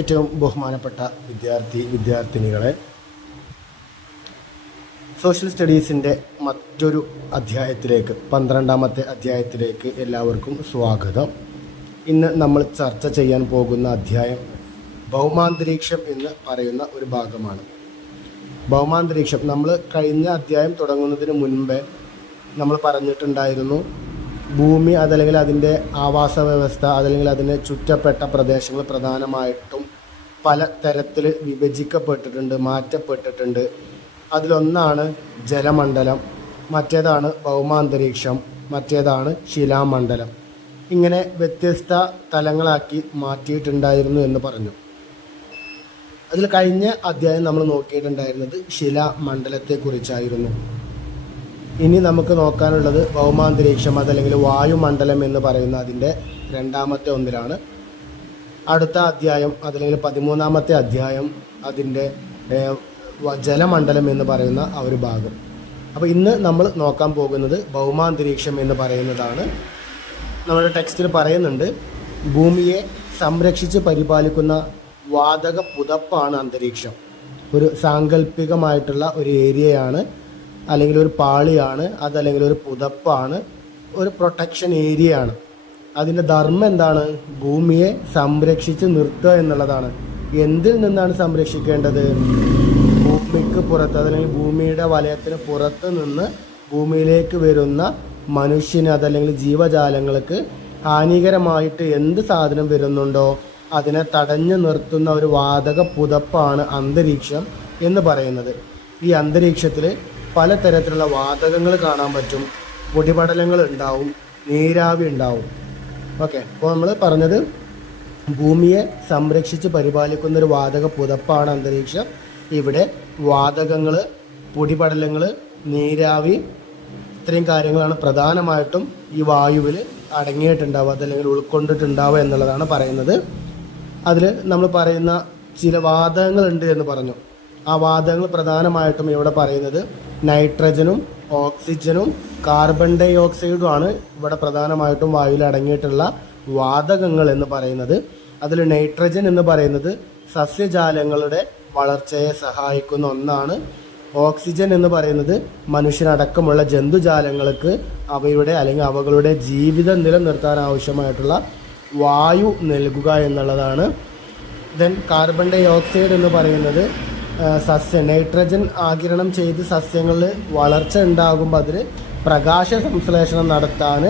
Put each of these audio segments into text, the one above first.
ഏറ്റവും ബഹുമാനപ്പെട്ട വിദ്യാർത്ഥിനികളെ, സോഷ്യൽ സ്റ്റഡീസിൻ്റെ മറ്റൊരു അധ്യായത്തിലേക്ക് 12ാമത്തെ അധ്യായത്തിലേക്ക് എല്ലാവർക്കും സ്വാഗതം. ഇന്ന് നമ്മൾ ചർച്ച ചെയ്യാൻ പോകുന്ന അധ്യായം ഭൗമാന്തരീക്ഷം എന്ന് പറയുന്ന ഒരു ഭാഗമാണ്. ഭൗമാന്തരീക്ഷം നമ്മൾ കഴിഞ്ഞ അധ്യായം തുടങ്ങുന്നതിന് മുൻപേ നമ്മൾ പറഞ്ഞിട്ടുണ്ടായിരുന്നു, ഭൂമി അതല്ലെങ്കിൽ അതിൻ്റെ ആവാസ വ്യവസ്ഥ അതല്ലെങ്കിൽ അതിനെ ചുറ്റപ്പെട്ട പ്രദേശങ്ങൾ പ്രധാനമായിട്ടും പല തരത്തിൽ വിഭജിക്കപ്പെട്ടിട്ടുണ്ട്, മാറ്റപ്പെട്ടിട്ടുണ്ട്. അതിലൊന്നാണ് ജലമണ്ഡലം, മറ്റേതാണ് ഭൗമാന്തരീക്ഷം, മറ്റേതാണ് ശിലാമണ്ഡലം. ഇങ്ങനെ വ്യത്യസ്ത തലങ്ങളാക്കി മാറ്റിയിട്ടുണ്ടായിരുന്നു എന്ന് പറഞ്ഞു. അതിൽ കഴിഞ്ഞ അധ്യായം നമ്മൾ നോക്കിയിട്ടുണ്ടായിരുന്നത് ശിലാമണ്ഡലത്തെക്കുറിച്ചായിരുന്നു. ഇനി നമുക്ക് നോക്കാനുള്ളത് ഭൗമാന്തരീക്ഷം അതല്ലെങ്കിൽ വായുമണ്ഡലം എന്ന് പറയുന്ന അതിൻ്റെ 2ാമത്തെ ഒന്നിലാണ്. അടുത്ത അധ്യായം അതല്ലെങ്കിൽ 13ാമത്തെ അധ്യായം അതിൻ്റെ ജലമണ്ഡലം എന്ന് പറയുന്ന ആ ഒരു ഭാഗം. അപ്പോൾ ഇന്ന് നമ്മൾ നോക്കാൻ പോകുന്നത് ഭൗമാന്തരീക്ഷം എന്ന് പറയുന്നതാണ്. നമ്മുടെ ടെക്സ്റ്റിൽ പറയുന്നുണ്ട്, ഭൂമിയെ സംരക്ഷിച്ച് പരിപാലിക്കുന്ന വാതക പുതപ്പാണ് അന്തരീക്ഷം. ഒരു സാങ്കല്പികമായിട്ടുള്ള ഒരു ഏരിയയാണ്, അല്ലെങ്കിൽ ഒരു പാളിയാണ്, അതല്ലെങ്കിൽ ഒരു പുതപ്പാണ്, ഒരു പ്രൊട്ടക്ഷൻ ഏരിയയാണ്. അതിൻ്റെ ധർമ്മം എന്താണ്? ഭൂമിയെ സംരക്ഷിച്ച് നിർത്തുക എന്നുള്ളതാണ്. എന്തിൽ നിന്നാണ് സംരക്ഷിക്കേണ്ടത്? ഭൂമിക്ക് പുറത്ത് അതല്ലെങ്കിൽ ഭൂമിയുടെ വലയത്തിന് പുറത്ത് നിന്ന് ഭൂമിയിലേക്ക് വരുന്ന മനുഷ്യന് അതല്ലെങ്കിൽ ജീവജാലങ്ങൾക്ക് ഹാനികരമായിട്ട് എന്ത് സാധനം വരുന്നുണ്ടോ അതിനെ തടഞ്ഞു നിർത്തുന്ന ഒരു വാതക പുതപ്പാണ് അന്തരീക്ഷം എന്ന് പറയുന്നത്. ഈ അന്തരീക്ഷത്തിൽ പലതരത്തിലുള്ള വാതകങ്ങൾ കാണാൻ പറ്റും, പൊടിപടലങ്ങൾ ഉണ്ടാവും, നീരാവി ഉണ്ടാവും. ഓക്കെ, അപ്പോൾ നമ്മൾ പറഞ്ഞത് ഭൂമിയെ സംരക്ഷിച്ച് പരിപാലിക്കുന്ന ഒരു വാതക പുതപ്പാണ് അന്തരീക്ഷം. ഇവിടെ വാതകങ്ങൾ, പൊടിപടലങ്ങൾ, നീരാവി, ഇത്രയും കാര്യങ്ങളാണ് പ്രധാനമായിട്ടും ഈ വായുവിൽ അടങ്ങിയിട്ടുണ്ടാവുക അതല്ലെങ്കിൽ ഉൾക്കൊണ്ടിട്ടുണ്ടാവുക എന്നുള്ളതാണ് പറയുന്നത്. അതിൽ നമ്മൾ പറയുന്ന ചില വാതകങ്ങളുണ്ട് എന്ന് പറഞ്ഞു. ആ വാതകങ്ങൾ പ്രധാനമായിട്ടും ഇവിടെ പറയുന്നത് നൈട്രജനും ഓക്സിജനും കാർബൺ ഡൈ ഓക്സൈഡുമാണ് ഇവിടെ പ്രധാനമായിട്ടും വായുവിൽ അടങ്ങിയിട്ടുള്ള വാതകങ്ങൾ എന്ന് പറയുന്നത്. അതിൽ നൈട്രജൻ എന്ന് പറയുന്നത് സസ്യജാലങ്ങളുടെ വളർച്ചയെ സഹായിക്കുന്ന ഒന്നാണ്. ഓക്സിജൻ എന്ന് പറയുന്നത് മനുഷ്യനടക്കമുള്ള ജന്തുജാലങ്ങൾക്ക് അവയുടെ അല്ലെങ്കിൽ അവകളുടെ ജീവിതം നിലനിർത്താൻ ആവശ്യമായിട്ടുള്ള വായു നൽകുക എന്നുള്ളതാണ്. ദെൻ കാർബൺ ഡൈ ഓക്സൈഡ് എന്ന് പറയുന്നത് നൈട്രജൻ ആഗിരണം ചെയ്ത് സസ്യങ്ങളിൽ വളർച്ച ഉണ്ടാകുമ്പോൾ അതിൽ പ്രകാശ സംശ്ലേഷണം നടത്താൻ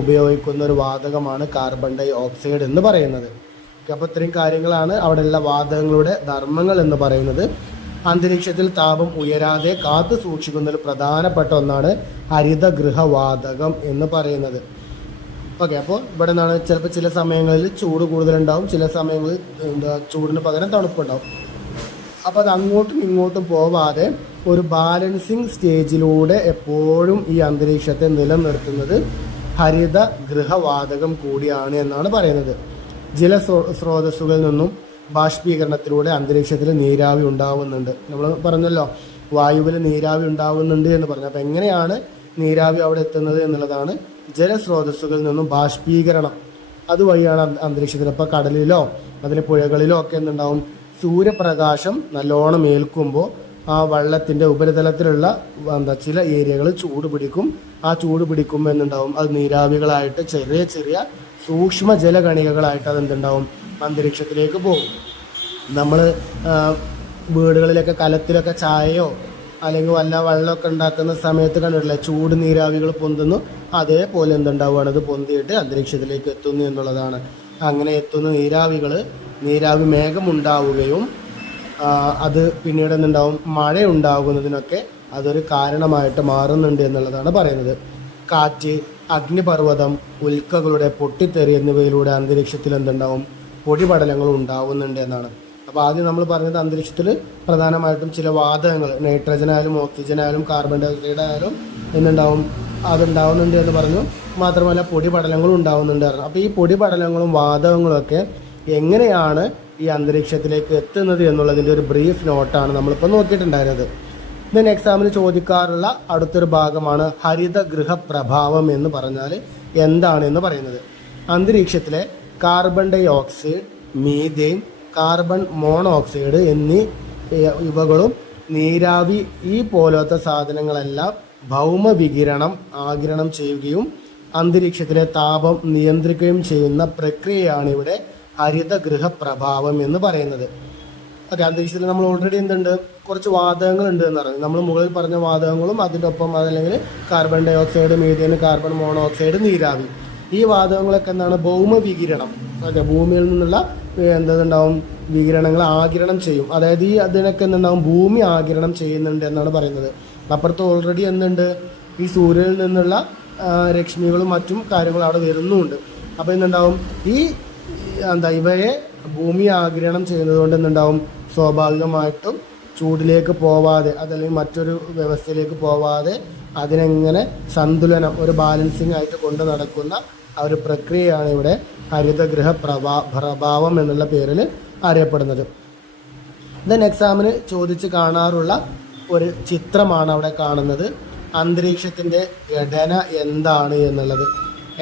ഉപയോഗിക്കുന്ന ഒരു വാതകമാണ് കാർബൺ ഡൈ ഓക്സൈഡ് എന്ന് പറയുന്നത്. അപ്പോൾ ഇത്രയും കാര്യങ്ങളാണ് അവിടെയുള്ള വാതകങ്ങളുടെ ധർമ്മങ്ങൾ എന്ന് പറയുന്നത്. അന്തരീക്ഷത്തിൽ താപം ഉയരാതെ കാത്തു സൂക്ഷിക്കുന്നതിൽ പ്രധാനപ്പെട്ട ഒന്നാണ് ഹരിതഗൃഹവാതകം എന്ന് പറയുന്നത്. ഓക്കെ, അപ്പോൾ ഇവിടെ നിന്നാണ് ചിലപ്പോൾ ചില സമയങ്ങളിൽ ചൂട് കൂടുതലുണ്ടാവും, ചില സമയങ്ങളിൽ ചൂടിന് പകരം തണുപ്പുണ്ടാവും. അപ്പോൾ അത് അങ്ങോട്ടും ഇങ്ങോട്ടും പോവാതെ ഒരു ബാലൻസിങ് സ്റ്റേജിലൂടെ എപ്പോഴും ഈ അന്തരീക്ഷത്തെ നിലനിർത്തുന്നത് ഹരിത ഗൃഹവാതകം കൂടിയാണ് എന്നാണ് പറയുന്നത്. ജലസ്രോതസ്സുകളിൽ നിന്നും ബാഷ്പീകരണത്തിലൂടെ അന്തരീക്ഷത്തിൽ നീരാവി ഉണ്ടാവുന്നുണ്ട്. നമ്മൾ പറഞ്ഞല്ലോ വായുവിൽ നീരാവി ഉണ്ടാവുന്നുണ്ട് എന്ന് പറഞ്ഞു. അപ്പോൾ എങ്ങനെയാണ് നീരാവി അവിടെ എത്തുന്നത് എന്നുള്ളതാണ്. ജലസ്രോതസ്സുകളിൽ നിന്നും ബാഷ്പീകരണം അതുവഴിയാണ് അന്തരീക്ഷത്തിൽ. ഇപ്പോൾ കടലിലോ അതിലെ പുഴകളിലോ ഒക്കെ എന്തുണ്ടാവും, സൂര്യപ്രകാശം നല്ലോണം ഏൽക്കുമ്പോൾ ആ വെള്ളത്തിൻ്റെ ഉപരിതലത്തിലുള്ള ചില ഏരിയകൾ ചൂട് പിടിക്കും. ആ ചൂട് പിടിക്കുമ്പോൾ എന്തുണ്ടാവും, അത് നീരാവികളായിട്ട് ചെറിയ ചെറിയ സൂക്ഷ്മ ജലകണികകളായിട്ട് അതെന്തുണ്ടാവും, അന്തരീക്ഷത്തിലേക്ക് പോകും. നമ്മൾ വീടുകളിലൊക്കെ കലത്തിലൊക്കെ ചായയോ അല്ലെങ്കിൽ വല്ല വെള്ളമൊക്കെ ഉണ്ടാക്കുന്ന സമയത്ത് കണ്ടിട്ടില്ലേ, ചൂട് നീരാവികൾ പൊന്തുന്നു. അതേപോലെ എന്തുണ്ടാവുകയാണ്, അത് പൊന്തിയിട്ട് അന്തരീക്ഷത്തിലേക്ക് എത്തുന്നു എന്നുള്ളതാണ്. അങ്ങനെ എത്തുന്ന നീരാവി മേഘമുണ്ടാവുകയും അത് പിന്നീട് എന്തുണ്ടാവും, മഴ ഉണ്ടാകുന്നതിനൊക്കെ അതൊരു കാരണമായിട്ട് മാറുന്നുണ്ട് എന്നുള്ളതാണ് പറയുന്നത്. കാറ്റ്, അഗ്നിപർവ്വതം, ഉൽക്കകളുടെ പൊട്ടിത്തെറി എന്നിവയിലൂടെ അന്തരീക്ഷത്തിൽ എന്തുണ്ടാവും, പൊടിപടലങ്ങൾ ഉണ്ടാവുന്നുണ്ട് എന്നാണ്. അപ്പോൾ ആദ്യം നമ്മൾ പറഞ്ഞത് അന്തരീക്ഷത്തിൽ പ്രധാനമായിട്ടും ചില വാതകങ്ങൾ, നൈട്രജനായാലും ഓക്സിജനായാലും കാർബൺ ഡൈ ഓക്സൈഡ് ആയാലും എന്തുണ്ടാവും, അതുണ്ടാവുന്നുണ്ട് എന്ന് പറഞ്ഞു. മാത്രമല്ല പൊടിപടലങ്ങളും ഉണ്ടാവുന്നുണ്ട് പറഞ്ഞു. അപ്പോൾ ഈ പൊടിപടലങ്ങളും വാതകങ്ങളും ഒക്കെ എങ്ങനെയാണ് ഈ അന്തരീക്ഷത്തിലേക്ക് എത്തുന്നത് എന്നുള്ളതിൻ്റെ ഒരു ബ്രീഫ് നോട്ടാണ് നമ്മളിപ്പോൾ നോക്കിയിട്ടുണ്ടായിരുന്നത്. ദെൻ എക്സാമിന് ചോദിക്കാറുള്ള അടുത്തൊരു ഭാഗമാണ് ഹരിതഗൃഹ പ്രഭാവം എന്ന് പറഞ്ഞാൽ എന്താണ് എന്ന് പറയുന്നത്. അന്തരീക്ഷത്തിലെ carbon dioxide, methane, carbon monoxide എന്നീ ഇവകളും നീരാവി ഈ പോലത്തെ സാധനങ്ങളെല്ലാം ഭൗമവികിരണം ആഗിരണം ചെയ്യുകയും അന്തരീക്ഷത്തിലെ താപം നിയന്ത്രിക്കുകയും ചെയ്യുന്ന പ്രക്രിയയാണ് ഇവിടെ ഹരിതഗൃഹ പ്രഭാവം എന്ന് പറയുന്നത്. ഓക്കെ, അന്തരീക്ഷത്തിൽ നമ്മൾ ഓൾറെഡി എന്തുണ്ട്, കുറച്ച് വാതകങ്ങൾ ഉണ്ട് എന്ന് പറയുന്നത്. നമ്മൾ മുകളിൽ പറഞ്ഞ വാതകങ്ങളും അതിൻ്റെ ഒപ്പം അതല്ലെങ്കിൽ carbon dioxide, methane, carbon monoxide, നീരാവി, ഈ വാതകങ്ങളൊക്കെ എന്താണ് ഭൗമവികിരണം. ഓക്കെ, ഭൂമിയിൽ നിന്നുള്ള എന്തുണ്ടാവും, വികിരണങ്ങൾ ആഗിരണം ചെയ്യും. അതായത് ഈ അതിനൊക്കെ എന്തുണ്ടാവും, ഭൂമി ആഗിരണം ചെയ്യുന്നുണ്ട് എന്നാണ് പറയുന്നത്. അപ്പുറത്ത് ഓൾറെഡി എന്തുണ്ട്, ഈ സൂര്യനിൽ നിന്നുള്ള രശ്മികളും മറ്റും കാര്യങ്ങളും അവിടെ വരുന്നുമുണ്ട്. അപ്പോൾ എന്തുണ്ടാവും, ഈ ഇവയെ ഭൂമി ആഗിരണം ചെയ്യുന്നത് കൊണ്ട് എന്തുണ്ടാവും, സ്വാഭാവികമായിട്ടും ചൂടിലേക്ക് പോവാതെ അതല്ലെങ്കിൽ മറ്റൊരു വ്യവസ്ഥയിലേക്ക് പോവാതെ അതിനെങ്ങനെ സന്തുലനം, ഒരു ബാലൻസിങ് ആയിട്ട് കൊണ്ട് നടക്കുന്ന ആ ഒരു പ്രക്രിയയാണ് ഇവിടെ ഹരിതഗൃഹ പ്രഭാവം എന്നുള്ള പേരിൽ അറിയപ്പെടുന്നത്. ദെൻ എക്സാമിന് ചോദിച്ച് കാണാറുള്ള ഒരു ചിത്രമാണ് അവിടെ കാണുന്നത്. അന്തരീക്ഷത്തിൻ്റെ ഘടന എന്താണ് എന്നുള്ളത്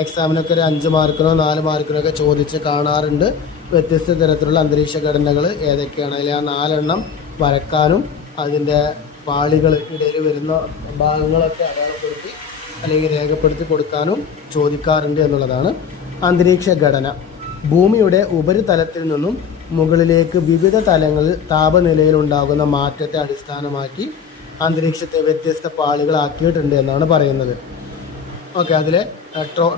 എക്സാമിനൊക്കെ ഒരു 5 മാർക്കിനോ 4 മാർക്കിനോ ഒക്കെ ചോദിച്ച് കാണാറുണ്ട്. വ്യത്യസ്ത തരത്തിലുള്ള അന്തരീക്ഷ ഘടനകൾ ഏതൊക്കെയാണ്, അല്ലെങ്കിൽ ആ 4 എണ്ണം വരക്കാനും അതിൻ്റെ പാളികൾ ഇടയിൽ വരുന്ന ഭാഗങ്ങളൊക്കെ അടയാളപ്പെടുത്തി അല്ലെങ്കിൽ രേഖപ്പെടുത്തി കൊടുക്കാനും ചോദിക്കാറുണ്ട് എന്നുള്ളതാണ്. അന്തരീക്ഷ ഘടന ഭൂമിയുടെ ഉപരിതലത്തിൽ നിന്നും മുകളിലേക്ക് വിവിധ തലങ്ങളിൽ താപനിലയിൽ ഉണ്ടാകുന്ന മാറ്റത്തെ അടിസ്ഥാനമാക്കി അന്തരീക്ഷത്തെ വ്യത്യസ്ത പാളികളാക്കിയിട്ടുണ്ട് എന്നാണ് പറയുന്നത്. ഓക്കെ, അതിൽ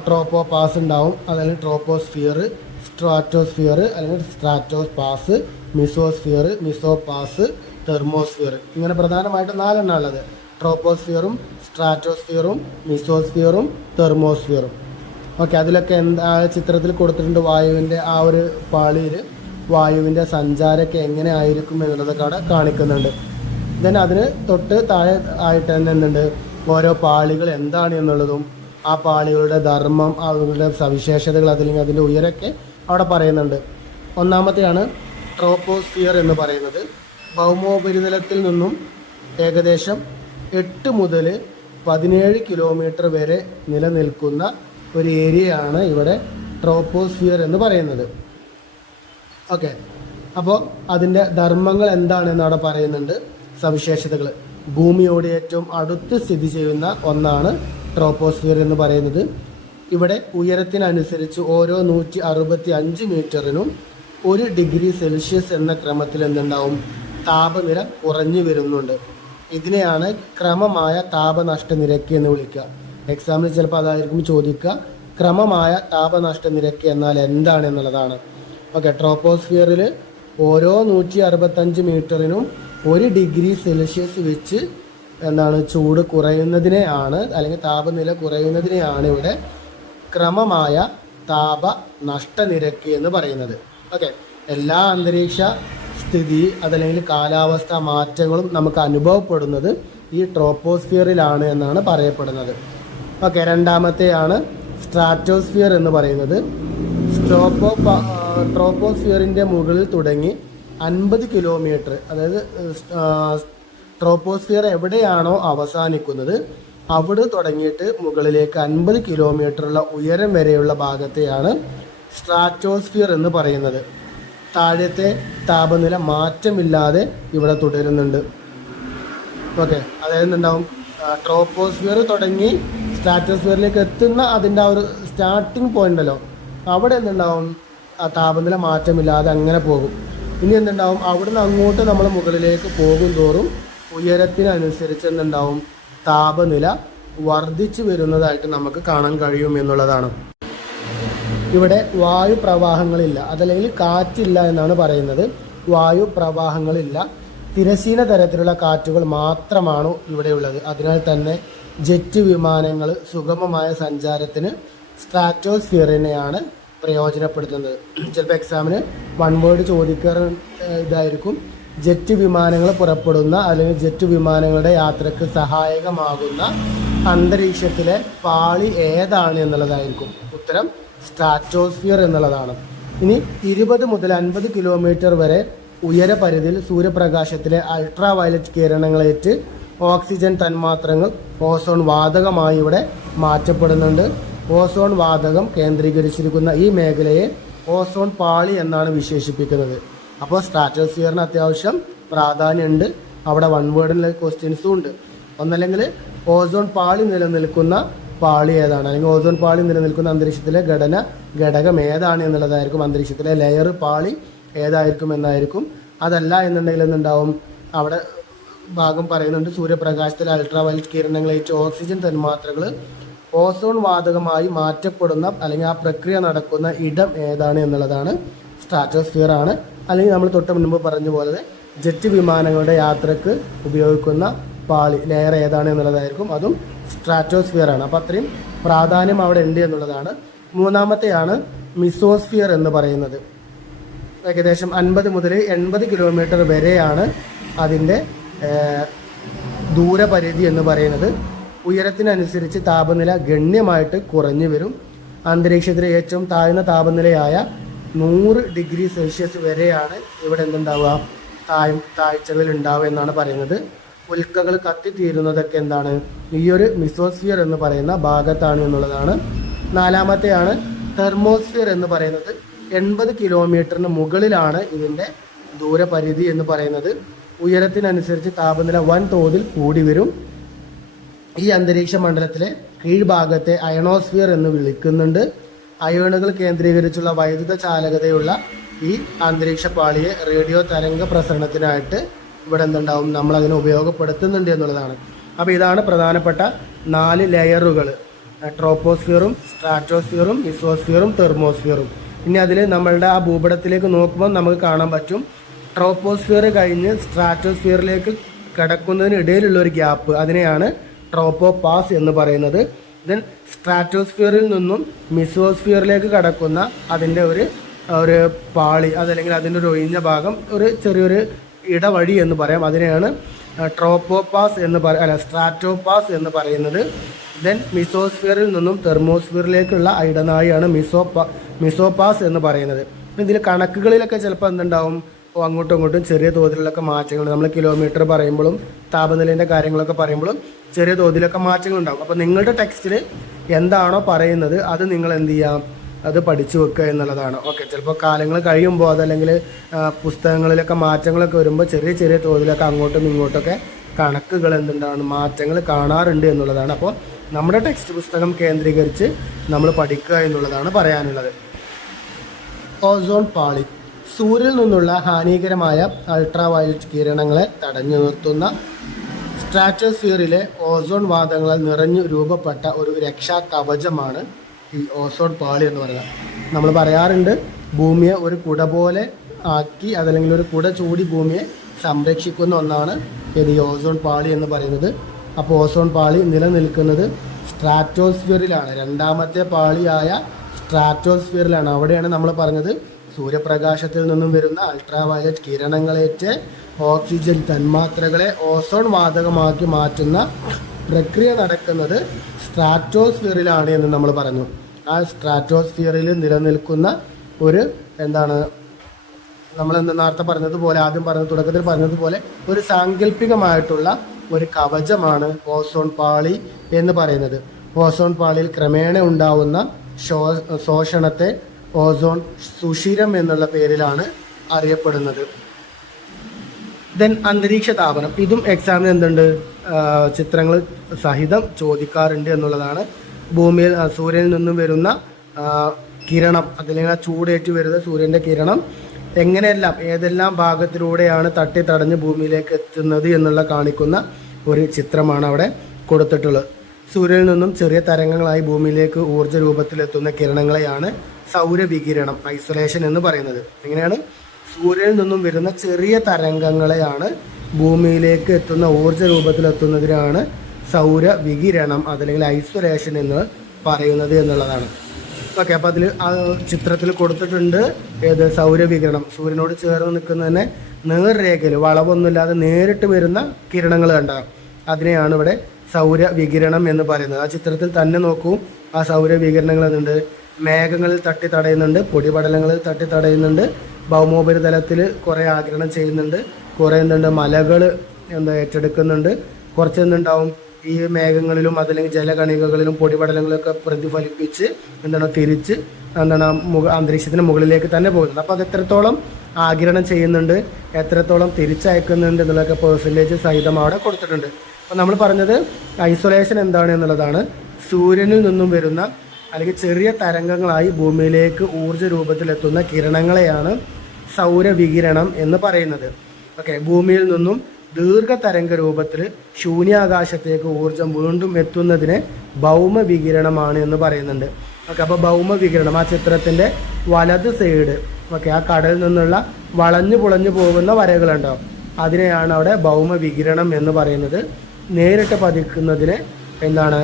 ട്രോപ്പോപാസ് ഉണ്ടാവും, അല്ലെങ്കിൽ ട്രോപ്പോസ്ഫിയർ, സ്ട്രാറ്റോസ്ഫിയർ അല്ലെങ്കിൽ സ്ട്രാറ്റോപാസ്, മിസോസ്ഫിയർ, മിസോപാസ്, തെർമോസ്ഫിയർ, ഇങ്ങനെ പ്രധാനമായിട്ട് 4 എണ്ണം ഉള്ളത്. ട്രോപ്പോസ്ഫിയറും സ്ട്രാറ്റോസ്ഫിയറും മിസോസ്ഫിയറും തെർമോസ്ഫിയറും. ഓക്കെ, അതിലൊക്കെ എന്താ ചിത്രത്തിൽ കൊടുത്തിട്ടുണ്ട്, വായുവിൻ്റെ ആ ഒരു പാളിയിൽ വായുവിൻ്റെ സഞ്ചാരമൊക്കെ എങ്ങനെ ആയിരിക്കും എന്നുള്ളതൊക്കെ അവിടെ കാണിക്കുന്നുണ്ട്. ദെൻ അതിന് തൊട്ട് താഴെ ആയിട്ട് തന്നെ എന്തുണ്ട്, ഓരോ പാളികൾ എന്താണ് എന്നുള്ളതും ആ പാളികളുടെ ധർമ്മം, അവരുടെ സവിശേഷതകൾ, അതല്ലെങ്കിൽ അതിൻ്റെ ഉയരമൊക്കെ അവിടെ പറയുന്നുണ്ട്. ഒന്നാമത്തെയാണ് ട്രോപ്പോസ്ഫിയർ എന്ന് പറയുന്നത്. ഭൗമോപരിതലത്തിൽ നിന്നും ഏകദേശം 8 മുതൽ 17 കിലോമീറ്റർ വരെ നിലനിൽക്കുന്ന ഒരു ഏരിയയാണ് ഇവിടെ ട്രോപ്പോസ്ഫിയർ എന്ന് പറയുന്നത്. ഓക്കെ, അപ്പോൾ അതിൻ്റെ ധർമ്മങ്ങൾ എന്താണെന്ന് അവിടെ പറയുന്നുണ്ട്, സവിശേഷതകൾ. ഭൂമിയോട് ഏറ്റവും അടുത്ത് സ്ഥിതി ചെയ്യുന്ന ഒന്നാണ് ട്രോപ്പോസ്ഫിയർ എന്ന് പറയുന്നത്. ഇവിടെ ഉയരത്തിനനുസരിച്ച് ഓരോ 165 മീറ്ററിനും 1 ഡിഗ്രി സെൽഷ്യസ് എന്ന ക്രമത്തിൽ എന്തുണ്ടാവും, താപനില കുറഞ്ഞു വരുന്നുണ്ട്. ഇതിനെയാണ് ക്രമമായ താപനഷ്ട നിരക്ക് എന്ന് വിളിക്കുക. എക്സാമിന് ചിലപ്പോൾ അതായിരിക്കും ചോദിക്കുക, ക്രമമായ താപനഷ്ട നിരക്ക് എന്നാൽ എന്താണ് എന്നുള്ളതാണ്. ഓക്കെ, ട്രോപ്പോസ്ഫിയറിൽ ഓരോ 165 മീറ്ററിനും 1 ഡിഗ്രി സെൽഷ്യസ് വെച്ച് എന്താണ് ചൂട് കുറയുന്നതിനെയാണ്, അല്ലെങ്കിൽ താപനില കുറയുന്നതിനെയാണ് ഇവിടെ ക്രമമായ താപനഷ്ടനിരക്ക് എന്ന് പറയുന്നത്. ഓക്കെ, എല്ലാ അന്തരീക്ഷ സ്ഥിതി അതല്ലെങ്കിൽ കാലാവസ്ഥ മാറ്റങ്ങളും നമുക്ക് അനുഭവപ്പെടുന്നത് ഈ ട്രോപ്പോസ്ഫിയറിലാണ് എന്നാണ് പറയപ്പെടുന്നത്. ഓക്കെ, രണ്ടാമത്തെയാണ് സ്ട്രാറ്റോസ്ഫിയർ എന്ന് പറയുന്നത്. ട്രോപ്പോസ്ഫിയറിൻ്റെ മുകളിൽ തുടങ്ങി 50 കിലോമീറ്റർ, അതായത് ട്രോപ്പോസ്ഫിയർ എവിടെയാണോ അവസാനിക്കുന്നത് അവിടെ തുടങ്ങിയിട്ട് മുകളിലേക്ക് 50 കിലോമീറ്ററുള്ള ഉയരം വരെയുള്ള ഭാഗത്തെയാണ് സ്ട്രാറ്റോസ്ഫിയർ എന്ന് പറയുന്നത്. താഴത്തെ താപനില മാറ്റമില്ലാതെ ഇവിടെ തുടരുന്നുണ്ട്. ഓക്കെ, അതായത് ഉണ്ടാവും ട്രോപ്പോസ്ഫിയർ തുടങ്ങി സ്ട്രാറ്റോസ്ഫിയറിലേക്ക് എത്തുന്ന അതിൻ്റെ ആ ഒരു സ്റ്റാർട്ടിങ് പോയിൻ്റല്ലോ, അവിടെ എന്തുണ്ടാവും, ആ താപനില മാറ്റമില്ലാതെ അങ്ങനെ പോകും. ഇനി എന്തുണ്ടാവും, അവിടുന്ന് അങ്ങോട്ട് നമ്മൾ മുകളിലേക്ക് പോകും തോറും ഉയരത്തിനനുസരിച്ച് എന്തുണ്ടാവും, താപനില വർദ്ധിച്ചു വരുന്നതായിട്ട് നമുക്ക് കാണാൻ കഴിയും എന്നുള്ളതാണ്. ഇവിടെ വായു പ്രവാഹങ്ങളില്ല, അതല്ലെങ്കിൽ കാറ്റില്ല എന്നാണ് പറയുന്നത്. വായു പ്രവാഹങ്ങളില്ല, തിരശ്ചീന തരത്തിലുള്ള കാറ്റുകൾ മാത്രമാണ് ഇവിടെയുള്ളത്. അതിനാൽ തന്നെ ജെറ്റ് വിമാനങ്ങൾ സുഗമമായ സഞ്ചാരത്തിന് സ്ട്രാറ്റോസ്ഫിയറിനെയാണ് പ്രയോജനപ്പെടുത്തുന്നത്. ചിലപ്പോൾ എക്സാമിന് 1 വേർഡ് ചോദിക്കാറ് ഇതായിരിക്കും, ജെറ്റ് വിമാനങ്ങൾ പുറപ്പെടുന്ന അല്ലെങ്കിൽ ജെറ്റ് വിമാനങ്ങളുടെ യാത്രക്ക് സഹായകമാകുന്ന അന്തരീക്ഷത്തിലെ പാളി ഏതാണ് എന്നുള്ളതായിരിക്കും. ഉത്തരം സ്ട്രാറ്റോസ്ഫിയർ എന്നുള്ളതാണ്. ഇനി 20 മുതൽ 50 കിലോമീറ്റർ വരെ ഉയരപരിധിയിൽ സൂര്യപ്രകാശത്തിലെ അൾട്രാ വയലറ്റ് കിരണങ്ങളേറ്റ് ഓക്സിജൻ തന്മാത്രകൾ ഓസോൺ വാതകമായി ഇവിടെ മാറ്റപ്പെടുന്നുണ്ട്. ഓസോൺ വാതകം കേന്ദ്രീകരിച്ചിരിക്കുന്ന ഈ മേഖലയെ ഓസോൺ പാളി എന്നാണ് വിശേഷിപ്പിക്കുന്നത്. അപ്പോൾ സ്ട്രാറ്റോസ്ഫിയറിന് അത്യാവശ്യം പ്രാധാന്യമുണ്ട്. അവിടെ വൺ വേർഡിലെ ക്വസ്റ്റ്യൻസും ഉണ്ട്. ഒന്നല്ലെങ്കിൽ ഓസോൺ പാളി നിലനിൽക്കുന്ന പാളി ഏതാണ്, അല്ലെങ്കിൽ ഓസോൺ പാളി നിലനിൽക്കുന്ന അന്തരീക്ഷത്തിലെ ഘടകം ഏതാണ് എന്നുള്ളതായിരിക്കും. അന്തരീക്ഷത്തിലെ ലെയർ പാളി ഏതായിരിക്കും എന്നായിരിക്കും. അതല്ല എന്നുണ്ടെങ്കിൽ എന്തുണ്ടാവും, അവിടെ ഭാഗം പറയുന്നുണ്ട് സൂര്യപ്രകാശത്തിലെ അൾട്രാ വയലറ്റ് കിരണങ്ങളേറ്റ് ഓക്സിജൻ തന്മാത്രകൾ ഓസോൺ വാതകമായി മാറ്റപ്പെടുന്ന അല്ലെങ്കിൽ ആ പ്രക്രിയ നടക്കുന്ന ഇടം ഏതാണ് എന്നുള്ളതാണ് സ്ട്രാറ്റോസ്ഫിയർ ആണ്. അല്ലെങ്കിൽ നമ്മൾ തൊട്ട് മുൻപ് പറഞ്ഞ പോലെ ജെറ്റ് വിമാനങ്ങളുടെ യാത്രക്ക് ഉപയോഗിക്കുന്ന പാളി ലെയർ ഏതാണ് എന്നുള്ളതായിരിക്കും. അതും സ്ട്രാറ്റോസ്ഫിയർ ആണ്. അപ്പോൾ അത്രയും പ്രാധാന്യം അവിടെ ഉണ്ട് എന്നുള്ളതാണ്. മൂന്നാമത്തെയാണ് മിസോസ്ഫിയർ എന്ന് പറയുന്നത്. ഏകദേശം 50 മുതൽ 80 കിലോമീറ്റർ വരെയാണ് അതിൻ്റെ ദൂരപരിധി എന്ന് പറയുന്നത്. ഉയരത്തിനനുസരിച്ച് താപനില ഗണ്യമായിട്ട് കുറഞ്ഞു വരും. അന്തരീക്ഷത്തിലെ ഏറ്റവും താഴ്ന്ന താപനിലയായ 100 ഡിഗ്രി സെൽഷ്യസ് വരെയാണ് ഇവിടെ എന്തുണ്ടാവുക, താഴ്ചകൾ ഉണ്ടാവുക എന്നാണ് പറയുന്നത്. ഉൽക്കകൾ കത്തിത്തീരുന്നതൊക്കെ എന്താണ്, ഈ ഒരു മിസോസ്ഫിയർ എന്ന് പറയുന്ന ഭാഗത്താണ് എന്നുള്ളതാണ്. നാലാമത്തെയാണ് തെർമോസ്ഫിയർ എന്ന് പറയുന്നത്. 80 കിലോമീറ്ററിന് മുകളിലാണ് ഇതിൻ്റെ ദൂരപരിധി എന്ന് പറയുന്നത്. ഉയരത്തിനനുസരിച്ച് താപനില വൻതോതിൽ കൂടി വരും. ഈ അന്തരീക്ഷ മണ്ഡലത്തിലെ കീഴ്ഭാഗത്തെ അയണോസ്ഫിയർ എന്ന് വിളിക്കുന്നുണ്ട്. അയോണുകൾ കേന്ദ്രീകരിച്ചുള്ള വൈദ്യുത ചാലകതയുള്ള ഈ അന്തരീക്ഷ പാളിയെ റേഡിയോ തരംഗ പ്രസരണത്തിനായിട്ട് ഇവിടെ എന്തുണ്ടാവും, നമ്മളതിനെ ഉപയോഗപ്പെടുത്തുന്നുണ്ട് എന്നുള്ളതാണ്. അപ്പോൾ ഇതാണ് പ്രധാനപ്പെട്ട 4 ലെയറുകൾ: ട്രോപ്പോസ്ഫിയറും സ്ട്രാറ്റോസ്ഫിയറും മിസോസ്ഫിയറും തെർമോസ്ഫിയറും. ഇനി അതിൽ നമ്മളുടെ ആ ഭൂപടത്തിലേക്ക് നോക്കുമ്പോൾ നമുക്ക് കാണാൻ പറ്റും, ട്രോപ്പോസ്ഫിയർ കഴിഞ്ഞ് സ്ട്രാറ്റോസ്ഫിയറിലേക്ക് കിടക്കുന്നതിനിടയിലുള്ള ഒരു ഗ്യാപ്പ്, അതിനെയാണ് ട്രോപ്പോപാസ് എന്ന് പറയുന്നത്. ദെൻ സ്ട്രാറ്റോസ്ഫിയറിൽ നിന്നും മിസോസ്ഫിയറിലേക്ക് കടക്കുന്ന അതിൻ്റെ ഒരു പാളി, അതല്ലെങ്കിൽ അതിൻ്റെ ഒരു ഒഴിഞ്ഞ ഭാഗം, ഒരു ചെറിയൊരു ഇടവഴി എന്ന് പറയാം, അതിനെയാണ് ട്രോപ്പോപാസ് എന്ന് സ്ട്രാറ്റോപാസ് എന്ന് പറയുന്നത്. ദെൻ മിസോസ്ഫിയറിൽ നിന്നും തെർമോസ്ഫിയറിലേക്കുള്ള ഇടനാഴിയാണ് മിസോപാസ് എന്ന് പറയുന്നത്. ഇതിൽ കണക്കുകളിലൊക്കെ ചിലപ്പോൾ എന്തുണ്ടാവും, അങ്ങോട്ടും ഇങ്ങോട്ടും ചെറിയ തോതിലൊക്കെ മാറ്റങ്ങൾ, നമ്മൾ കിലോമീറ്റർ പറയുമ്പോഴും താപനിലേൻ്റെ കാര്യങ്ങളൊക്കെ പറയുമ്പോഴും ചെറിയ തോതിലൊക്കെ മാറ്റങ്ങളുണ്ടാകും. അപ്പോൾ നിങ്ങളുടെ ടെക്സ്റ്റിൽ എന്താണോ പറയുന്നത് അത് നിങ്ങൾ എന്ത് ചെയ്യാം, അത് പഠിച്ചു വെക്കുക എന്നുള്ളതാണ്. ഓക്കെ, ചിലപ്പോൾ കാലങ്ങൾ കഴിയുമ്പോൾ അതല്ലെങ്കിൽ പുസ്തകങ്ങളിലൊക്കെ മാറ്റങ്ങളൊക്കെ വരുമ്പോൾ ചെറിയ ചെറിയ തോതിലൊക്കെ അങ്ങോട്ടും ഇങ്ങോട്ടൊക്കെ കണക്കുകൾ എന്തുണ്ടാണ്, മാറ്റങ്ങൾ കാണാറുണ്ട് എന്നുള്ളതാണ്. അപ്പോൾ നമ്മുടെ ടെക്സ്റ്റ് പുസ്തകം കേന്ദ്രീകരിച്ച് നമ്മൾ പഠിക്കുക എന്നുള്ളതാണ് പറയാനുള്ളത്. ഓസോൺ പാളി സൂര്യനിൽ നിന്നുള്ള ഹാനികരമായ അൾട്രാ വയലറ്റ് കിരണങ്ങളെ തടഞ്ഞു നിർത്തുന്ന സ്ട്രാറ്റോസ്ഫിയറിലെ ഓസോൺ വാതകങ്ങളാൽ നിറഞ്ഞു രൂപപ്പെട്ട ഒരു രക്ഷാ കവചമാണ് ഈ ഓസോൺ പാളി എന്ന് പറയുന്നത്. നമ്മൾ പറയാറുണ്ട്, ഭൂമിയെ ഒരു കുട പോലെ ആക്കി, അതല്ലെങ്കിൽ ഒരു കുട ചൂടി ഭൂമിയെ സംരക്ഷിക്കുന്ന ഒന്നാണ് ഈ ഓസോൺ പാളി എന്ന് പറയുന്നത്. അപ്പോൾ ഓസോൺ പാളി നിലനിൽക്കുന്നത് സ്ട്രാറ്റോസ്ഫിയറിലാണ്. രണ്ടാമത്തെ പാളിയായ സ്ട്രാറ്റോസ്ഫിയറിലാണ്. അവിടെയാണ് നമ്മൾ പറഞ്ഞത് സൂര്യപ്രകാശത്തിൽ നിന്നും വരുന്ന അൾട്രാ വയലറ്റ് കിരണങ്ങളേറ്റ് ഓക്സിജൻ തന്മാത്രകളെ ഓസോൺ വാതകമാക്കി മാറ്റുന്ന പ്രക്രിയ നടക്കുന്നത് സ്ട്രാറ്റോസ്ഫിയറിലാണ് എന്ന് നമ്മൾ പറഞ്ഞു. ആ സ്ട്രാറ്റോസ്ഫിയറിൽ നിലനിൽക്കുന്ന ഒരു നമ്മൾ നേരത്തെ പറഞ്ഞതുപോലെ, തുടക്കത്തിൽ പറഞ്ഞതുപോലെ ഒരു സാങ്കല്പികമായിട്ടുള്ള ഒരു കവചമാണ് ഓസോൺ പാളി എന്ന് പറയുന്നത്. ഓസോൺ പാളിയിൽ ക്രമേണ ഉണ്ടാവുന്ന ശോഷണത്തെ ഓസോൺ സുഷിരം എന്നുള്ള പേരിലാണ് അറിയപ്പെടുന്നത്. ദെൻ അന്തരീക്ഷ താപനം, ഇതും എക്സാമിന് എന്തുണ്ട്, ചിത്രങ്ങൾ സഹിതം ചോദിക്കാറുണ്ട് എന്നുള്ളതാണ്. ഭൂമിയിൽ സൂര്യനിൽ നിന്നും വരുന്ന കിരണം, അതല്ലെങ്കിൽ ചൂടേറ്റ് വരുന്ന സൂര്യൻ്റെ കിരണം എങ്ങനെയെല്ലാം ഏതെല്ലാം ഭാഗത്തിലൂടെയാണ് തട്ടി തടഞ്ഞ് ഭൂമിയിലേക്ക് എത്തുന്നത് എന്നുള്ള കാണിക്കുന്ന ഒരു ചിത്രമാണ് അവിടെ കൊടുത്തിട്ടുള്ളത്. സൂര്യനിൽ നിന്നും ചെറിയ തരംഗങ്ങളായി ഭൂമിയിലേക്ക് ഊർജ്ജ രൂപത്തിലെത്തുന്ന കിരണങ്ങളെയാണ് സൗരവികിരണം, ഐസൊലേഷൻ എന്ന് പറയുന്നത്. എങ്ങനെയാണ്, സൂര്യനിൽ നിന്നും വരുന്ന ചെറിയ തരംഗങ്ങളെയാണ് ഭൂമിയിലേക്ക് എത്തുന്ന ഊർജ്ജ രൂപത്തിലെത്തുന്നതിനാണ് സൗരവികിരണം അതല്ലെങ്കിൽ ഐസൊലേഷൻ എന്ന് പറയുന്നത് എന്നുള്ളതാണ്. ഓക്കെ, അപ്പോൾ അതിൽ ആ ചിത്രത്തിൽ കൊടുത്തിട്ടുണ്ട് ഏത് സൗരവികിരണം, സൂര്യനോട് ചേർന്ന് നിൽക്കുന്നതിനെ നേർരേഖയിൽ വളവൊന്നുമില്ലാതെ നേരിട്ട് വരുന്ന കിരണങ്ങൾ കണ്ടാകും, അതിനെയാണ് ഇവിടെ സൗരവികിരണം എന്ന് പറയുന്നത്. ആ ചിത്രത്തിൽ തന്നെ നോക്കൂ, ആ സൗരവികിരണങ്ങൾ എന്തുണ്ട്, മേഘങ്ങളിൽ തട്ടി തടയുന്നുണ്ട്, പൊടിപടലങ്ങളിൽ തട്ടി തടയുന്നുണ്ട്, ഭൗമോപരിതലത്തിൽ കുറേ ആഗിരണം ചെയ്യുന്നുണ്ട്, കുറേ മലകൾ ഏറ്റെടുക്കുന്നുണ്ട്, കുറച്ച് എന്തുണ്ടാവും ഈ മേഘങ്ങളിലും അതല്ലെങ്കിൽ ജലകണികകളിലും പൊടിപടലങ്ങളൊക്കെ പ്രതിഫലിപ്പിച്ച് തിരിച്ച് അന്തരീക്ഷത്തിന് മുകളിലേക്ക് തന്നെ പോകുന്നത്. അപ്പോൾ അത് എത്രത്തോളം ആഗിരണം ചെയ്യുന്നുണ്ട്, എത്രത്തോളം തിരിച്ചയക്കുന്നുണ്ട് എന്നുള്ളതൊക്കെ പെർസെൻറ്റേജ് സഹിതം അവിടെ കൊടുത്തിട്ടുണ്ട്. അപ്പോൾ നമ്മൾ പറഞ്ഞത് ഐസൊലേഷൻ എന്താണ് എന്നുള്ളതാണ്. സൂര്യനിൽ നിന്നും വരുന്ന അല്ലെങ്കിൽ ചെറിയ തരംഗങ്ങളായി ഭൂമിയിലേക്ക് ഊർജ്ജ രൂപത്തിലെത്തുന്ന കിരണങ്ങളെയാണ് സൗരവികിരണം എന്ന് പറയുന്നത്. ഓക്കെ, ഭൂമിയിൽ നിന്നും ദീർഘതരംഗ രൂപത്തിൽ ശൂന്യാകാശത്തേക്ക് ഊർജം വീണ്ടും എത്തുന്നതിനെ ഭൗമവികിരണമാണ് എന്ന് പറയുന്നുണ്ട്. ഓക്കെ, അപ്പോൾ ഭൗമവികിരണം ആ ചിത്രത്തിൻ്റെ വലത് സൈഡ്, ഓക്കെ, ആ കടലിൽ നിന്നുള്ള വളഞ്ഞു പുളഞ്ഞു പോകുന്ന വരകളുണ്ടാവും, അതിനെയാണ് അവിടെ ഭൗമവികിരണം എന്ന് പറയുന്നത്. നേരിട്ട് പതിക്കുന്നതിന് എന്താണ്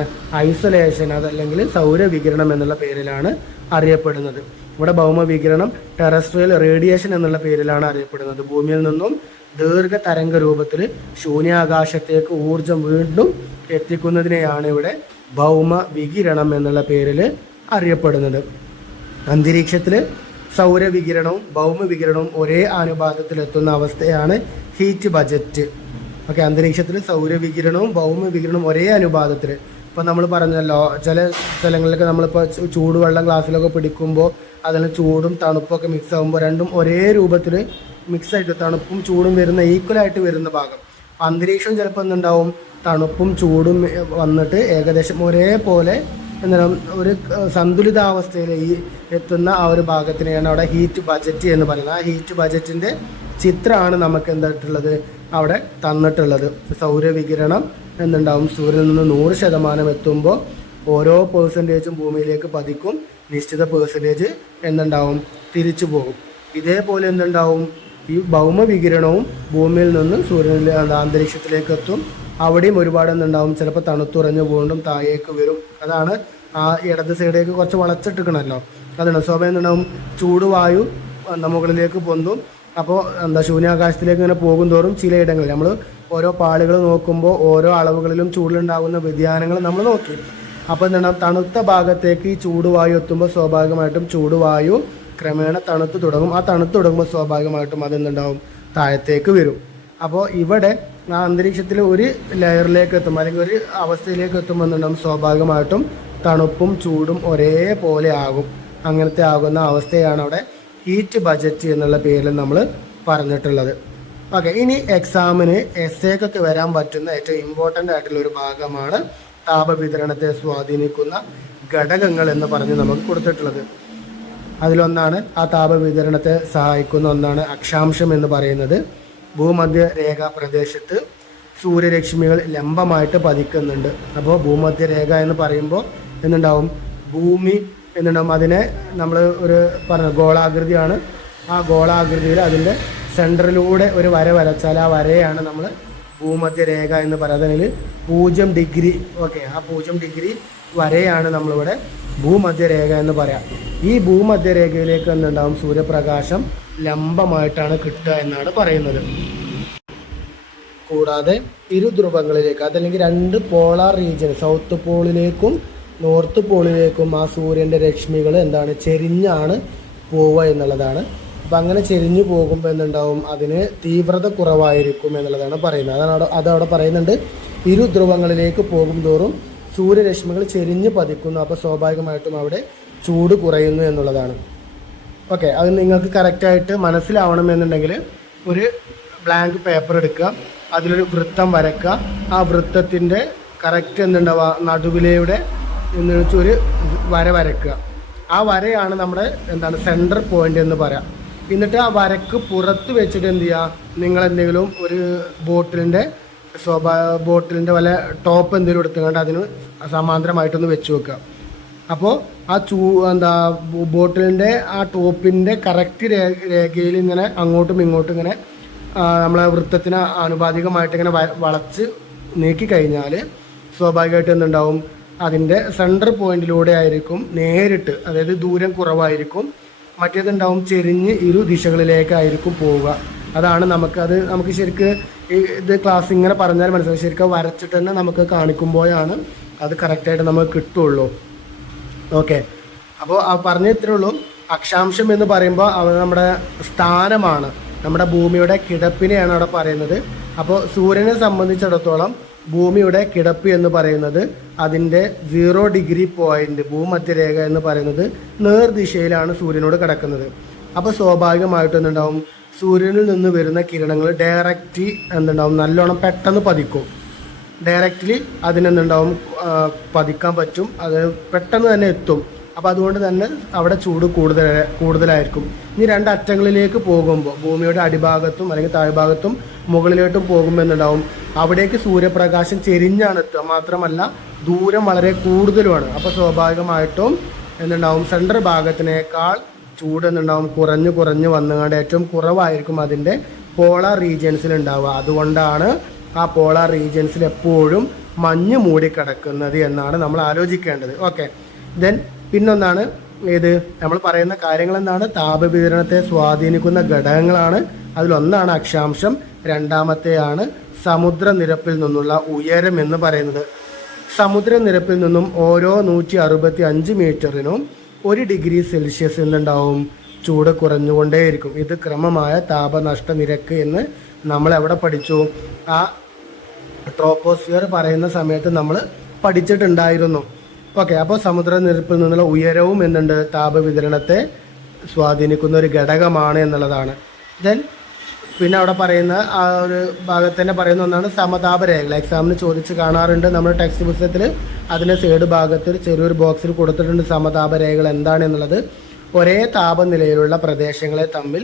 ഐസൊലേഷൻ, അതല്ലെങ്കിൽ സൗരവികിരണം എന്നുള്ള പേരിലാണ് അറിയപ്പെടുന്നത്. ഇവിടെ ഭൗമവികിരണം ടെറസ്ട്രിയൽ റേഡിയേഷൻ എന്നുള്ള പേരിലാണ് അറിയപ്പെടുന്നത്. ഭൂമിയിൽ നിന്നും ദീർഘതരംഗ രൂപത്തിൽ ശൂന്യാകാശത്തേക്ക് ഊർജം വീണ്ടും എത്തിക്കുന്നതിനെയാണ് ഇവിടെ ഭൗമവികിരണം എന്നുള്ള പേരിൽ അറിയപ്പെടുന്നത്. അന്തരീക്ഷത്തിൽ സൗരവികിരണവും ഭൗമവികിരണവും ഒരേ അനുപാതത്തിലെത്തുന്ന അവസ്ഥയാണ് ഹീറ്റ് ബജറ്റ്. ഓക്കെ, അന്തരീക്ഷത്തിൽ സൗരവികിരണവും ഭൗമവികിരണവും ഒരേ അനുപാതത്തിൽ. ഇപ്പം നമ്മൾ പറഞ്ഞല്ലോ, ചില സ്ഥലങ്ങളിലൊക്കെ നമ്മളിപ്പോൾ ചൂടുവെള്ളം ഗ്ലാസ്സിലൊക്കെ പിടിക്കുമ്പോൾ അതിന് ചൂടും തണുപ്പൊക്കെ മിക്സ് ആകുമ്പോൾ രണ്ടും ഒരേ രൂപത്തിൽ മിക്സ് ആയിട്ട് തണുപ്പും ചൂടും വരുന്ന ഈക്വലായിട്ട് വരുന്ന ഭാഗം. അന്തരീക്ഷം ചിലപ്പോൾ എന്തുണ്ടാവും, തണുപ്പും ചൂടും വന്നിട്ട് ഏകദേശം ഒരേപോലെ എന്താണ് ഒരു സന്തുലിതാവസ്ഥയിൽ എത്തുന്ന ആ ഒരു ഭാഗത്തിനെയാണ് അവിടെ ഹീറ്റ് ബജറ്റ് എന്ന് പറയുന്നത്. ആ ഹീറ്റ് ബജറ്റിൻ്റെ ചിത്രമാണ് നമുക്ക് എന്തായിട്ടുള്ളത് അവിടെ തന്നിട്ടുള്ളത്. സൗരവികിരണം എന്തുണ്ടാവും, സൂര്യനിൽ നിന്ന് 100% എത്തുമ്പോൾ ഓരോ പെർസെൻറ്റേജും ഭൂമിയിലേക്ക് പതിക്കും, നിശ്ചിത പെർസെൻറ്റേജ് എന്തുണ്ടാവും തിരിച്ചു പോകും. ഇതേപോലെ എന്തുണ്ടാവും, ഈ ഭൗമവികിരണവും ഭൂമിയിൽ നിന്ന് സൂര്യനിലെ അന്തരീക്ഷത്തിലേക്ക് എത്തും. അവിടെയും ഒരുപാട് എന്തുണ്ടാവും, ചിലപ്പോൾ തണുത്തുറഞ്ഞ് വീണ്ടും താഴേക്ക് വരും. അതാണ് ആ ഇടത് സൈഡിലേക്ക് കുറച്ച് വളച്ചിട്ടിക്കണമല്ലോ, അതാണ് സ്വാഭാവികം. എന്തുണ്ടാവും, ചൂടുവായു മുകളിലേക്ക് പൊന്തും. അപ്പോൾ ശൂന്യാകാശത്തിലേക്ക് ഇങ്ങനെ പോകും തോറും ചിലയിടങ്ങളിൽ നമ്മൾ ഓരോ പാളികൾ നോക്കുമ്പോൾ ഓരോ അളവുകളിലും ചൂടിലുണ്ടാകുന്ന വ്യതിയാനങ്ങൾ നമ്മൾ നോക്കി. അപ്പോൾ എന്താണ്, തണുത്ത ഭാഗത്തേക്ക് ഈ ചൂടുവായു എത്തുമ്പോൾ സ്വാഭാവികമായിട്ടും ചൂടുവായു ക്രമേണ തണുത്ത് തുടങ്ങും. ആ തണുത്ത് തുടങ്ങുമ്പോൾ സ്വാഭാവികമായിട്ടും അതെന്തുണ്ടാവും, താഴത്തേക്ക് വരും. അപ്പോൾ ഇവിടെ ആ അന്തരീക്ഷത്തിൽ ഒരു ലെയറിലേക്ക് എത്തുമ്പോൾ അല്ലെങ്കിൽ ഒരു അവസ്ഥയിലേക്ക് എത്തുമ്പോൾ എന്തുണ്ടാവും, സ്വാഭാവികമായിട്ടും തണുപ്പും ചൂടും ഒരേപോലെ ആകും. അങ്ങനത്തെ ആകുന്ന അവസ്ഥയാണ് അവിടെ ഹീറ്റ് ബജറ്റ് എന്നുള്ള പേരിൽ നമ്മൾ പറഞ്ഞിട്ടുള്ളത്. ഓക്കെ, ഇനി എക്സാമിന് എസ്സേക്കൊക്കെ വരാൻ പറ്റുന്ന ഏറ്റവും ഇമ്പോർട്ടൻ്റ് ആയിട്ടുള്ള ഒരു ഭാഗമാണ് താപവിതരണത്തെ സ്വാധീനിക്കുന്ന ഘടകങ്ങൾ എന്ന് പറഞ്ഞ് നമുക്ക് കൊടുത്തിട്ടുള്ളത്. അതിലൊന്നാണ്, ആ താപവിതരണത്തെ സഹായിക്കുന്ന ഒന്നാണ് അക്ഷാംശം എന്ന് പറയുന്നത്. ഭൂമധ്യരേഖ പ്രദേശത്ത് സൂര്യരശ്മികൾ ലംബമായിട്ട് പതിക്കുന്നുണ്ട്. അപ്പോൾ ഭൂമധ്യരേഖ എന്ന് പറയുമ്പോൾ എന്തുണ്ടാവും, ഭൂമി എന്തുണ്ടാവും, അതിനെ നമ്മൾ ഒരു പറഞ്ഞ ഗോളാകൃതിയാണ്. ആ ഗോളാകൃതിയിൽ അതിൻ്റെ സെൻറ്ററിലൂടെ ഒരു വര വരച്ചാൽ ആ വരയാണ് നമ്മൾ ഭൂമധ്യരേഖ എന്ന് പറയുന്നത്. അതിൽ 0 ഡിഗ്രി, ഓക്കെ, ആ 0 ഡിഗ്രി വരെയാണ് നമ്മളിവിടെ ഭൂമധ്യരേഖ എന്ന് പറയാം. ഈ ഭൂമധ്യരേഖയിലേക്ക് എന്തുണ്ടാവും, സൂര്യപ്രകാശം ലംബമായിട്ടാണ് കിട്ടുക എന്നാണ് പറയുന്നത്. കൂടാതെ ഇരുധ്രുവങ്ങളിലേക്ക്, അതല്ലെങ്കിൽ 2 പോളാർ റീജിയൻ, സൗത്ത് പോളിലേക്കും നോർത്ത് പോളിലേക്കും ആ സൂര്യൻ്റെ രശ്മികൾ എന്താണ് ചെരിഞ്ഞാണ് പോവുക എന്നുള്ളതാണ്. അപ്പം അങ്ങനെ ചെരിഞ്ഞു പോകുമ്പോൾ എന്തുണ്ടാവും, അതിന് തീവ്രത കുറവായിരിക്കും എന്നുള്ളതാണ് പറയുന്നത്. അതവിടെ പറയുന്നുണ്ട്, ഇരുധ്രുവങ്ങളിലേക്ക് പോകും തോറും സൂര്യരശ്മികൾ ചെരിഞ്ഞ് പതിക്കുന്നു. അപ്പോൾ സ്വാഭാവികമായിട്ടും അവിടെ ചൂട് കുറയുന്നു എന്നുള്ളതാണ്. ഓക്കെ, അത് നിങ്ങൾക്ക് കറക്റ്റായിട്ട് മനസ്സിലാവണമെന്നുണ്ടെങ്കിൽ ഒരു ബ്ലാങ്ക് പേപ്പർ എടുക്കുക, അതിലൊരു വൃത്തം വരയ്ക്കുക. ആ വൃത്തത്തിൻ്റെ കറക്റ്റ് എന്തുണ്ടാവുക, നടുവിലൂടെ എന്ന് വെച്ചൊരു വര വരയ്ക്കുക. ആ വരയാണ് നമ്മുടെ എന്താണ് സെൻറ്റർ പോയിൻ്റ് എന്ന് പറയാം. എന്നിട്ട് ആ വരക്ക് പുറത്ത് വെച്ചിട്ട് എന്ത് ചെയ്യുക, നിങ്ങളെന്തെങ്കിലും ഒരു ബോട്ടിലിൻ്റെ വല്ല ടോപ്പ് എന്തെങ്കിലും എടുത്തുകൊണ്ട് അതിന് സമാന്തരമായിട്ടൊന്ന് വെച്ച് വെക്കുക. അപ്പോൾ ആ ബോട്ടിലിൻ്റെ ആ ടോപ്പിൻ്റെ കറക്റ്റ് രേഖയിൽ ഇങ്ങനെ അങ്ങോട്ടും ഇങ്ങോട്ടും ഇങ്ങനെ നമ്മളെ വൃത്തത്തിന് ആനുപാതികമായിട്ട് ഇങ്ങനെ വളച്ച് നീക്കി കഴിഞ്ഞാൽ സ്വാഭാവികമായിട്ട് എന്തുണ്ടാവും, അതിൻ്റെ സെൻറ്റർ പോയിന്റിലൂടെ ആയിരിക്കും നേരിട്ട്, അതായത് ദൂരം കുറവായിരിക്കും. മറ്റേതുണ്ടാവും ചെരിഞ്ഞ് ഇരു ദിശകളിലേക്കായിരിക്കും പോവുക. അതാണ് നമുക്ക് ശരിക്ക് ഇത് ക്ലാസ് ഇങ്ങനെ പറഞ്ഞാൽ മനസ്സിലാവും. ശരിക്കും വരച്ചിട്ട് തന്നെ നമുക്ക് കാണിക്കുമ്പോഴാണ് അത് കറക്റ്റായിട്ട് നമുക്ക് കിട്ടുള്ളൂ. ഓക്കെ, അപ്പോൾ പറഞ്ഞ ഇത്രേ ഉള്ളൂ. അക്ഷാംശം എന്ന് പറയുമ്പോൾ അത് നമ്മുടെ സ്ഥാനമാണ്, നമ്മുടെ ഭൂമിയുടെ കിടപ്പിനെയാണ് അവിടെ പറയുന്നത്. അപ്പോൾ സൂര്യനെ സംബന്ധിച്ചിടത്തോളം ഭൂമിയുടെ കിടപ്പ് എന്ന് പറയുന്നത് അതിൻ്റെ 0 ഡിഗ്രി പോയിൻ്റ്, ഭൂമധ്യരേഖ എന്ന് പറയുന്നത് നേർദിശയിലാണ് സൂര്യനോട് കിടക്കുന്നത്. അപ്പോൾ സ്വാഭാവികമായിട്ടും എന്തുണ്ടാവും, സൂര്യനിൽ നിന്ന് വരുന്ന കിരണങ്ങൾ ഡയറക്റ്റ് എന്തുണ്ടാവും, നല്ലോണം പെട്ടെന്ന് പതിക്കും. ഡയറക്റ്റ്ലി അതിനെന്തുണ്ടാവും, പതിക്കാൻ പറ്റും, അത് പെട്ടെന്ന് തന്നെ എത്തും. അപ്പോൾ അതുകൊണ്ട് തന്നെ അവിടെ ചൂട് കൂടുതലായിരിക്കും. ഇനി രണ്ട് അറ്റങ്ങളിലേക്ക് പോകുമ്പോൾ, ഭൂമിയുടെ അടിഭാഗത്തും അല്ലെങ്കിൽ താഴ്ഭാഗത്തും മുകളിലോട്ടും പോകുമ്പോൾ എന്തുണ്ടാവും, അവിടേക്ക് സൂര്യപ്രകാശം ചെരിഞ്ഞാണ് എത്തുക. മാത്രമല്ല ദൂരം വളരെ കൂടുതലുമാണ്. അപ്പോൾ സ്വാഭാവികമായിട്ടും എന്തുണ്ടാവും, സെൻട്രൽ ഭാഗത്തിനേക്കാൾ ചൂട് എന്തുണ്ടാവും, കുറഞ്ഞ് വന്നുകൊണ്ട് ഏറ്റവും കുറവായിരിക്കും അതിൻ്റെ പോളാർ റീജിയൻസിൽ ഉണ്ടാവുക. അതുകൊണ്ടാണ് ആ പോളാർ റീജിയൻസിൽ എപ്പോഴും മഞ്ഞ് മൂടിക്കിടക്കുന്നത് എന്നാണ് നമ്മൾ ആലോചിക്കേണ്ടത്. ഓക്കെ, ദെൻ പിന്നൊന്നാണ് ഏത് നമ്മൾ പറയുന്ന കാര്യങ്ങൾ എന്താണ്, താപവിതരണത്തെ സ്വാധീനിക്കുന്ന ഘടകങ്ങളാണ്. അതിലൊന്നാണ് അക്ഷാംശം, രണ്ടാമത്തെയാണ് സമുദ്രനിരപ്പിൽ നിന്നുള്ള ഉയരം എന്ന് പറയുന്നത്. സമുദ്രനിരപ്പിൽ നിന്നും ഓരോ 165 മീറ്ററിനും 1 ഡിഗ്രി സെൽഷ്യസ് എന്തുണ്ടാവും, ചൂട് കുറഞ്ഞുകൊണ്ടേയിരിക്കും. ഇത് ക്രമമായ താപനഷ്ട നിരക്ക് എന്ന് നമ്മൾ എവിടെ പഠിച്ചു, ആ ട്രോപ്പോസ്ഫിയർ പറയുന്ന സമയത്ത് നമ്മൾ പഠിച്ചിട്ടുണ്ടായിരുന്നു. ഓക്കെ, അപ്പോൾ സമുദ്രനിരപ്പിൽ നിന്നുള്ള ഉയരവും എന്തുണ്ട്, താപവിതരണത്തെ സ്വാധീനിക്കുന്ന ഒരു ഘടകമാണ് എന്നുള്ളതാണ്. ദെൻ പിന്നെ അവിടെ പറയുന്ന ആ ഒരു ഭാഗത്ത് തന്നെ പറയുന്ന ഒന്നാണ് സമതാപ രേഖകൾ. എക്സാമിന് ചോദിച്ച് കാണാറുണ്ട് നമ്മുടെ ടെക്സ്റ്റ് പുസ്തകത്തിൽ. അതിൻ്റെ സൈഡ് ഭാഗത്ത് ചെറിയൊരു ബോക്സിൽ കൊടുത്തിട്ടുണ്ട് സമതാപ രേഖകൾ എന്താണ് എന്നുള്ളത്. ഒരേ താപനിലയിലുള്ള പ്രദേശങ്ങളെ തമ്മിൽ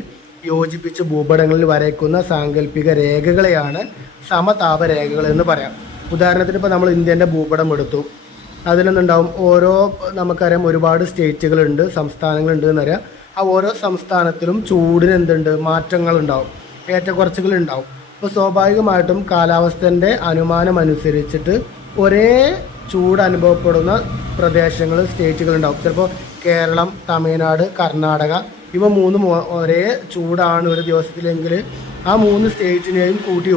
യോജിപ്പിച്ച് ഭൂപടങ്ങളിൽ വരയ്ക്കുന്ന സാങ്കല്പിക രേഖകളെയാണ് സമതാപ രേഖകൾ എന്ന് പറയാം. ഉദാഹരണത്തിന് ഇപ്പോൾ നമ്മൾ ഇന്ത്യൻ്റെ ഭൂപടം എടുത്തു. അതിലെന്നുണ്ടാവും ഓരോ, നമുക്കറിയാം ഒരുപാട് സ്റ്റേറ്റുകളുണ്ട്, സംസ്ഥാനങ്ങളുണ്ട് എന്നറിയാം. ആ ഓരോ സംസ്ഥാനത്തിലും ചൂടിന് എന്തുണ്ട്, മാറ്റങ്ങളുണ്ടാവും, ഏറ്റക്കുറച്ചുകളുണ്ടാവും. അപ്പോൾ സ്വാഭാവികമായിട്ടും കാലാവസ്ഥൻ്റെ അനുമാനം അനുസരിച്ചിട്ട് ഒരേ ചൂട് അനുഭവപ്പെടുന്ന പ്രദേശങ്ങൾ, സ്റ്റേറ്റുകളുണ്ടാവും. ചിലപ്പോൾ കേരളം, തമിഴ്നാട്, കർണാടക ഇവ മൂന്നും ഒരേ ചൂടാണ് ഒരു ദിവസത്തിലെങ്കിൽ ആ 3 സ്റ്റേറ്റിനെയും കൂട്ടി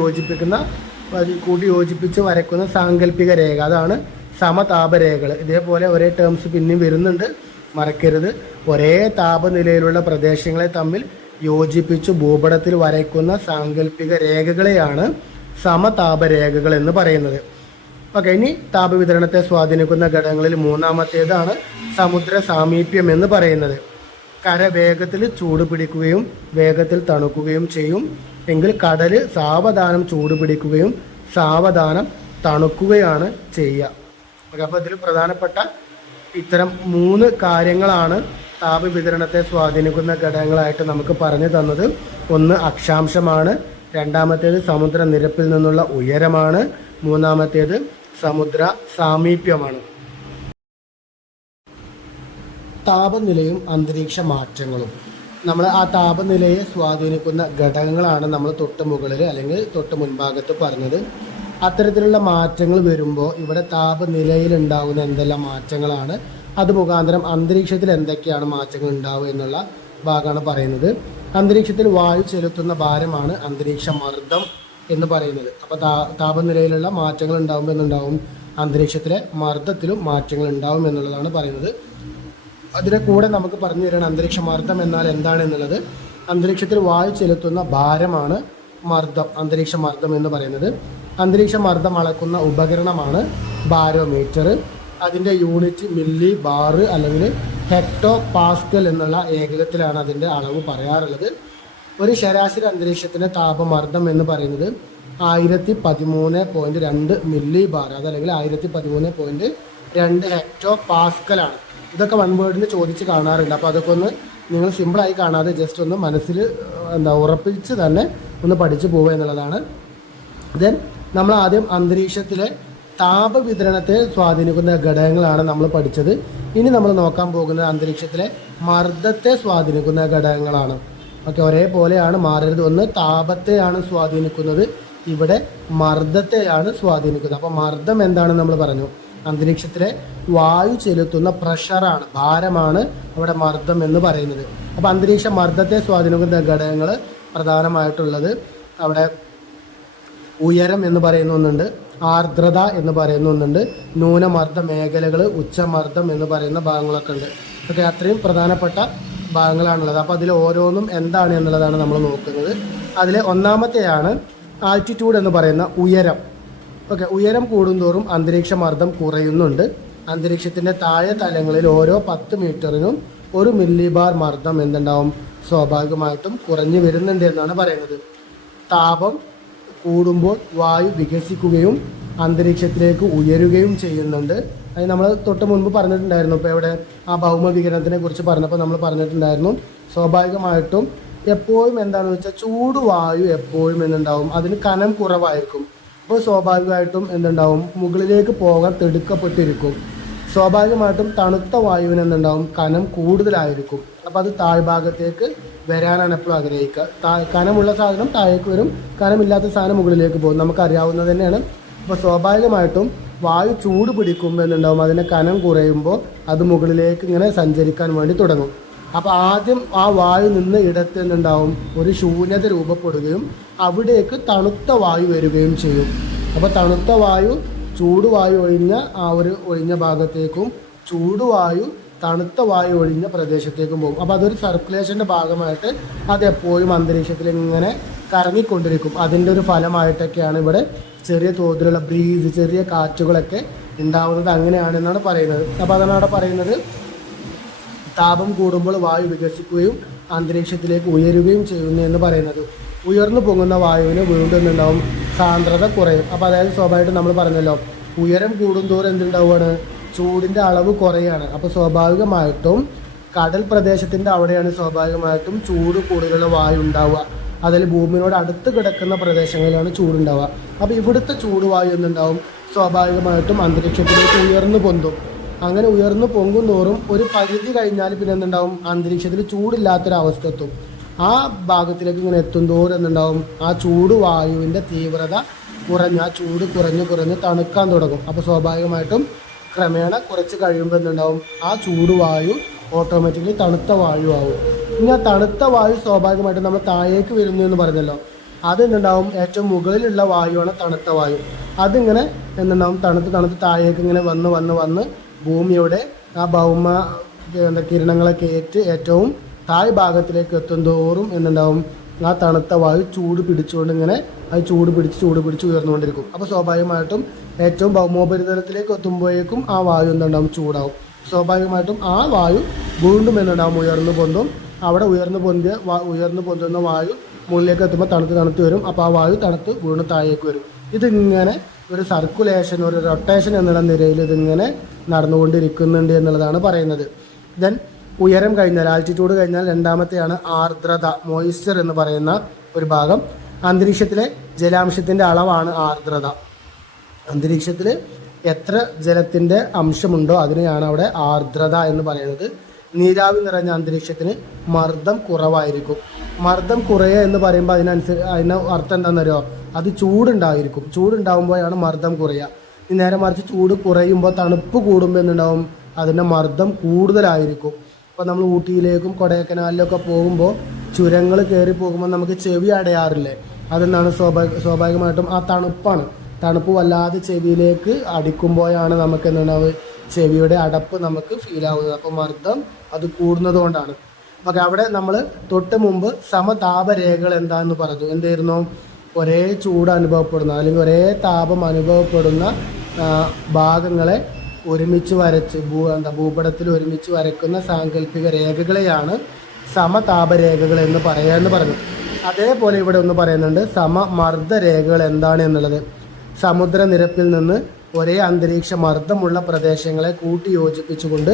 യോജിപ്പിച്ച് വരയ്ക്കുന്ന സാങ്കല്പിക രേഖ, അതാണ് സമതാപരേഖകൾ. ഇതേപോലെ ഒരേ ടേംസ് പിന്നെയും വരുന്നുണ്ട്, മറക്കരുത്. ഒരേ താപനിലയിലുള്ള പ്രദേശങ്ങളെ തമ്മിൽ യോജിപ്പിച്ച് ഭൂപടത്തിൽ വരയ്ക്കുന്ന സാങ്കല്പിക രേഖകളെയാണ് സമതാപരേഖകൾ എന്ന് പറയുന്നത്. ഓക്കെ, ഇനി താപവിതരണത്തെ സ്വാധീനിക്കുന്ന ഘടകങ്ങളിൽ മൂന്നാമത്തേതാണ് സമുദ്ര സാമീപ്യം എന്ന് പറയുന്നത്. കര വേഗത്തിൽ ചൂട് പിടിക്കുകയും വേഗത്തിൽ തണുക്കുകയും ചെയ്യും എങ്കിൽ കടൽ സാവധാനം ചൂട് പിടിക്കുകയും സാവധാനം തണുക്കുകയാണ് ചെയ്യുക. ഓക്കെ, അപ്പോൾ ഇതിൽ പ്രധാനപ്പെട്ട ഇത്തരം 3 കാര്യങ്ങളാണ് താപവിതരണത്തെ സ്വാധീനിക്കുന്ന ഘടകങ്ങളായിട്ട് നമുക്ക് പറഞ്ഞു തന്നത്. ഒന്ന് അക്ഷാംശമാണ്, രണ്ടാമത്തേത് സമുദ്രനിരപ്പിൽ നിന്നുള്ള ഉയരമാണ്, മൂന്നാമത്തേത് സമുദ്ര സാമീപ്യമാണ്. താപനിലയും അന്തരീക്ഷ മാറ്റങ്ങളും, നമ്മൾ ആ താപനിലയെ സ്വാധീനിക്കുന്ന ഘടകങ്ങളാണ് നമ്മൾ തൊട്ട് മുകളിൽ അല്ലെങ്കിൽ തൊട്ട് മുൻഭാഗത്ത് പറഞ്ഞത്. അത്തരത്തിലുള്ള മാറ്റങ്ങൾ വരുമ്പോൾ ഇവിടെ താപനിലയിൽ ഉണ്ടാകുന്ന എന്തെല്ലാം മാറ്റങ്ങളാണ്, അത് മുഖാന്തരം അന്തരീക്ഷത്തിൽ എന്തൊക്കെയാണ് മാറ്റങ്ങൾ ഉണ്ടാവുക എന്നുള്ള ഭാഗമാണ് പറയുന്നത്. അന്തരീക്ഷത്തിൽ വായു ചെലുത്തുന്ന ഭാരമാണ് അന്തരീക്ഷ മർദ്ദം എന്ന് പറയുന്നത്. അപ്പോൾ താപനിലയിലുള്ള മാറ്റങ്ങൾ ഉണ്ടാകുമ്പോൾ എന്നുണ്ടാവും, അന്തരീക്ഷത്തിലെ മർദ്ദത്തിലും മാറ്റങ്ങൾ ഉണ്ടാവും എന്നുള്ളതാണ് പറയുന്നത്. അതിനെ കൂടെ നമുക്ക് പറഞ്ഞു തരണം അന്തരീക്ഷ മർദ്ദം എന്നാൽ എന്താണ് എന്നുള്ളത്. അന്തരീക്ഷത്തിൽ വായു ചെലുത്തുന്ന ഭാരമാണ് മർദ്ദം, അന്തരീക്ഷ മർദ്ദം എന്ന് പറയുന്നത്. അന്തരീക്ഷ മർദ്ദം അളക്കുന്ന ഉപകരണമാണ് ബാരോമീറ്റർ. അതിൻ്റെ യൂണിറ്റ് മില്ലി ബാർ അല്ലെങ്കിൽ ഹെക്ടോ പാസ്കൽ എന്നുള്ള ഏകകത്തിലാണ് അതിൻ്റെ അളവ് പറയാറുള്ളത്. ഒരു ശരാശരി അന്തരീക്ഷത്തിൻ്റെ താപമർദ്ദം എന്ന് പറയുന്നത് 1013.2 മില്ലി ബാർ, അതല്ലെങ്കിൽ 1013.2 ഹെക്ടോ പാസ്കലാണ്. ഇതൊക്കെ വൺ വേർഡിന് ചോദിച്ച് കാണാറുണ്ട്. അപ്പോൾ അതൊക്കെ ഒന്ന് നിങ്ങൾ സിമ്പിളായി കാണാതെ ജസ്റ്റ് ഒന്ന് മനസ്സിൽ ഉറപ്പിച്ച് തന്നെ ഒന്ന് പഠിച്ചു പോവുക എന്നുള്ളതാണ്. ദെൻ നമ്മൾ ആദ്യം അന്തരീക്ഷത്തിലെ താപവിതരണത്തെ സ്വാധീനിക്കുന്ന ഘടകങ്ങളാണ് നമ്മൾ പഠിച്ചത്. ഇനി നമ്മൾ നോക്കാൻ പോകുന്നത് അന്തരീക്ഷത്തിലെ മർദ്ദത്തെ സ്വാധീനിക്കുന്ന ഘടകങ്ങളാണ്. ഓക്കെ, ഒരേപോലെയാണ്, മാറരുത്. ഒന്ന് താപത്തെയാണ് സ്വാധീനിക്കുന്നത്, ഇവിടെ മർദ്ദത്തെയാണ് സ്വാധീനിക്കുന്നത്. അപ്പോൾ മർദ്ദം എന്താണെന്ന് നമ്മൾ പറഞ്ഞു, അന്തരീക്ഷത്തിലെ വായു ചെലുത്തുന്ന പ്രഷറാണ്, ഭാരമാണ് അവിടെ മർദ്ദം എന്ന് പറയുന്നത്. അപ്പോൾ അന്തരീക്ഷ മർദ്ദത്തെ സ്വാധീനിക്കുന്ന ഘടകങ്ങൾ പ്രധാനമായിട്ടുള്ളത് അവിടെ ഉയരം എന്ന് പറയുന്ന ഒന്നുണ്ട്, ആർദ്രത എന്ന് പറയുന്ന ഒന്നുണ്ട്, ന്യൂനമർദ്ദ മേഖലകൾ, ഉച്ചമർദ്ദം എന്ന് പറയുന്ന ഭാഗങ്ങളൊക്കെ ഉണ്ട്. ഓക്കെ, അത്രയും പ്രധാനപ്പെട്ട ഭാഗങ്ങളാണുള്ളത്. അപ്പോൾ അതിൽ ഓരോന്നും എന്താണ് എന്നുള്ളതാണ് നമ്മൾ നോക്കുന്നത്. അതിൽ ഒന്നാമത്തെയാണ് ആൾട്ടിറ്റ്യൂഡ് എന്ന് പറയുന്ന ഉയരം. ഓക്കെ, ഉയരം കൂടുന്തോറും അന്തരീക്ഷ മർദ്ദം കുറയുന്നുണ്ട്. അന്തരീക്ഷത്തിൻ്റെ താഴെ തലങ്ങളിൽ ഓരോ 10 മീറ്ററിനും 1 മില്ലിബാർ മർദ്ദം എന്തുണ്ടാവും, സ്വാഭാവികമായിട്ടും കുറഞ്ഞു വരുന്നുണ്ട് എന്നാണ് പറയുന്നത്. താപം കൂടുമ്പോൾ വായു വികസിക്കുകയും അന്തരീക്ഷത്തിലേക്ക് ഉയരുകയും ചെയ്യുന്നുണ്ട്. അത് നമ്മൾ തൊട്ട് മുൻപ് പറഞ്ഞിട്ടുണ്ടായിരുന്നു. ഇപ്പോൾ ഇവിടെ ആ ഭൗമവികിരണത്തിനെ കുറിച്ച് പറഞ്ഞപ്പോൾ നമ്മൾ പറഞ്ഞിട്ടുണ്ടായിരുന്നു, സ്വാഭാവികമായിട്ടും എപ്പോഴും എന്താണെന്ന് വെച്ചാൽ ചൂട് വായു എപ്പോഴും എന്തുണ്ടാവും, അതിന് കനം കുറവായിരിക്കും. അപ്പോൾ സ്വാഭാവികമായിട്ടും എന്തുണ്ടാവും, മുകളിലേക്ക് പോകാൻ തിടുക്കപ്പെട്ടിരിക്കും. സ്വാഭാവികമായിട്ടും തണുത്ത വായുവിന് എന്തുണ്ടാവും, കനം കൂടുതലായിരിക്കും. അപ്പോൾ അത് താഴ്ഭാഗത്തേക്ക് വരാനാണ് എപ്പോഴും ആഗ്രഹിക്കുക. കനമുള്ള സാധനം താഴേക്ക് വരും, കനമില്ലാത്ത സാധനം മുകളിലേക്ക് പോകും, നമുക്കറിയാവുന്നത് തന്നെയാണ്. അപ്പോൾ സ്വാഭാവികമായിട്ടും വായു ചൂട് പിടിക്കുമ്പോൾ എന്തുണ്ടാവും, അതിൻ്റെ കനം കുറയുമ്പോൾ അത് മുകളിലേക്ക് ഇങ്ങനെ സഞ്ചരിക്കാൻ വേണ്ടി തുടങ്ങും. അപ്പോൾ ആദ്യം ആ വായു നിന്ന് ഇടത്ത് നിന്നുണ്ടാവും ഒരു ശൂന്യത രൂപപ്പെടുകയും അവിടേക്ക് തണുത്ത വായു വരികയും ചെയ്യും. അപ്പോൾ തണുത്ത വായു ചൂടുവായു ഒഴിഞ്ഞ ഭാഗത്തേക്കും ചൂടുവായു തണുത്ത വായു ഒഴിഞ്ഞ പ്രദേശത്തേക്കും പോകും. അപ്പോൾ അതൊരു സർക്കുലേഷൻ്റെ ഭാഗമായിട്ട് അതെപ്പോഴും അന്തരീക്ഷത്തിൽ ഇങ്ങനെ കറങ്ങിക്കൊണ്ടിരിക്കും. അതിൻ്റെ ഒരു ഫലമായിട്ടൊക്കെയാണ് ഇവിടെ ചെറിയ തോതിലുള്ള ബ്രീസ്, ചെറിയ കാറ്റുകളൊക്കെ ഉണ്ടാവുന്നത്. അങ്ങനെയാണെന്നാണ് പറയുന്നത്. അപ്പോൾ അതാണ് അവിടെ പറയുന്നത്, താപം കൂടുമ്പോൾ വായു വികസിക്കുകയും അന്തരീക്ഷത്തിലേക്ക് ഉയരുകയും ചെയ്യുന്നു എന്ന് പറയുന്നത്. ഉയർന്നു പൊങ്ങുന്ന വായുവിന് വീണ്ടും എന്തുണ്ടാവും, സാന്ദ്രത കുറയും. അപ്പോൾ അതായത് സ്വാഭാവികമായിട്ടും നമ്മൾ പറഞ്ഞല്ലോ, ഉയരം കൂടുന്തോറും എന്തുണ്ടാവുകയാണ്, ചൂടിൻ്റെ അളവ് കുറയാണ്. അപ്പോൾ സ്വാഭാവികമായിട്ടും കടൽ പ്രദേശത്തിൻ്റെ അവിടെയാണ് സ്വാഭാവികമായിട്ടും ചൂട് കൂടുതലുള്ള വായു ഉണ്ടാവുക. അതിൽ ഭൂമിയോട് അടുത്ത് കിടക്കുന്ന പ്രദേശങ്ങളിലാണ് ചൂടുണ്ടാവുക. അപ്പോൾ ഇവിടുത്തെ ചൂടുവായു എന്തുണ്ടാവും, സ്വാഭാവികമായിട്ടും അന്തരീക്ഷത്തിലേക്ക് ഉയർന്നു പൊന്തും. അങ്ങനെ ഉയർന്നു പൊങ്കും തോറും ഒരു പരിധി കഴിഞ്ഞാൽ പിന്നെ എന്തുണ്ടാവും, അന്തരീക്ഷത്തിൽ ചൂടില്ലാത്തൊരവസ്ഥ എത്തും. ആ ഭാഗത്തിലേക്ക് ഇങ്ങനെ എത്തും തോറും എന്തുണ്ടാവും, ആ ചൂടുവായുവിൻ്റെ തീവ്രത കുറഞ്ഞ് ആ ചൂട് കുറഞ്ഞ് തണുക്കാൻ തുടങ്ങും. അപ്പോൾ സ്വാഭാവികമായിട്ടും ക്രമേണ കുറച്ച് കഴിയുമ്പോൾ എന്തുണ്ടാവും, ആ ചൂടുവായു ഓട്ടോമാറ്റിക്കലി തണുത്ത വായു ആവും. ഇനി ആ തണുത്ത വായു സ്വാഭാവികമായിട്ടും നമ്മൾ താഴേക്ക് വരുന്നു എന്ന് പറഞ്ഞല്ലോ, അതെന്തുണ്ടാവും, ഏറ്റവും മുകളിലുള്ള വായുവാണ് തണുത്ത വായു. അതിങ്ങനെ എന്തുണ്ടാവും, തണുത്ത് താഴേക്ക് ഇങ്ങനെ വന്ന് ഭൂമിയുടെ ആ ഭൗമ കിരണങ്ങളൊക്കെ ഏറ്റ് ഏറ്റവും താഴ് ഭാഗത്തിലേക്ക് എത്തും തോറും എന്തുണ്ടാവും, ആ തണുത്ത വായു ചൂട് പിടിച്ചുകൊണ്ട് ഇങ്ങനെ അത് ചൂട് പിടിച്ച് ഉയർന്നുകൊണ്ടിരിക്കും. അപ്പോൾ സ്വാഭാവികമായിട്ടും ഏറ്റവും ഭൗമോപരിതലത്തിലേക്ക് എത്തുമ്പോഴേക്കും ആ വായു എന്തുണ്ടാവും, ചൂടാവും. സ്വാഭാവികമായിട്ടും ആ വായു വീണ്ടും എന്തുണ്ടാവും, ഉയർന്നു പൊന്തും. അവിടെ ഉയർന്നു പൊന്തുന്ന വായു മുകളിലേക്ക് എത്തുമ്പോൾ തണുത്ത് വരും. അപ്പോൾ ആ വായു തണുത്ത് വീണ്ടും താഴേക്ക് വരും. ഇതിങ്ങനെ ഒരു സർക്കുലേഷൻ, ഒരു റൊട്ടേഷൻ എന്നുള്ള നിലയിൽ ഇതിങ്ങനെ നടന്നുകൊണ്ടിരിക്കുന്നുണ്ട് എന്നുള്ളതാണ് പറയുന്നത്. ദെൻ ഉയരം കഴിഞ്ഞാൽ, ആൾട്ടിറ്റ്യൂഡ് കഴിഞ്ഞാൽ രണ്ടാമത്തെയാണ് ആർദ്രത, മോയിസ്ചർ എന്ന് പറയുന്ന ഒരു ഭാഗം. അന്തരീക്ഷത്തിലെ ജലാംശത്തിൻ്റെ അളവാണ് ആർദ്രത. അന്തരീക്ഷത്തിൽ എത്ര ജലത്തിൻ്റെ അംശമുണ്ടോ അതിനെയാണ് അവിടെ ആർദ്രത എന്ന് പറയുന്നത്. നീരാവി നിറഞ്ഞ അന്തരീക്ഷത്തിന് മർദ്ദം കുറവായിരിക്കും. മർദ്ദം കുറയുക എന്ന് പറയുമ്പോൾ അതിന് അർത്ഥം എന്താണെന്നറിയോ, അത് ചൂടുണ്ടായിരിക്കും. ചൂടുണ്ടാകുമ്പോഴാണ് മർദ്ദം കുറയുക. നേരെ മറിച്ച് ചൂട് കുറയുമ്പോൾ തണുപ്പ് കൂടുമ്പോൾ എന്തുണ്ടാവും, അതിൻ്റെ മർദ്ദം കൂടുതലായിരിക്കും. ഇപ്പോൾ നമ്മൾ ഊട്ടിയിലേക്കും കൊടൈക്കനാലിലൊക്കെ പോകുമ്പോൾ ചുരങ്ങൾ കയറി പോകുമ്പോൾ നമുക്ക് ചെവി അടയാറില്ലേ, അതെന്താണ് സ്വാഭാവികമായിട്ടും ആ തണുപ്പാണ്. തണുപ്പ് വല്ലാതെ ചെവിയിലേക്ക് അടിക്കുമ്പോഴാണ് നമുക്ക് എന്താണ് ചെവിയുടെ അടപ്പ് നമുക്ക് ഫീൽ ആവുന്നത്. അപ്പോൾ മർദ്ദം അത് കൂടുന്നത് കൊണ്ടാണ്. അപ്പോൾ അവിടെ നമ്മൾ തൊട്ട് മുമ്പ് സമതാപരേഖകൾ എന്താണെന്ന് പറഞ്ഞു. എന്തായിരുന്നു, ഒരേ ചൂട് അനുഭവപ്പെടുന്ന അല്ലെങ്കിൽ ഒരേ താപം അനുഭവപ്പെടുന്ന ഭാഗങ്ങളെ ഒരുമിച്ച് വരച്ച് ഭൂപടത്തിൽ ഒരുമിച്ച് വരയ്ക്കുന്ന സാങ്കല്പിക രേഖകളെയാണ് സമതാപരേഖകൾ എന്ന് പറയാമെന്ന് പറഞ്ഞു. അതേപോലെ ഇവിടെ ഒന്ന് പറയുന്നുണ്ട്, സമമർദ്ദരേഖകൾ എന്താണ് എന്നുള്ളത്. സമുദ്രനിരപ്പിൽ നിന്ന് ഒരേ അന്തരീക്ഷ മർദ്ദമുള്ള പ്രദേശങ്ങളെ കൂട്ടി യോജിപ്പിച്ചുകൊണ്ട്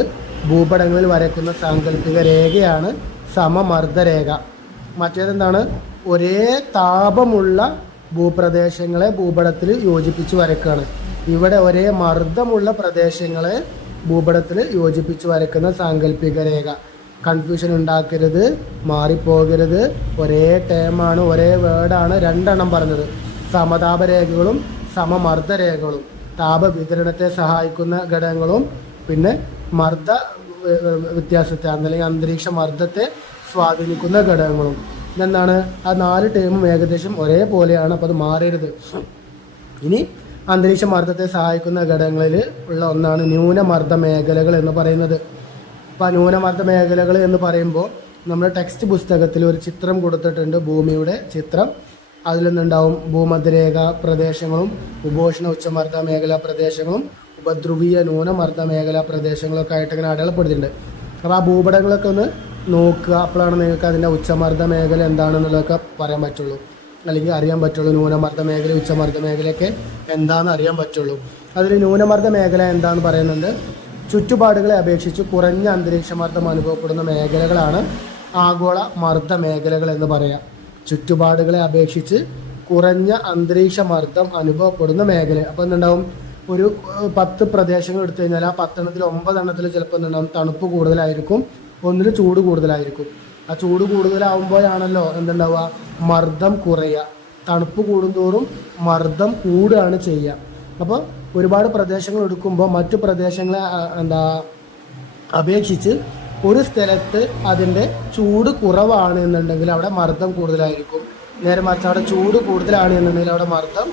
ഭൂപടങ്ങളിൽ വരയ്ക്കുന്ന സാങ്കല്പിക രേഖയാണ് സമമർദ്ദരേഖ. മറ്റേതെന്താണ്, ഒരേ താപമുള്ള ഭൂപ്രദേശങ്ങളെ ഭൂപടത്തിൽ യോജിപ്പിച്ച് വരയ്ക്കുകയാണ്. ഇവിടെ ഒരേ മർദ്ദമുള്ള പ്രദേശങ്ങളെ ഭൂപടത്തിൽ യോജിപ്പിച്ച് വരയ്ക്കുന്ന സാങ്കല്പിക രേഖ. കൺഫ്യൂഷൻ ഉണ്ടാക്കരുത്, മാറിപ്പോകരുത്. ഒരേ ടേമാണ്, ഒരേ വേർഡാണ് രണ്ടെണ്ണം പറഞ്ഞത്. സമതാപരേഖകളും സമമർദ്ദരേഖകളും, താപവിതരണത്തെ സഹായിക്കുന്ന ഘടകങ്ങളും പിന്നെ മർദ്ദ വ്യത്യാസത്തെ അല്ലെങ്കിൽ അന്തരീക്ഷ മർദ്ദത്തെ സ്വാധീനിക്കുന്ന ഘടകങ്ങളും. ഇതെന്താണ്, ആ 4 ടേമും ഏകദേശം ഒരേപോലെയാണ്. അപ്പോൾ അത് മാറരുത്. ഇനി അന്തരീക്ഷ മർദ്ദത്തെ സഹായിക്കുന്ന ഘടകങ്ങളിൽ ഉള്ള ഒന്നാണ് ന്യൂനമർദ്ദ മേഖലകൾ എന്ന് പറയുന്നത്. അപ്പോൾ ന്യൂനമർദ്ദ മേഖലകൾ എന്ന് പറയുമ്പോൾ നമ്മുടെ ടെക്സ്റ്റ് പുസ്തകത്തിൽ ഒരു ചിത്രം കൊടുത്തിട്ടുണ്ട്, ഭൂമിയുടെ ചിത്രം. അതിൽ നിന്നുണ്ടാവും ഭൂമധ്യരേഖ പ്രദേശങ്ങളും ഉപോഷ്ണ ഉച്ചമർദ്ദ മേഖലാ പ്രദേശങ്ങളും ഉപധ്രുവീയ ന്യൂനമർദ്ദ മേഖലാ പ്രദേശങ്ങളൊക്കെ ആയിട്ട് ഇങ്ങനെ അടയാളപ്പെടുത്തിയിട്ടുണ്ട്. അപ്പോൾ ആ ഭൂപടങ്ങളൊക്കെ ഒന്ന് നോക്കുക. അപ്പോഴാണ് നിങ്ങൾക്ക് അതിൻ്റെ ഉച്ചമർദ്ദ മേഖല എന്താണെന്നുള്ളതൊക്കെ പറയാൻ പറ്റുള്ളൂ, അല്ലെങ്കിൽ അറിയാൻ പറ്റുള്ളൂ. ന്യൂനമർദ്ദ മേഖല, ഉച്ചമർദ്ദ മേഖലയൊക്കെ എന്താണെന്ന് അറിയാൻ പറ്റുള്ളൂ. അതിൽ ന്യൂനമർദ്ദ മേഖല എന്താണെന്ന് പറയുന്നുണ്ട്. ചുറ്റുപാടുകളെ അപേക്ഷിച്ച് കുറഞ്ഞ അന്തരീക്ഷമർദ്ദം അനുഭവപ്പെടുന്ന മേഖലകളാണ് ആഗോള മർദ്ദ മേഖലകൾ എന്ന് പറയാം. ചുറ്റുപാടുകളെ അപേക്ഷിച്ച് കുറഞ്ഞ അന്തരീക്ഷമർദ്ദം അനുഭവപ്പെടുന്ന മേഖല. അപ്പോൾ എന്തുണ്ടാവും, ഒരു 10 പ്രദേശങ്ങൾ എടുത്തു കഴിഞ്ഞാൽ ആ 10 എണ്ണത്തിൽ 9 എണ്ണത്തിൽ ചിലപ്പോൾ എന്തുണ്ടാവും, തണുപ്പ് കൂടുതലായിരിക്കും, ഒന്നിൽ ചൂട് കൂടുതലായിരിക്കും. ആ ചൂട് കൂടുതലാവുമ്പോഴാണല്ലോ എന്തുണ്ടാവുക, മർദ്ദം കുറയുക. തണുപ്പ് കൂടുന്തോറും മർദ്ദം കൂടുകയാണ് ചെയ്യുക. അപ്പോൾ ഒരുപാട് പ്രദേശങ്ങൾ എടുക്കുമ്പോൾ മറ്റു പ്രദേശങ്ങളെ അപേക്ഷിച്ച് ഒരു സ്ഥലത്ത് അതിൻ്റെ ചൂട് കുറവാണ് എന്നുണ്ടെങ്കിൽ അവിടെ മർദ്ദം കൂടുതലായിരിക്കും. നേരെ മറിച്ച് അവിടെ ചൂട് കൂടുതലാണ് എന്നുണ്ടെങ്കിൽ അവിടെ മർദ്ദം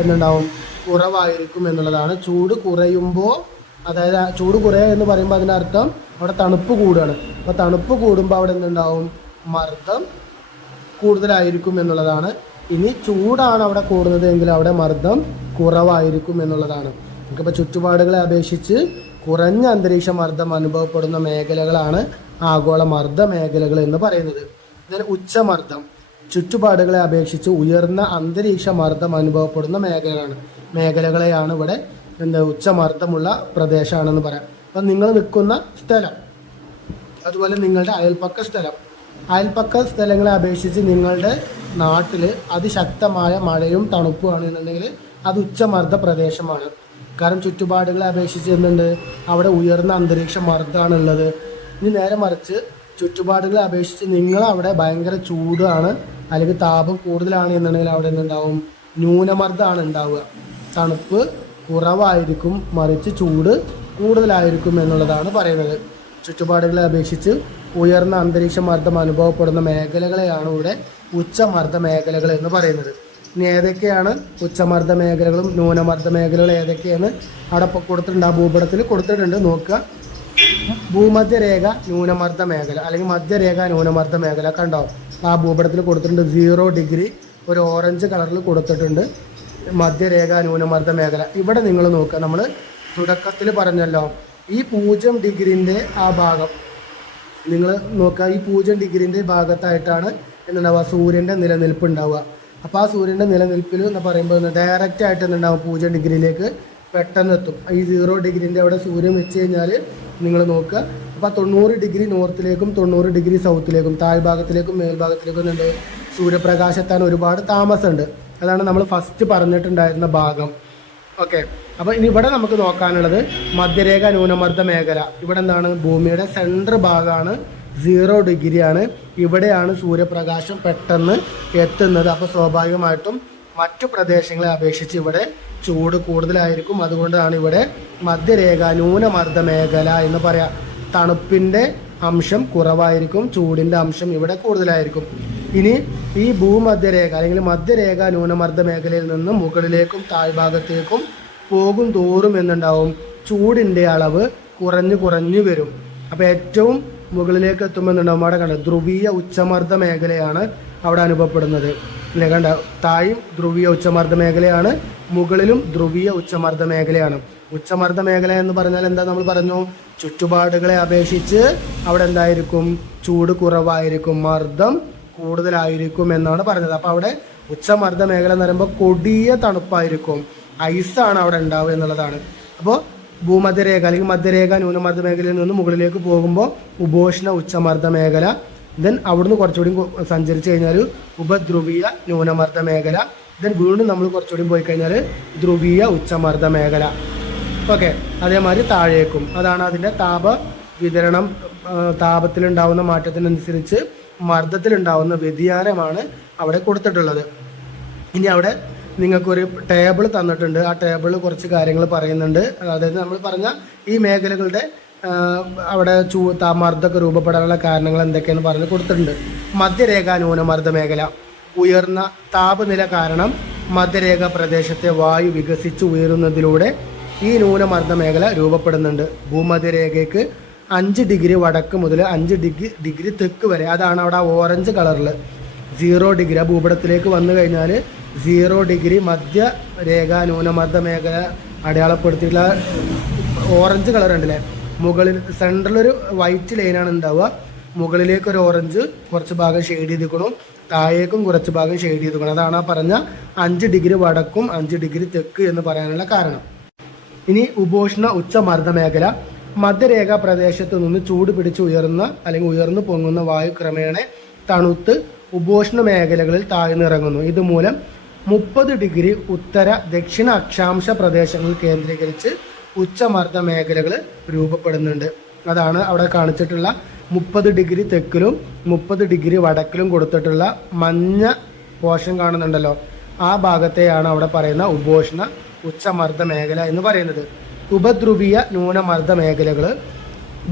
എന്തുണ്ടാവും, കുറവായിരിക്കും എന്നുള്ളതാണ്. ചൂട് കുറയുമ്പോൾ, അതായത് ചൂട് കുറയുക എന്ന് പറയുമ്പോൾ അതിൻ്റെ അർത്ഥം അവിടെ തണുപ്പ് കൂടുകയാണ്. അപ്പോൾ തണുപ്പ് കൂടുമ്പോൾ അവിടെ എന്തുണ്ടാവും, മർദ്ദം കൂടുതലായിരിക്കും എന്നുള്ളതാണ്. ഇനി ചൂടാണ് അവിടെ കൂടുന്നത് എങ്കിൽ അവിടെ മർദ്ദം കുറവായിരിക്കും എന്നുള്ളതാണ്. നമുക്കിപ്പോൾ ചുറ്റുപാടുകളെ അപേക്ഷിച്ച് കുറഞ്ഞ അന്തരീക്ഷ മർദ്ദം അനുഭവപ്പെടുന്ന മേഖലകളാണ് ആഗോള മർദ്ദ മേഖലകൾ എന്ന് പറയുന്നത്. ഇതിന് ഉച്ചമർദ്ദം, ചുറ്റുപാടുകളെ അപേക്ഷിച്ച് ഉയർന്ന അന്തരീക്ഷ മർദ്ദം അനുഭവപ്പെടുന്ന മേഖലകളെയാണ് ഇവിടെ ഉച്ചമർദ്ദമുള്ള പ്രദേശമാണെന്ന് പറയാം. അപ്പം നിങ്ങൾ നിൽക്കുന്ന സ്ഥലം, അതുപോലെ നിങ്ങളുടെ അയൽപ്പക്ക സ്ഥലങ്ങളെ അപേക്ഷിച്ച് നിങ്ങളുടെ നാട്ടിൽ അതിശക്തമായ മഴയും തണുപ്പുമാണ് എന്നുണ്ടെങ്കിൽ അത് ഉച്ചമർദ്ദ പ്രദേശമാണ്. കാരണം ചുറ്റുപാടുകളെ അപേക്ഷിച്ച് എന്തുണ്ട്, അവിടെ ഉയർന്ന അന്തരീക്ഷ മർദ്ദമാണുള്ളത്. ഇനി നേരെ മറിച്ച് ചുറ്റുപാടുകളെ അപേക്ഷിച്ച് നിങ്ങളവിടെ ഭയങ്കര ചൂടാണ് അല്ലെങ്കിൽ താപം കൂടുതലാണ് എന്നുണ്ടെങ്കിൽ അവിടെ എന്തുണ്ടാവും, ന്യൂനമർദ്ദമാണ് ഉണ്ടാവുക. തണുപ്പ് കുറവായിരിക്കും, മറിച്ച് ചൂട് കൂടുതലായിരിക്കും എന്നുള്ളതാണ് പറയുന്നത്. ചുറ്റുപാടുകളെ അപേക്ഷിച്ച് ഉയർന്ന അന്തരീക്ഷ മർദ്ദം അനുഭവപ്പെടുന്ന മേഖലകളെയാണ് ഇവിടെ ഉച്ചമർദ്ദ മേഖലകൾ എന്ന് പറയുന്നത്. ഇനി ഏതൊക്കെയാണ് ഉച്ചമർദ്ദ മേഖലകളും ന്യൂനമർദ്ദ മേഖലകളും ഏതൊക്കെയാണ് അവിടെ കൊടുത്തിട്ടുണ്ട്, ആ ഭൂപടത്തിൽ കൊടുത്തിട്ടുണ്ട്, നോക്കുക. ഭൂമധ്യരേഖ ന്യൂനമർദ്ദ മേഖല അല്ലെങ്കിൽ മധ്യരേഖ ന്യൂനമർദ്ദ മേഖല കണ്ടോ, ആ ഭൂപടത്തിൽ കൊടുത്തിട്ടുണ്ട്. 0 ഡിഗ്രി ഒരു ഓറഞ്ച് കളറിൽ കൊടുത്തിട്ടുണ്ട് മധ്യരേഖ ന്യൂനമർദ്ദ മേഖല. ഇവിടെ നിങ്ങൾ നോക്കുക, നമ്മൾ തുടക്കത്തിൽ പറഞ്ഞല്ലോ ഈ 0 ഡിഗ്രിൻ്റെ ആ ഭാഗം നിങ്ങൾ നോക്കുക. ഈ 0 ഡിഗ്രിൻ്റെ ഭാഗത്തായിട്ടാണ് എന്തുണ്ടാവുക, സൂര്യൻ്റെ നിലനിൽപ്പ് ഉണ്ടാവുക. അപ്പോൾ ആ സൂര്യൻ്റെ നിലനിൽപ്പിൽ എന്ന് പറയുമ്പോൾ ഡയറക്റ്റ് ആയിട്ട് എന്തുണ്ടാവും, 0 ഡിഗ്രിയിലേക്ക് പെട്ടെന്ന് എത്തും. ഈ 0 ഡിഗ്രിൻ്റെ അവിടെ സൂര്യൻ വെച്ച് കഴിഞ്ഞാൽ നിങ്ങൾ നോക്കുക, അപ്പോൾ 90 ഡിഗ്രി നോർത്തിലേക്കും 90 ഡിഗ്രി സൗത്തിലേക്കും താഴ്ഭാഗത്തിലേക്കും മേൽഭാഗത്തിലേക്കും ഉണ്ട് സൂര്യപ്രകാശത്താൻ ഒരുപാട് താമസമുണ്ട്. അതാണ് നമ്മൾ ഫസ്റ്റ് പറഞ്ഞിട്ടുണ്ടായിരുന്ന ഭാഗം. ഓക്കെ, അപ്പോൾ ഇനി ഇവിടെ നമുക്ക് നോക്കാനുള്ളത് മധ്യരേഖ ന്യൂനമർദ്ദ മേഖല. ഇവിടെ എന്താണ്, ഭൂമിയുടെ സെൻട്രൽ ഭാഗമാണ്, 0 ഡിഗ്രിയാണ്. ഇവിടെയാണ് സൂര്യപ്രകാശം പെട്ടെന്ന് എത്തുന്നത്. അപ്പോൾ സ്വാഭാവികമായിട്ടും മറ്റു പ്രദേശങ്ങളെ അപേക്ഷിച്ച് ഇവിടെ ചൂട് കൂടുതലായിരിക്കും. അതുകൊണ്ടാണ് ഇവിടെ മധ്യരേഖ ന്യൂനമർദ്ദ മേഖല എന്ന് പറയാം. തണുപ്പിൻ്റെ അംശം കുറവായിരിക്കും, ചൂടിൻ്റെ അംശം ഇവിടെ കൂടുതലായിരിക്കും. ഇനി ഈ ഭൂമധ്യരേഖ അല്ലെങ്കിൽ മധ്യരേഖ ന്യൂനമർദ്ദ മേഖലയിൽ നിന്ന് മുകളിലേക്കും താഴ്ഭാഗത്തേക്കും പോകും തോറും എന്തുണ്ടാവും, ചൂടിൻ്റെ അളവ് കുറഞ്ഞു വരും. അപ്പോൾ ഏറ്റവും മുകളിലേക്ക് എത്തുമ്പോൾ എന്തുണ്ടാവും, അവിടെ കണ്ട ധ്രുവീയ ഉച്ചമർദ്ദ മേഖലയാണ് അവിടെ അനുഭവപ്പെടുന്നത്. അല്ലേ, കണ്ട തായും ധ്രുവീയ ഉച്ചമർദ്ദ മേഖലയാണ്, മുകളിലും ധ്രുവീയ ഉച്ചമർദ്ദ മേഖലയാണ്. ഉച്ചമർദ്ദ മേഖല എന്ന് പറഞ്ഞാൽ എന്താ, നമ്മൾ പറഞ്ഞു ചുറ്റുപാടുകളെ അപേക്ഷിച്ച് അവിടെ എന്തായിരിക്കും, ചൂട് കുറവായിരിക്കും, മർദ്ദം കൂടുതലായിരിക്കും എന്നാണ് പറഞ്ഞത്. അപ്പോൾ അവിടെ ഉച്ചമർദ്ദ മേഖല എന്ന് പറയുമ്പോൾ കൊടിയ തണുപ്പായിരിക്കും, ഐസാണ് അവിടെ ഉണ്ടാവുക എന്നുള്ളതാണ്. അപ്പോൾ ഭൂമധ്യരേഖ അല്ലെങ്കിൽ മധ്യരേഖ ന്യൂനമർദ്ദ മേഖലയിൽ നിന്ന് മുകളിലേക്ക് പോകുമ്പോൾ ഉപോഷ്ണ ഉച്ചമർദ്ദ മേഖല. ദെൻ അവിടുന്ന് കുറച്ചുകൂടി സഞ്ചരിച്ച് കഴിഞ്ഞാൽ ഉപധ്രുവീയ ന്യൂനമർദ്ദ മേഖല. ദെൻ വീണ്ടും നമ്മൾ കുറച്ചുകൂടി പോയി കഴിഞ്ഞാൽ ധ്രുവീയ ഉച്ചമർദ്ദ മേഖല. ഓക്കെ, അതേമാതിരി താഴേക്കും. അതാണ് അതിൻ്റെ താപ വിതരണം. താപത്തിലുണ്ടാവുന്ന മാറ്റത്തിനനുസരിച്ച് മർദ്ദത്തിലുണ്ടാവുന്ന വ്യതിയാനമാണ് അവിടെ കൊടുത്തിട്ടുള്ളത്. ഇനി അവിടെ നിങ്ങൾക്കൊരു ടേബിൾ തന്നിട്ടുണ്ട്. ആ ടേബിളിൽ കുറച്ച് കാര്യങ്ങൾ പറയുന്നുണ്ട്. അതായത് നമ്മൾ പറഞ്ഞ ഈ മേഖലകളുടെ അവിടെ മർദ്ദമൊക്കെ രൂപപ്പെടാനുള്ള കാരണങ്ങൾ എന്തൊക്കെയാണെന്ന് പറഞ്ഞ് കൊടുത്തിട്ടുണ്ട്. മധ്യരേഖ ന്യൂനമർദ്ദ മേഖല. ഉയർന്ന താപനില കാരണം മധ്യരേഖ പ്രദേശത്തെ വായു വികസിച്ച് ഉയരുന്നതിലൂടെ ഈ ന്യൂനമർദ്ദ മേഖല രൂപപ്പെടുന്നുണ്ട്. ഭൂമധ്യരേഖയ്ക്ക് 5 ഡിഗ്രി വടക്ക് മുതൽ 5 ഡിഗ്രി തെക്ക് വരെ, അതാണ് അവിടെ ഓറഞ്ച് കളറിൽ 0 ഡിഗ്രി. ആ ഭൂപടത്തിലേക്ക് വന്നു കഴിഞ്ഞാൽ 0 ഡിഗ്രി മധ്യരേഖ ന്യൂനമർദ്ദ മേഖല അടയാളപ്പെടുത്തിയിട്ടുള്ള ഓറഞ്ച് കളർ ഉണ്ടല്ലേ, മുകളിൽ സെൻട്രലൊരു വൈറ്റ് ലൈനാണ് ഉണ്ടാവുക. മുകളിലേക്കൊരു ഓറഞ്ച് കുറച്ച് ഭാഗം ഷെയ്ഡ് ചെയ്തിരിക്കണം, താഴേക്കും കുറച്ച് ഭാഗം ഷെയ്ഡ് ചെയ്തിരിക്കണം. അതാണ് ആ പറഞ്ഞ 5 ഡിഗ്രി വടക്കും 5 ഡിഗ്രി തെക്ക് എന്ന് പറയാനുള്ള കാരണം. ഇനി ഉപോഷ്ണ ഉച്ചമർദ്ദ മേഖല. മധ്യരേഖ പ്രദേശത്ത് നിന്ന് ചൂട് പിടിച്ച് ഉയർന്ന അല്ലെങ്കിൽ ഉയർന്നു പൊങ്ങുന്ന വായു ക്രമേണ തണുത്ത് ഉപോഷ്ണ മേഖലകളിൽ താഴ്ന്നിറങ്ങുന്നു. ഇതുമൂലം 30 ഡിഗ്രി ഉത്തര ദക്ഷിണ അക്ഷാംശ പ്രദേശങ്ങൾ കേന്ദ്രീകരിച്ച് ഉച്ചമർദ്ദ മേഖലകൾ രൂപപ്പെടുന്നുണ്ട്. അതാണ് അവിടെ കാണിച്ചിട്ടുള്ള 30 ഡിഗ്രി തെക്കിലും 30 ഡിഗ്രി വടക്കിലും കൊടുത്തിട്ടുള്ള മഞ്ഞ പോഷൻ കാണുന്നുണ്ടല്ലോ, ആ ഭാഗത്തെയാണ് അവിടെ പറയുന്ന ഉപോഷ്ണ ഉച്ചമർദ്ദ മേഖല എന്ന് പറയുന്നത്. ഉപധ്രുവീയ ന്യൂനമർദ്ദ മേഖലകൾ.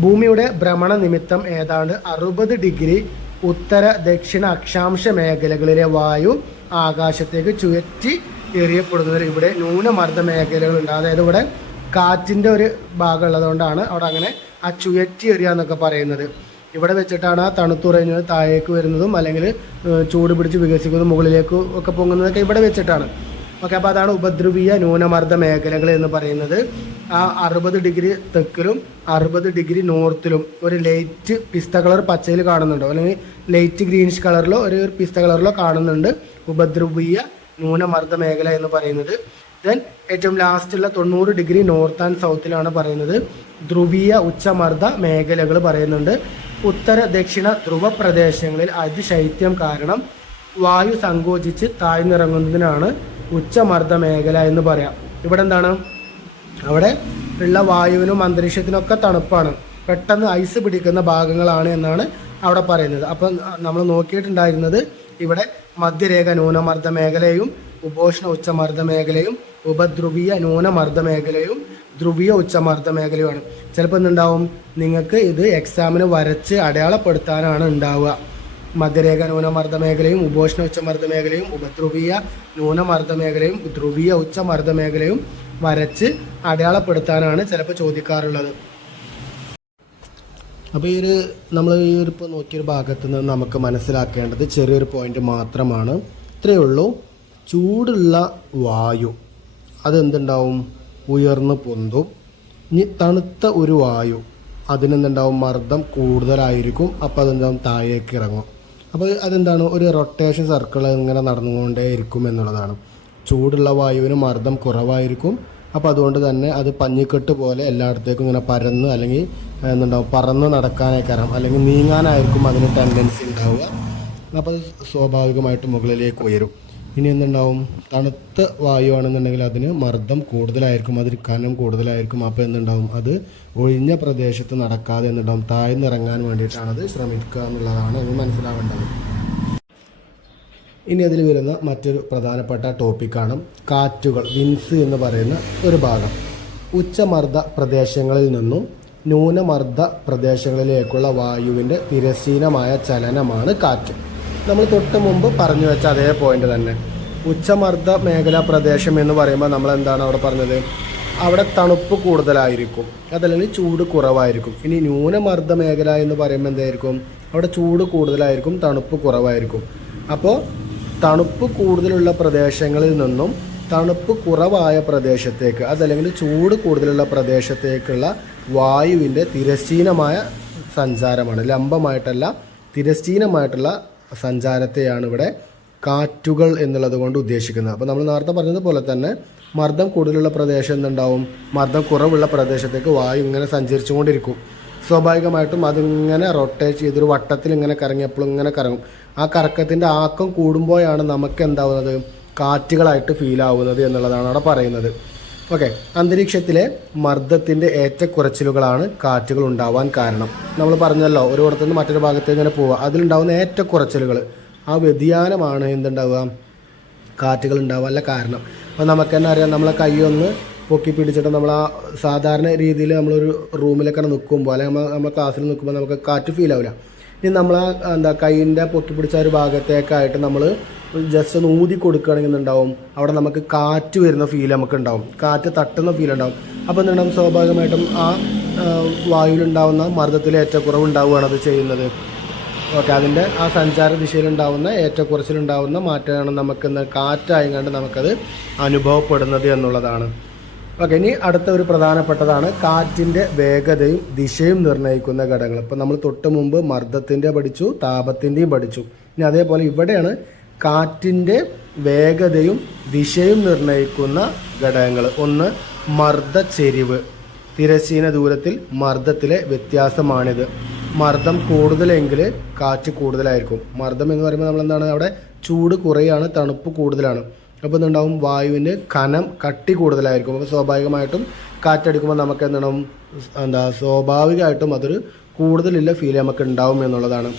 ഭൂമിയുടെ ഭ്രമണ നിമിത്തം ഏതാണ്ട് 60 ഡിഗ്രി ഉത്തര ദക്ഷിണ അക്ഷാംശ മേഖലകളിലെ വായു ആകാശത്തേക്ക് ചുഴറ്റി എറിയപ്പെടുന്നതിൽ ഇവിടെ ന്യൂനമർദ്ദ മേഖലകളുണ്ട്. അതായത് ഇവിടെ കാറ്റിൻ്റെ ഒരു ഭാഗം ഉള്ളതുകൊണ്ടാണ് അവിടെ അങ്ങനെ ആ ചുഴറ്റി എറിയ എന്നൊക്കെ പറയുന്നത്. ഇവിടെ വെച്ചിട്ടാണ് ആ തണുത്തുറയുന്നത് താഴേക്ക് വരുന്നതും അല്ലെങ്കിൽ ചൂട് പിടിച്ച് വികസിക്കുന്നതും മുകളിലേക്ക് ഒക്കെ പൊങ്ങുന്നതൊക്കെ ഇവിടെ വെച്ചിട്ടാണ്. ഓക്കെ, അപ്പോൾ അതാണ് ഉപദ്രവീയ ന്യൂനമർദ്ദ മേഖലകൾ എന്ന് പറയുന്നത്. ആ 60 ഡിഗ്രി തെക്കിലും 60 ഡിഗ്രി നോർത്തിലും ഒരു ലൈറ്റ് പിസ്ത കളർ പച്ചയിൽ കാണുന്നുണ്ടോ, അല്ലെങ്കിൽ ലൈറ്റ് ഗ്രീനിഷ് കളറിലോ ഒരു പിസ്ത കളറിലോ കാണുന്നുണ്ട് ഉപദ്രവീയ ന്യൂനമർദ്ദ മേഖല എന്ന് പറയുന്നത്. ദെൻ ഏറ്റവും ലാസ്റ്റുള്ള 90 ഡിഗ്രി നോർത്ത് ആൻഡ് സൗത്തിലാണ് പറയുന്നത് ധ്രുവീയ ഉച്ചമർദ്ദ മേഖലകൾ പറയുന്നുണ്ട്. ഉത്തര ദക്ഷിണ ധ്രുവ പ്രദേശങ്ങളിൽ അതിശൈത്യം കാരണം വായു സങ്കോചിച്ച് താഴ്ന്നിറങ്ങുന്നതിനാണ് ഉച്ചമർദ്ദ മേഖല എന്ന് പറയാം. ഇവിടെ എന്താണ്, അവിടെ ഉള്ള വായുവിനും അന്തരീക്ഷത്തിനൊക്കെ തണുപ്പാണ്, പെട്ടെന്ന് ഐസ് പിടിക്കുന്ന ഭാഗങ്ങളാണ് എന്നാണ് അവിടെ പറയുന്നത്. അപ്പം നമ്മൾ നോക്കിയിട്ടുണ്ടായിരുന്നത് ഇവിടെ മധ്യരേഖ ന്യൂനമർദ്ദ മേഖലയും ഉപോഷ്ണ ഉച്ചമർദ്ദ മേഖലയും ഉപധ്രുവീയ ന്യൂനമർദ്ദ മേഖലയും ധ്രുവീയ ഉച്ചമർദ്ദ മേഖലയുമാണ്. ചിലപ്പോൾ എന്തുണ്ടാവും, നിങ്ങൾക്ക് ഇത് എക്സാമിന് വരച്ച് അടയാളപ്പെടുത്താനാണ് ഉണ്ടാവുക. മധ്യരേഖ ന്യൂനമർദ്ദ മേഖലയും ഉപോഷ്ണ ഉച്ചമർദ്ദ മേഖലയും ഉപധ്രുവീയ ന്യൂനമർദ്ദ മേഖലയും ധ്രുവീയ ഉച്ചമർദ്ദ മേഖലയും വരച്ച് അടയാളപ്പെടുത്താനാണ് ചിലപ്പോൾ ചോദിക്കാറുള്ളത്. അപ്പോൾ നമ്മൾ ഇപ്പോൾ നോക്കിയൊരു ഭാഗത്ത് നിന്ന് നമുക്ക് മനസ്സിലാക്കേണ്ടത് ചെറിയൊരു പോയിന്റ് മാത്രമാണ്. ഇത്രയേ ഉള്ളൂ. ചൂടുള്ള വായു അതെന്തുണ്ടാവും, ഉയർന്നു പൊന്തും. ഇനി തണുത്ത ഒരു വായു അതിനെന്തുണ്ടാവും, മർദ്ദം കൂടുതലായിരിക്കും. അപ്പോൾ അതെന്താവും, താഴേക്ക് ഇറങ്ങും. അപ്പോൾ അതെന്താണ്, ഒരു റൊട്ടേഷൻ സർക്കിൾ ഇങ്ങനെ നടന്നുകൊണ്ടേ ഇരിക്കും എന്നുള്ളതാണ്. ചൂടുള്ള വായുവിന് മർദ്ദം കുറവായിരിക്കും. അപ്പോൾ അതുകൊണ്ട് തന്നെ അത് പഞ്ഞിക്കെട്ട് പോലെ എല്ലായിടത്തേക്കും ഇങ്ങനെ പരന്ന് അല്ലെങ്കിൽ എന്തുണ്ടാവും, പറന്ന് നടക്കാനേക്കാരം അല്ലെങ്കിൽ നീങ്ങാനായിരിക്കും അതിന് ടെൻഡൻസി ഉണ്ടാവുക. അപ്പോൾ അത് സ്വാഭാവികമായിട്ട് മുകളിലേക്ക് ഉയരും. ഇനി എന്തുണ്ടാവും, തണുത്ത വായു ആണെന്നുണ്ടെങ്കിൽ അതിന് മർദ്ദം കൂടുതലായിരിക്കും, അതിന് കനം കൂടുതലായിരിക്കും. അപ്പോൾ എന്തുണ്ടാവും, അത് ഒഴിഞ്ഞ പ്രദേശത്ത് നടക്കാതെ എന്തുണ്ടാവും, താഴ്ന്നിറങ്ങാൻ വേണ്ടിയിട്ടാണ് അത് ശ്രമിക്കുക എന്നുള്ളതാണ് അത് മനസ്സിലാവേണ്ടത്. ഇനി അതിൽ വരുന്ന മറ്റൊരു പ്രധാനപ്പെട്ട ടോപ്പിക്കാണ് കാറ്റുകൾ, വിൻസ് എന്ന് പറയുന്ന ഒരു ഭാഗം. ഉച്ചമർദ്ദ പ്രദേശങ്ങളിൽ നിന്നും ന്യൂനമർദ്ദ പ്രദേശങ്ങളിലേക്കുള്ള വായുവിൻ്റെ തിരശ്ചീനമായ ചലനമാണ് കാറ്റ്. നമ്മൾ തൊട്ട് മുമ്പ് പറഞ്ഞു വെച്ച അതേ പോയിന്റ് തന്നെ. ഉച്ചമർദ്ദ മേഖലാ പ്രദേശം എന്ന് പറയുമ്പോൾ നമ്മൾ എന്താണ് അവിടെ പറഞ്ഞത്, അവിടെ തണുപ്പ് കൂടുതലായിരിക്കും, അതല്ലെങ്കിൽ ചൂട് കുറവായിരിക്കും. ഇനി ന്യൂനമർദ്ദ മേഖല എന്ന് പറയുമ്പോൾ എന്തായിരിക്കും, അവിടെ ചൂട് കൂടുതലായിരിക്കും, തണുപ്പ് കുറവായിരിക്കും. അപ്പോൾ തണുപ്പ് കൂടുതലുള്ള പ്രദേശങ്ങളിൽ നിന്നും തണുപ്പ് കുറവായ പ്രദേശത്തേക്ക്, അതല്ലെങ്കിൽ ചൂട് കൂടുതലുള്ള പ്രദേശത്തേക്കുള്ള വായുവിൻ്റെ തിരശ്ചീനമായ സഞ്ചാരമാണ്, ലംബമായിട്ടല്ല തിരശ്ചീനമായിട്ടുള്ള സഞ്ചാരത്തെയാണ് ഇവിടെ കാറ്റുകൾ എന്നുള്ളത് കൊണ്ട് ഉദ്ദേശിക്കുന്നത്. അപ്പോൾ നമ്മൾ നേരത്തെ പറഞ്ഞതുപോലെ തന്നെ മർദ്ദം കൂടുതലുള്ള പ്രദേശം എന്തുണ്ടാവും, മർദ്ദം കുറവുള്ള പ്രദേശത്തേക്ക് വായു ഇങ്ങനെ സഞ്ചരിച്ചുകൊണ്ടിരിക്കും. സ്വാഭാവികമായിട്ടും അതിങ്ങനെ റൊട്ടേറ്റ് ചെയ്തൊരു വട്ടത്തിൽ ഇങ്ങനെ കറങ്ങി എപ്പോഴും ഇങ്ങനെ കറങ്ങും. ആ കറക്കത്തിൻ്റെ ആക്കം കൂടുമ്പോഴാണ് നമുക്ക് എന്താവുന്നത്, കാറ്റുകളായിട്ട് ഫീൽ ആവുന്നത് എന്നുള്ളതാണ് അവിടെ പറയുന്നത്. ഓക്കെ, അന്തരീക്ഷത്തിലെ മർദ്ദത്തിൻ്റെ ഏറ്റക്കുറച്ചിലുകളാണ് കാറ്റുകൾ ഉണ്ടാവാൻ കാരണം. നമ്മൾ പറഞ്ഞല്ലോ, ഒരു ഇടത്തു നിന്ന് മറ്റൊരു ഭാഗത്തേക്ക് ഇങ്ങനെ പോവുക, അതിലുണ്ടാകുന്ന ഏറ്റക്കുറച്ചിലുകൾ, ആ വ്യതിയാനമാണ് എന്തുണ്ടാവുക, കാറ്റുകൾ ഉണ്ടാവാനുള്ള കാരണം. അപ്പോൾ നമുക്ക് തന്നെ അറിയാം, നമ്മളെ കൈ ഒന്ന് പൊക്കി പിടിച്ചിട്ട് നമ്മൾ ആ സാധാരണ രീതിയിൽ നമ്മളൊരു റൂമിലൊക്കെ നിൽക്കുമ്പോൾ അല്ലെങ്കിൽ നമ്മൾ ക്ലാസ്സിൽ നിൽക്കുമ്പോൾ നമുക്ക് കാറ്റ് ഫീൽ ആവില്ല. ഇനി നമ്മൾ ആ കൈയിൻ്റെ പൊക്കി പിടിച്ച ഒരു ഭാഗത്തേക്കായിട്ട് നമ്മൾ ജസ്റ്റ് ഒന്ന് ഊതി കൊടുക്കുകയാണെങ്കിൽ ഉണ്ടാവും അവിടെ നമുക്ക് കാറ്റ് വരുന്ന ഫീൽ നമുക്ക് ഉണ്ടാവും, കാറ്റ് തട്ടുന്ന ഫീൽ ഉണ്ടാവും. അപ്പോൾ എന്തുണ്ടാവും, സ്വാഭാവികമായിട്ടും ആ വായുവിലുണ്ടാവുന്ന മർദ്ദത്തിൽ ഏറ്റക്കുറവ് ഉണ്ടാവുകയാണ് അത് ചെയ്യുന്നത്. ഓക്കെ, അതിൻ്റെ ആ സഞ്ചാര ദിശയിലുണ്ടാവുന്ന ഏറ്റക്കുറച്ചിലുണ്ടാവുന്ന മാറ്റമാണ് നമുക്ക് കാറ്റായതുകൊണ്ട് നമുക്കത് അനുഭവപ്പെടുന്നത് എന്നുള്ളതാണ്. ഓക്കെ, ഇനി അടുത്ത ഒരു പ്രധാനപ്പെട്ടതാണ് കാറ്റിൻ്റെ വേഗതയും ദിശയും നിർണ്ണയിക്കുന്ന ഘടകങ്ങൾ. ഇപ്പം നമ്മൾ തൊട്ട് മുമ്പ് മർദ്ദത്തിൻ്റെ പഠിച്ചു, താപത്തിൻ്റെയും പഠിച്ചു. ഇനി അതേപോലെ ഇവിടെയാണ് കാറ്റിൻ്റെ വേഗതയും ദിശയും നിർണ്ണയിക്കുന്ന ഘടകങ്ങൾ. ഒന്ന് മർദ്ദച്ചെരിവ്, തിരശ്ചീന ദൂരത്തിൽ മർദ്ദത്തിലെ വ്യത്യാസമാണിത്. മർദ്ദം കൂടുതലെങ്കിൽ കാറ്റ് കൂടുതലായിരിക്കും. മർദ്ദം എന്ന് പറയുമ്പോൾ നമ്മളെന്താണ്, അവിടെ ചൂട് കുറയാണ്, തണുപ്പ് കൂടുതലാണ്. അപ്പോൾ എന്തുണ്ടാവും, വായുവിന് കനം കട്ടി കൂടുതലായിരിക്കും. അപ്പോൾ സ്വാഭാവികമായിട്ടും കാറ്റടിക്കുമ്പോൾ നമുക്ക് എന്തുണ്ടാവും, സ്വാഭാവികമായിട്ടും അതൊരു കൂടുതലുള്ള ഫീൽ നമുക്ക് ഉണ്ടാവും എന്നുള്ളതാണ്.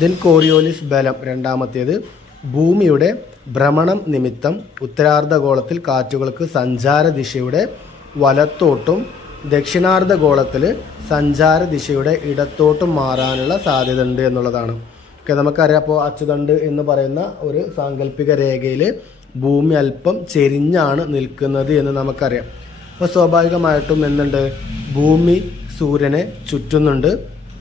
ദെൻ കോറിയോലിസ് ബലം രണ്ടാമത്തേത്. ഭൂമിയുടെ ഭ്രമണം നിമിത്തം ഉത്തരാർദ്ധഗോളത്തിൽ കാറ്റുകൾക്ക് സഞ്ചാര ദിശയുടെ വലത്തോട്ടും ദക്ഷിണാർദ്ധഗോളത്തിൽ സഞ്ചാര ദിശയുടെ ഇടത്തോട്ടും മാറാനുള്ള സാധ്യത ഉണ്ട് എന്നുള്ളതാണ്. ഓക്കെ, നമുക്കറിയാം. അപ്പോൾ അച്ചുതണ്ട് എന്ന് പറയുന്ന ഒരു സാങ്കല്പിക രേഖയിൽ ഭൂമി അല്പം ചെരിഞ്ഞാണ് നിൽക്കുന്നത് എന്ന് നമുക്കറിയാം. അപ്പോൾ സ്വാഭാവികമായിട്ടും എന്തുണ്ട്, ഭൂമി സൂര്യനെ ചുറ്റുന്നുണ്ട്,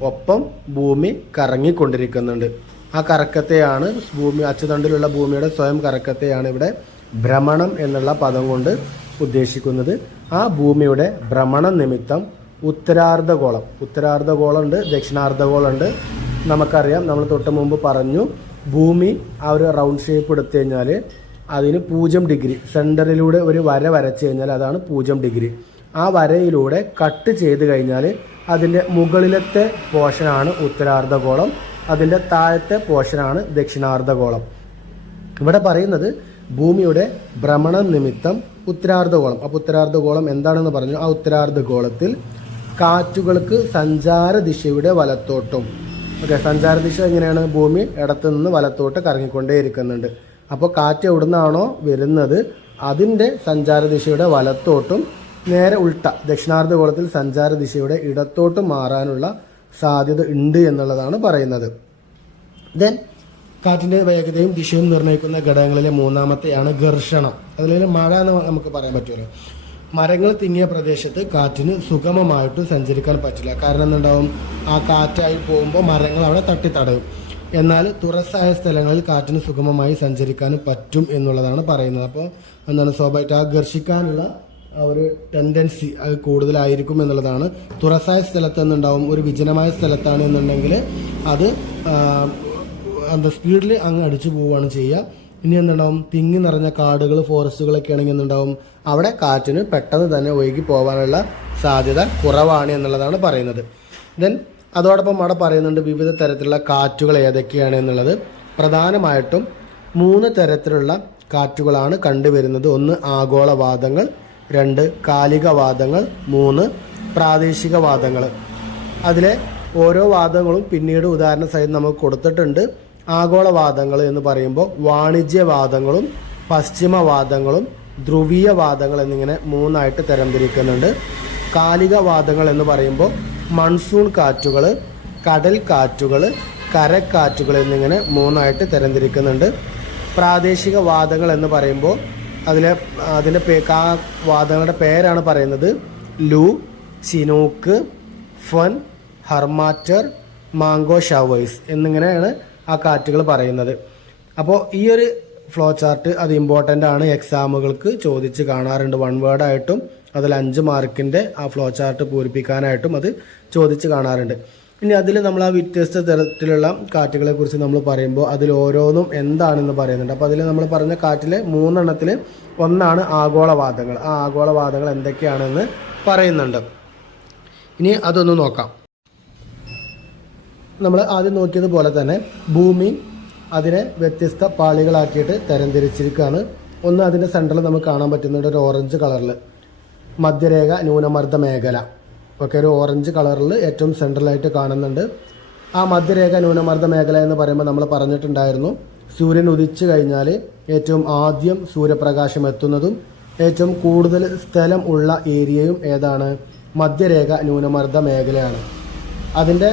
ഒപ്പം ഭൂമി കറങ്ങിക്കൊണ്ടിരിക്കുന്നുണ്ട്. ആ കറക്കത്തെയാണ് ഭൂമി, അച്ചുതണ്ടിലുള്ള ഭൂമിയുടെ സ്വയം കറക്കത്തെയാണ് ഇവിടെ ഭ്രമണം എന്നുള്ള പദം കൊണ്ട് ഉദ്ദേശിക്കുന്നത്. ആ ഭൂമിയുടെ ഭ്രമണം നിമിത്തം ഉത്തരാർദ്ധഗോളം ഉണ്ട്, ദക്ഷിണാർദ്ധഗോളം ഉണ്ട്. നമുക്കറിയാം, നമ്മൾ തൊട്ട് മുമ്പ് പറഞ്ഞു, ഭൂമി ആ ഒരു റൗണ്ട് ഷേപ്പ് എടുത്തു കഴിഞ്ഞാൽ അതിന് 0 ഡിഗ്രി, സെൻറ്ററിലൂടെ ഒരു വര വരച്ചു കഴിഞ്ഞാൽ അതാണ് 0 ഡിഗ്രി. ആ വരയിലൂടെ കട്ട് ചെയ്ത് കഴിഞ്ഞാൽ അതിൻ്റെ മുകളിലത്തെ പോർഷനാണ് ഉത്തരാർദ്ധഗോളം, അതിൻ്റെ താഴത്തെ പോർഷനാണ് ദക്ഷിണാർദ്ധഗോളം. ഇവിടെ പറയുന്നത് ഭൂമിയുടെ ഭ്രമണം നിമിത്തം ഉത്തരാർദ്ധഗോളം. അപ്പോൾ ഉത്തരാർദ്ധഗോളം എന്താണെന്ന് പറഞ്ഞു. ആ ഉത്തരാർദ്ധഗോളത്തിൽ കാറ്റുകൾക്ക് സഞ്ചാര ദിശയുടെ വലത്തോട്ടും. ഓക്കെ, സഞ്ചാര ദിശ എങ്ങനെയാണ്, ഭൂമി ഇടത്തു നിന്ന് വലത്തോട്ട് കറങ്ങിക്കൊണ്ടേയിരിക്കുന്നുണ്ട്. അപ്പോൾ കാറ്റ് എവിടുന്നാണോ വരുന്നത് അതിൻ്റെ സഞ്ചാര ദിശയുടെ വലത്തോട്ടും നേരെ ഉൾട്ട ദക്ഷിണാർദ്ധഗോളത്തിൽ സഞ്ചാര ദിശയുടെ ഇടത്തോട്ടും മാറാനുള്ള സാധ്യത ഉണ്ട് എന്നുള്ളതാണ് പറയുന്നത്. ദെൻ കാറ്റിൻ്റെ വേഗതയും ദിശയും നിർണ്ണയിക്കുന്ന ഘടകങ്ങളിലെ മൂന്നാമത്തെയാണ് ഘർഷണം. അതിൽ മഴ എന്ന് നമുക്ക് പറയാൻ പറ്റുമല്ലോ. മരങ്ങൾ തിങ്ങിയ പ്രദേശത്ത് കാറ്റിന് സുഗമമായിട്ട് സഞ്ചരിക്കാൻ പറ്റില്ല. കാരണം എന്തുണ്ടാവും, ആ കാറ്റായി പോകുമ്പോൾ മരങ്ങൾ അവിടെ തട്ടിത്തടയും. എന്നാൽ തുറസായ സ്ഥലങ്ങളിൽ കാറ്റിന് സുഗമമായി സഞ്ചരിക്കാനും പറ്റും എന്നുള്ളതാണ് പറയുന്നത്. അപ്പോൾ എന്താണ്, സ്വാഭാവികമായിട്ട് ആ ഘർഷിക്കാനുള്ള ആ ഒരു ടെൻഡൻസി അത് കൂടുതലായിരിക്കും എന്നുള്ളതാണ്. തുറസായ സ്ഥലത്ത് നിന്നുണ്ടാവും, ഒരു വിജനമായ സ്ഥലത്താണ് എന്നുണ്ടെങ്കിൽ അത് സ്പീഡിൽ അങ്ങ് അടിച്ചു പോവുകയാണ് ചെയ്യുക. ഇനി എന്തുണ്ടാവും, തിങ്ങി നിറഞ്ഞ കാടുകൾ, ഫോറസ്റ്റുകളൊക്കെ ആണെങ്കിൽ എന്തുണ്ടാവും, അവിടെ കാറ്റിന് പെട്ടെന്ന് തന്നെ ഒഴുകി പോകാനുള്ള സാധ്യത കുറവാണ് എന്നുള്ളതാണ് പറയുന്നത്. ദെൻ അതോടൊപ്പം അവിടെ പറയുന്നുണ്ട് വിവിധ തരത്തിലുള്ള കാറ്റുകൾ ഏതൊക്കെയാണ് എന്നുള്ളത്. പ്രധാനമായിട്ടും 3 തരത്തിലുള്ള കാറ്റുകളാണ് കണ്ടുവരുന്നത്. 1 ആഗോളവാദങ്ങൾ, 2 കാലികവാദങ്ങൾ, 3 പ്രാദേശികവാദങ്ങൾ. അതിലെ ഓരോ വാദങ്ങളും പിന്നീട് ഉദാഹരണ സഹിതം നമുക്ക് കൊടുത്തിട്ടുണ്ട്. ആഗോളവാദങ്ങൾ എന്ന് പറയുമ്പോൾ വാണിജ്യവാദങ്ങളും പശ്ചിമവാദങ്ങളും ധ്രുവീയവാദങ്ങൾ എന്നിങ്ങനെ 3ആയിട്ട് തരംതിരിക്കുന്നുണ്ട്. കാലികവാദങ്ങൾ എന്ന് പറയുമ്പോൾ മൺസൂൺ കാറ്റുകൾ, കടൽ കാറ്റുകൾ, കരക്കാറ്റുകൾ എന്നിങ്ങനെ 3ആയിട്ട് തരംതിരിക്കുന്നുണ്ട്. പ്രാദേശിക വാദങ്ങൾ എന്ന് പറയുമ്പോൾ അതിൻ്റെ വാദങ്ങളുടെ പേരാണ് പറയുന്നത് ലൂ, ചിനൂക്ക്, ഫൻ, ഹർമാറ്റർ, മാംഗോ ഷവേഴ്സ് എന്നിങ്ങനെയാണ് ആ കാറ്റുകൾ പറയുന്നത്. അപ്പോൾ ഈ ഒരു ഫ്ലോ ചാർട്ട് അത് ഇമ്പോർട്ടൻ്റ് ആണ്, എക്സാമുകൾക്ക് ചോദിച്ച് കാണാറുണ്ട്. 1 വേർഡായിട്ടും അതിൽ 5 മാർക്കിൻ്റെ ആ ഫ്ലോ ചാർട്ട് പൂരിപ്പിക്കാനായിട്ടും അത് ചോദിച്ച് കാണാറുണ്ട്. ഇനി അതിൽ നമ്മൾ ആ വ്യത്യസ്ത തരത്തിലുള്ള കാറ്റുകളെ കുറിച്ച് നമ്മൾ പറയുമ്പോൾ അതിൽ ഓരോന്നും എന്താണെന്ന് പറയുന്നുണ്ട്. അപ്പോൾ അതിൽ നമ്മൾ പറഞ്ഞ കാറ്റിലെ 3 എണ്ണത്തിൽ ഒന്നാണ് ആഗോളവാദങ്ങൾ. ആ ആഗോളവാദങ്ങൾ എന്തൊക്കെയാണെന്ന് പറയുന്നുണ്ട്. ഇനി അതൊന്ന് നോക്കാം. നമ്മൾ ആദ്യം നോക്കിയതുപോലെ തന്നെ ഭൂമി അതിനെ വ്യത്യസ്ത പാളികളാക്കിയിട്ട് തരംതിരിച്ചിരിക്കുകയാണ്. ഒന്ന് അതിൻ്റെ സെൻറ്ററിൽ നമുക്ക് കാണാൻ പറ്റുന്നുണ്ട് ഒരു ഓറഞ്ച് കളറിൽ മധ്യരേഖ ന്യൂനമർദ്ദ മേഖല. ഒക്കെ ഒരു ഓറഞ്ച് കളറിൽ ഏറ്റവും സെൻട്രലായിട്ട് കാണുന്നുണ്ട്. ആ മധ്യരേഖ ന്യൂനമർദ്ദ മേഖല എന്ന് പറയുമ്പോൾ നമ്മൾ പറഞ്ഞിട്ടുണ്ടായിരുന്നു, സൂര്യൻ ഉദിച്ചു കഴിഞ്ഞാൽ ഏറ്റവും ആദ്യം സൂര്യപ്രകാശം എത്തുന്നതും ഏറ്റവും കൂടുതൽ സ്ഥലം ഉള്ള ഏരിയയും ഏതാണ്, മധ്യരേഖ ന്യൂനമർദ്ദ മേഖലയാണ്. അതിൻ്റെ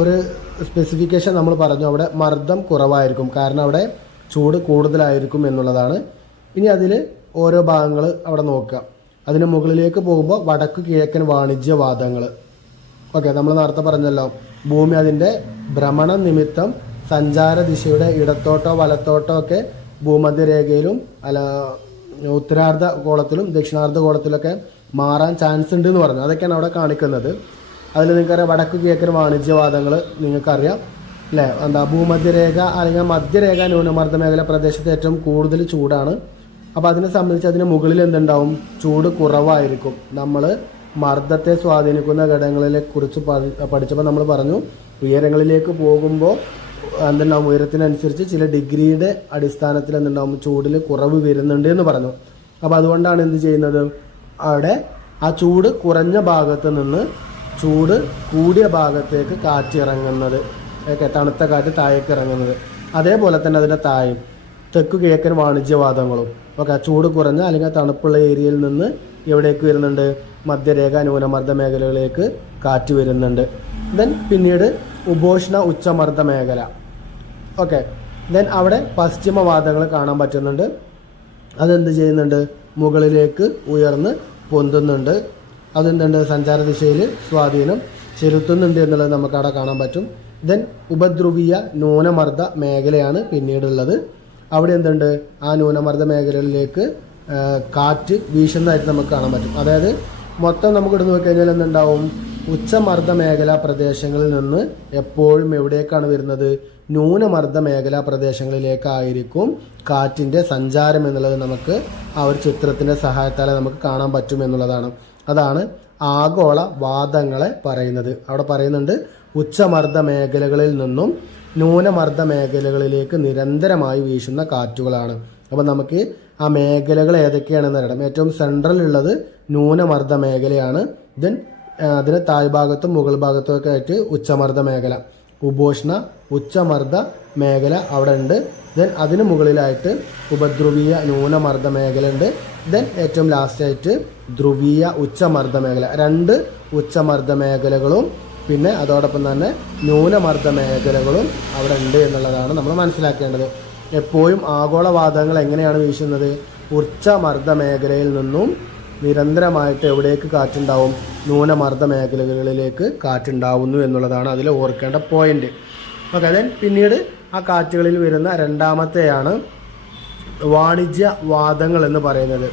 ഒരു സ്പെസിഫിക്കേഷൻ നമ്മൾ പറഞ്ഞു, അവിടെ മർദ്ദം കുറവായിരിക്കും, കാരണം അവിടെ ചൂട് കൂടുതലായിരിക്കും എന്നുള്ളതാണ്. ഇനി അതിൽ ഓരോ ഭാഗങ്ങൾ അവിടെ നോക്കുക. അതിന് മുകളിലേക്ക് പോകുമ്പോൾ വടക്ക് കിഴക്കൻ വാണിജ്യവാദങ്ങൾ. ഓക്കെ, നമ്മൾ നേരത്തെ പറഞ്ഞല്ലോ, ഭൂമി അതിൻ്റെ ഭ്രമണം നിമിത്തം സഞ്ചാര ദിശയുടെ ഇടത്തോട്ടോ വലത്തോട്ടോ ഒക്കെ ഭൂമധ്യരേഖയിലും ഉത്തരാർദ്ധ ഗോളത്തിലും ദക്ഷിണാർദ്ധ ഗോളത്തിലൊക്കെ മാറാൻ ചാൻസ് ഉണ്ട് എന്ന് പറഞ്ഞു. അതൊക്കെയാണ് അവിടെ കാണിക്കുന്നത്. അതിൽ നിങ്ങൾക്കറിയാം വടക്ക് കിഴക്കൻ വാണിജ്യവാദങ്ങൾ നിങ്ങൾക്കറിയാം അല്ലേ. ഭൂമധ്യരേഖ അല്ലെങ്കിൽ മധ്യരേഖ ന്യൂനമർദ്ദ മേഖല പ്രദേശത്ത് ഏറ്റവും കൂടുതൽ ചൂടാണ്. അപ്പോൾ അതിനെ സംബന്ധിച്ച് അതിന് മുകളിൽ എന്തുണ്ടാവും, ചൂട് കുറവായിരിക്കും. നമ്മൾ മർദ്ദത്തെ സ്വാധീനിക്കുന്ന ഘടകങ്ങളെ കുറിച്ച് പഠിച്ചപ്പോൾ നമ്മൾ പറഞ്ഞു ഉയരങ്ങളിലേക്ക് പോകുമ്പോൾ എന്തുണ്ടാവും, ഉയരത്തിനനുസരിച്ച് ചില ഡിഗ്രിയുടെ അടിസ്ഥാനത്തിൽ എന്തുണ്ടാവും, ചൂടിൽ കുറവ് വരുന്നുണ്ട് എന്ന് പറഞ്ഞു. അപ്പോൾ അതുകൊണ്ടാണ് എന്ത് ചെയ്യുന്നത്, അവിടെ ആ ചൂട് കുറഞ്ഞ ഭാഗത്ത് നിന്ന് ചൂട് കൂടിയ ഭാഗത്തേക്ക് കാറ്റ് ഇറങ്ങുന്നത്, തണുത്ത കാറ്റ് താഴേക്ക് ഇറങ്ങുന്നത്. അതേപോലെ തന്നെ അതിൻ്റെ താഴെയും തെക്ക് കിഴക്കൻ വാണിജ്യവാദങ്ങളും ഓക്കെ ചൂട് കുറഞ്ഞ അല്ലെങ്കിൽ തണുപ്പുള്ള ഏരിയയിൽ നിന്ന് എവിടേക്ക് വരുന്നുണ്ട്, മധ്യരേഖ ന്യൂനമർദ്ദ മേഖലകളിലേക്ക് കാറ്റ് വരുന്നുണ്ട്. ദെൻ പിന്നീട് ഉപോഷ്ണ ഉച്ചമർദ്ദ മേഖല ഓക്കെ. ദെൻ അവിടെ പശ്ചിമവാദങ്ങൾ കാണാൻ പറ്റുന്നുണ്ട്. അതെന്ത് ചെയ്യുന്നുണ്ട്, മുകളിലേക്ക് ഉയർന്ന് പൊന്തുന്നുണ്ട്. അതെന്തുണ്ട്, സഞ്ചാര ദിശയിൽ സ്വാധീനം ചെലുത്തുന്നുണ്ട് എന്നുള്ളത് നമുക്ക് അവിടെ കാണാൻ പറ്റും. ദെൻ ഉപദ്രവീയ ന്യൂനമർദ്ദ മേഖലയാണ് പിന്നീടുള്ളത്. അവിടെ എന്തുണ്ട്, ആ ന്യൂനമർദ്ദ മേഖലകളിലേക്ക് കാറ്റ് വീശുന്നതായിട്ട് നമുക്ക് കാണാൻ പറ്റും. അതായത് മൊത്തം നമുക്ക് എടുത്ത് നോക്കിക്കഴിഞ്ഞാൽ എന്തുണ്ടാവും, ഉച്ചമർദ്ദ മേഖലാ പ്രദേശങ്ങളിൽ നിന്ന് എപ്പോഴും എവിടേക്കാണ് വരുന്നത്, ന്യൂനമർദ്ദ മേഖലാ പ്രദേശങ്ങളിലേക്കായിരിക്കും കാറ്റിൻ്റെ സഞ്ചാരം എന്നുള്ളത് നമുക്ക് ആ ഒരു ചിത്രത്തിൻ്റെ സഹായത്താൽ നമുക്ക് കാണാൻ പറ്റും എന്നുള്ളതാണ്. അതാണ് ആഗോള വാദങ്ങളെ പറയുന്നത്. അവിടെ പറയുന്നുണ്ട് ഉച്ചമർദ്ദ മേഖലകളിൽ നിന്നും ന്യൂനമർദ്ദ മേഖലകളിലേക്ക് നിരന്തരമായി വീശുന്ന കാറ്റുകളാണ്. അപ്പോൾ നമുക്ക് ആ മേഖലകൾ ഏതൊക്കെയാണെന്ന് അറിയണം. ഏറ്റവും സെൻട്രൽ ഉള്ളത് ന്യൂനമർദ്ദ മേഖലയാണ്. ദെൻ അതിന് താഴ്ഭാഗത്തും മുകൾ ഭാഗത്തും ഒക്കെ ആയിട്ട് ഉച്ചമർദ്ദ മേഖല, ഉപോഷ്ണ ഉച്ചമർദ്ദ മേഖല അവിടെ ഉണ്ട്. ദെൻ അതിന് മുകളിലായിട്ട് ഉപദ്രവീയ ന്യൂനമർദ്ദ മേഖല ഉണ്ട്. ദെൻ ഏറ്റവും ലാസ്റ്റായിട്ട് ധ്രുവീയ ഉച്ചമർദ്ദ മേഖല. 2 ഉച്ചമർദ്ദ മേഖലകളും പിന്നെ അതോടൊപ്പം തന്നെ ന്യൂനമർദ്ദ മേഖലകളും അവിടെ ഉണ്ട് എന്നുള്ളതാണ് നമ്മൾ മനസ്സിലാക്കേണ്ടത്. എപ്പോഴും ആഗോളവാദങ്ങൾ എങ്ങനെയാണ് വീശുന്നത്, ഉച്ചമർദ്ദ മേഖലയിൽ നിന്നും നിരന്തരമായിട്ട് എവിടേക്ക് കാറ്റുണ്ടാവും, ന്യൂനമർദ്ദ മേഖലകളിലേക്ക് കാറ്റുണ്ടാവുന്നു എന്നുള്ളതാണ് അതിൽ ഓർക്കേണ്ട പോയിന്റ്. ഓക്കെ. ദെൻ പിന്നീട് ആ കാറ്റുകളിൽ വരുന്ന രണ്ടാമത്തെയാണ് വാണിജ്യവാദങ്ങൾ എന്ന് പറയുന്നത്.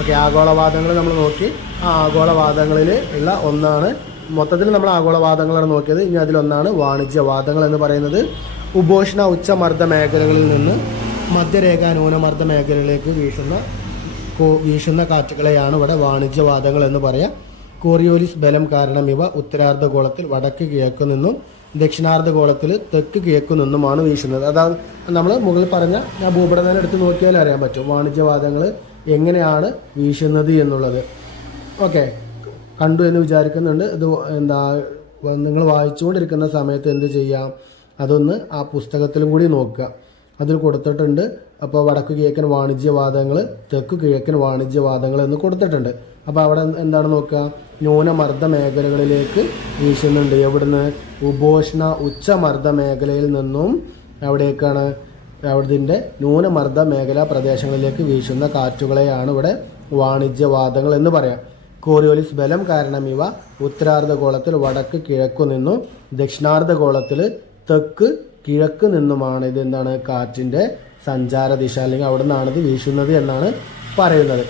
ഓക്കെ, ആഗോളവാദങ്ങൾ നമ്മൾ നോക്കി. ആ ആഗോളവാദങ്ങളിൽ ഉള്ള ഒന്നാണ്, മൊത്തത്തിൽ നമ്മൾ ആഗോളവാദങ്ങളാണ് നോക്കിയത്. ഇനി അതിലൊന്നാണ് വാണിജ്യവാദങ്ങൾ എന്ന് പറയുന്നത്. ഉപോഷ്ണ ഉച്ചമർദ്ദ മേഖലകളിൽ നിന്ന് മധ്യരേഖ ന്യൂനമർദ്ദ മേഖലകളിലേക്ക് വീശുന്ന കാറ്റുകളെയാണ് ഇവിടെ വാണിജ്യവാദങ്ങൾ എന്ന് പറയാം. കോറിയോലിസ് ബലം കാരണം ഇവ ഉത്തരാർദ്ധഗോളത്തിൽ വടക്ക് കിഴക്കു നിന്നും ദക്ഷിണാർദ്ധഗോളത്തിൽ തെക്ക് കിഴക്കു നിന്നുമാണ് വീശുന്നത്. അതാണ് നമ്മൾ മുകളിൽ പറഞ്ഞ ആ ഭൂപടം എടുത്ത് നോക്കിയാൽ അറിയാൻ പറ്റും വാണിജ്യവാദങ്ങൾ എങ്ങനെയാണ് വീശുന്നത് എന്നുള്ളത്. ഓക്കെ, കണ്ടു എന്ന് വിചാരിക്കുന്നുണ്ട്. ഇത് നിങ്ങൾ വായിച്ചുകൊണ്ടിരിക്കുന്ന സമയത്ത് എന്ത് ചെയ്യാം, അതൊന്ന് ആ പുസ്തകത്തിലും കൂടി നോക്കുക. അതിൽ കൊടുത്തിട്ടുണ്ട്. അപ്പോൾ വടക്ക് കിഴക്കൻ വാണിജ്യവാദങ്ങൾ, തെക്ക് കിഴക്കൻ വാണിജ്യവാദങ്ങൾ എന്ന് കൊടുത്തിട്ടുണ്ട്. അപ്പോൾ അവിടെ എന്താണ് നോക്കുക, ന്യൂനമർദ്ദ മേഖലകളിലേക്ക് വീശുന്നുണ്ട്. എവിടുന്ന്, ഉപോഷ്ണ ഉച്ചമർദ്ദ മേഖലയിൽ നിന്നും എവിടേക്കാണ്, അവിടുത്തെ ന്യൂനമർദ്ദ മേഖലാ പ്രദേശങ്ങളിലേക്ക് വീശുന്ന കാറ്റുകളെയാണ് ഇവിടെ വാണിജ്യവാദങ്ങൾ എന്ന് പറയാം. കോറിയോലിസ് ബലം കാരണം ഇവ ഉത്തരാർദ്ധഗോളത്തിൽ വടക്ക് കിഴക്കു നിന്നും ദക്ഷിണാർദ്ധഗോളത്തിൽ തെക്ക് കിഴക്ക് നിന്നുമാണ് ഇതെന്താണ് കാറ്റിൻ്റെ സഞ്ചാര ദിശ, അല്ലെങ്കിൽ അവിടെ നിന്നാണ് ഇത് വീശുന്നത് എന്നാണ് പറയുന്നത്.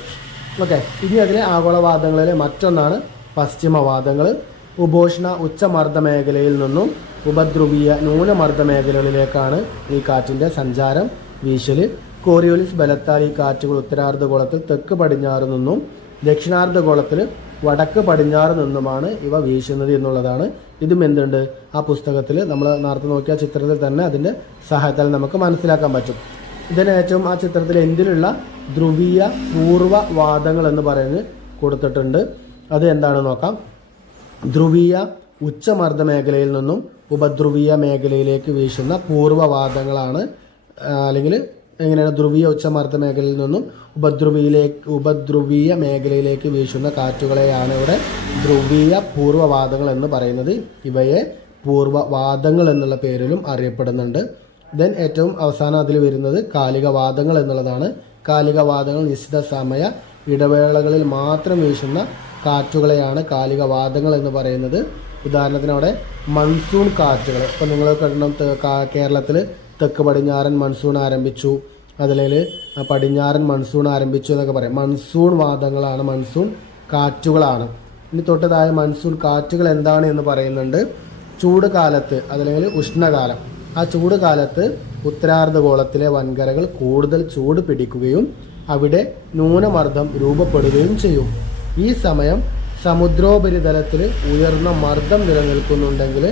ഓക്കെ, ഇനി അതിലെ ആഗോളവാദങ്ങളിലെ മറ്റൊന്നാണ് പശ്ചിമവാദങ്ങൾ. ഉപോഷ്ണ ഉച്ചമർദ്ദ മേഖലയിൽ നിന്നും ഉപദ്രവീയ ന്യൂനമർദ്ദ മേഖലകളിലേക്കാണ് ഈ കാറ്റിൻ്റെ സഞ്ചാരം വീശൽ. കോറിയോലിസ് ബലത്താൽ ഈ കാറ്റുകൾ ഉത്തരാർദ്ധഗോളത്തിൽ തെക്ക് പടിഞ്ഞാറ് നിന്നും ദക്ഷിണാർദ്ധഗോളത്തിൽ വടക്ക് പടിഞ്ഞാറ് നിന്നുമാണ് ഇവ വീശുന്നത് എന്നുള്ളതാണ്. ഇതും എന്തുണ്ട്, ആ പുസ്തകത്തിൽ നമ്മൾ നേരത്തെ നോക്കിയ ചിത്രത്തിൽ തന്നെ അതിൻ്റെ സഹായത്താൽ നമുക്ക് മനസ്സിലാക്കാൻ പറ്റും. ഇതിന് ഏറ്റവും ആ ചിത്രത്തിൽ എന്തിലുള്ള ധ്രുവീയ പൂർവ്വവാദങ്ങൾ എന്ന് പറയുന്നത് കൊടുത്തിട്ടുണ്ട്. അത് എന്താണെന്ന് നോക്കാം. ധ്രുവീയ ഉച്ചമർദ്ദ മേഖലയിൽ നിന്നും ഉപധ്രുവീയ മേഖലയിലേക്ക് വീശുന്ന പൂർവ്വവാദങ്ങളാണ്, അല്ലെങ്കിൽ എങ്ങനെയാണ്, ധ്രുവീയ ഉച്ചമർദ്ദ മേഖലയിൽ നിന്നും ഉപധ്രുവീയ മേഖലയിലേക്ക് വീശുന്ന കാറ്റുകളെയാണ് ഇവിടെ ധ്രുവീയ പൂർവ്വവാദങ്ങൾ എന്ന് പറയുന്നത്. ഇവയെ പൂർവ്വവാദങ്ങൾ എന്നുള്ള പേരിലും അറിയപ്പെടുന്നുണ്ട്. ദെൻ ഏറ്റവും അവസാനം അതിൽ വരുന്നത് കാലികവാദങ്ങൾ എന്നുള്ളതാണ്. കാലികവാദങ്ങൾ നിശ്ചിത സമയ ഇടവേളകളിൽ മാത്രം വീശുന്ന കാറ്റുകളെയാണ് കാലികവാദങ്ങൾ എന്ന് പറയുന്നത്. ഉദാഹരണത്തിന് അവിടെ മൺസൂൺ കാറ്റുകൾ, ഇപ്പോൾ നിങ്ങൾ കണ്ടു കേരളത്തിൽ തെക്ക് പടിഞ്ഞാറൻ മൺസൂൺ ആരംഭിച്ചു, അതിൽ പടിഞ്ഞാറൻ മൺസൂൺ ആരംഭിച്ചു എന്നൊക്കെ പറയാം. മൺസൂൺ വാദങ്ങളാണ്, മൺസൂൺ കാറ്റുകളാണ്. ഇനി തൊട്ടതായ മൺസൂൺ കാറ്റുകൾ എന്താണ് എന്ന് പറയുന്നുണ്ട്. ചൂട് കാലത്ത് അതല്ലെങ്കിൽ ഉഷ്ണകാലം, ആ ചൂട് കാലത്ത് ഉത്തരാർദ്ധഗോളത്തിലെ വൻകരകൾ കൂടുതൽ ചൂട് പിടിക്കുകയും അവിടെ ന്യൂനമർദ്ദം രൂപപ്പെടുകയും ചെയ്യും. ഈ സമയം സമുദ്രോപരിതലത്തിൽ ഉയർന്ന മർദ്ദം നിലനിൽക്കുന്നുണ്ടെങ്കിൽ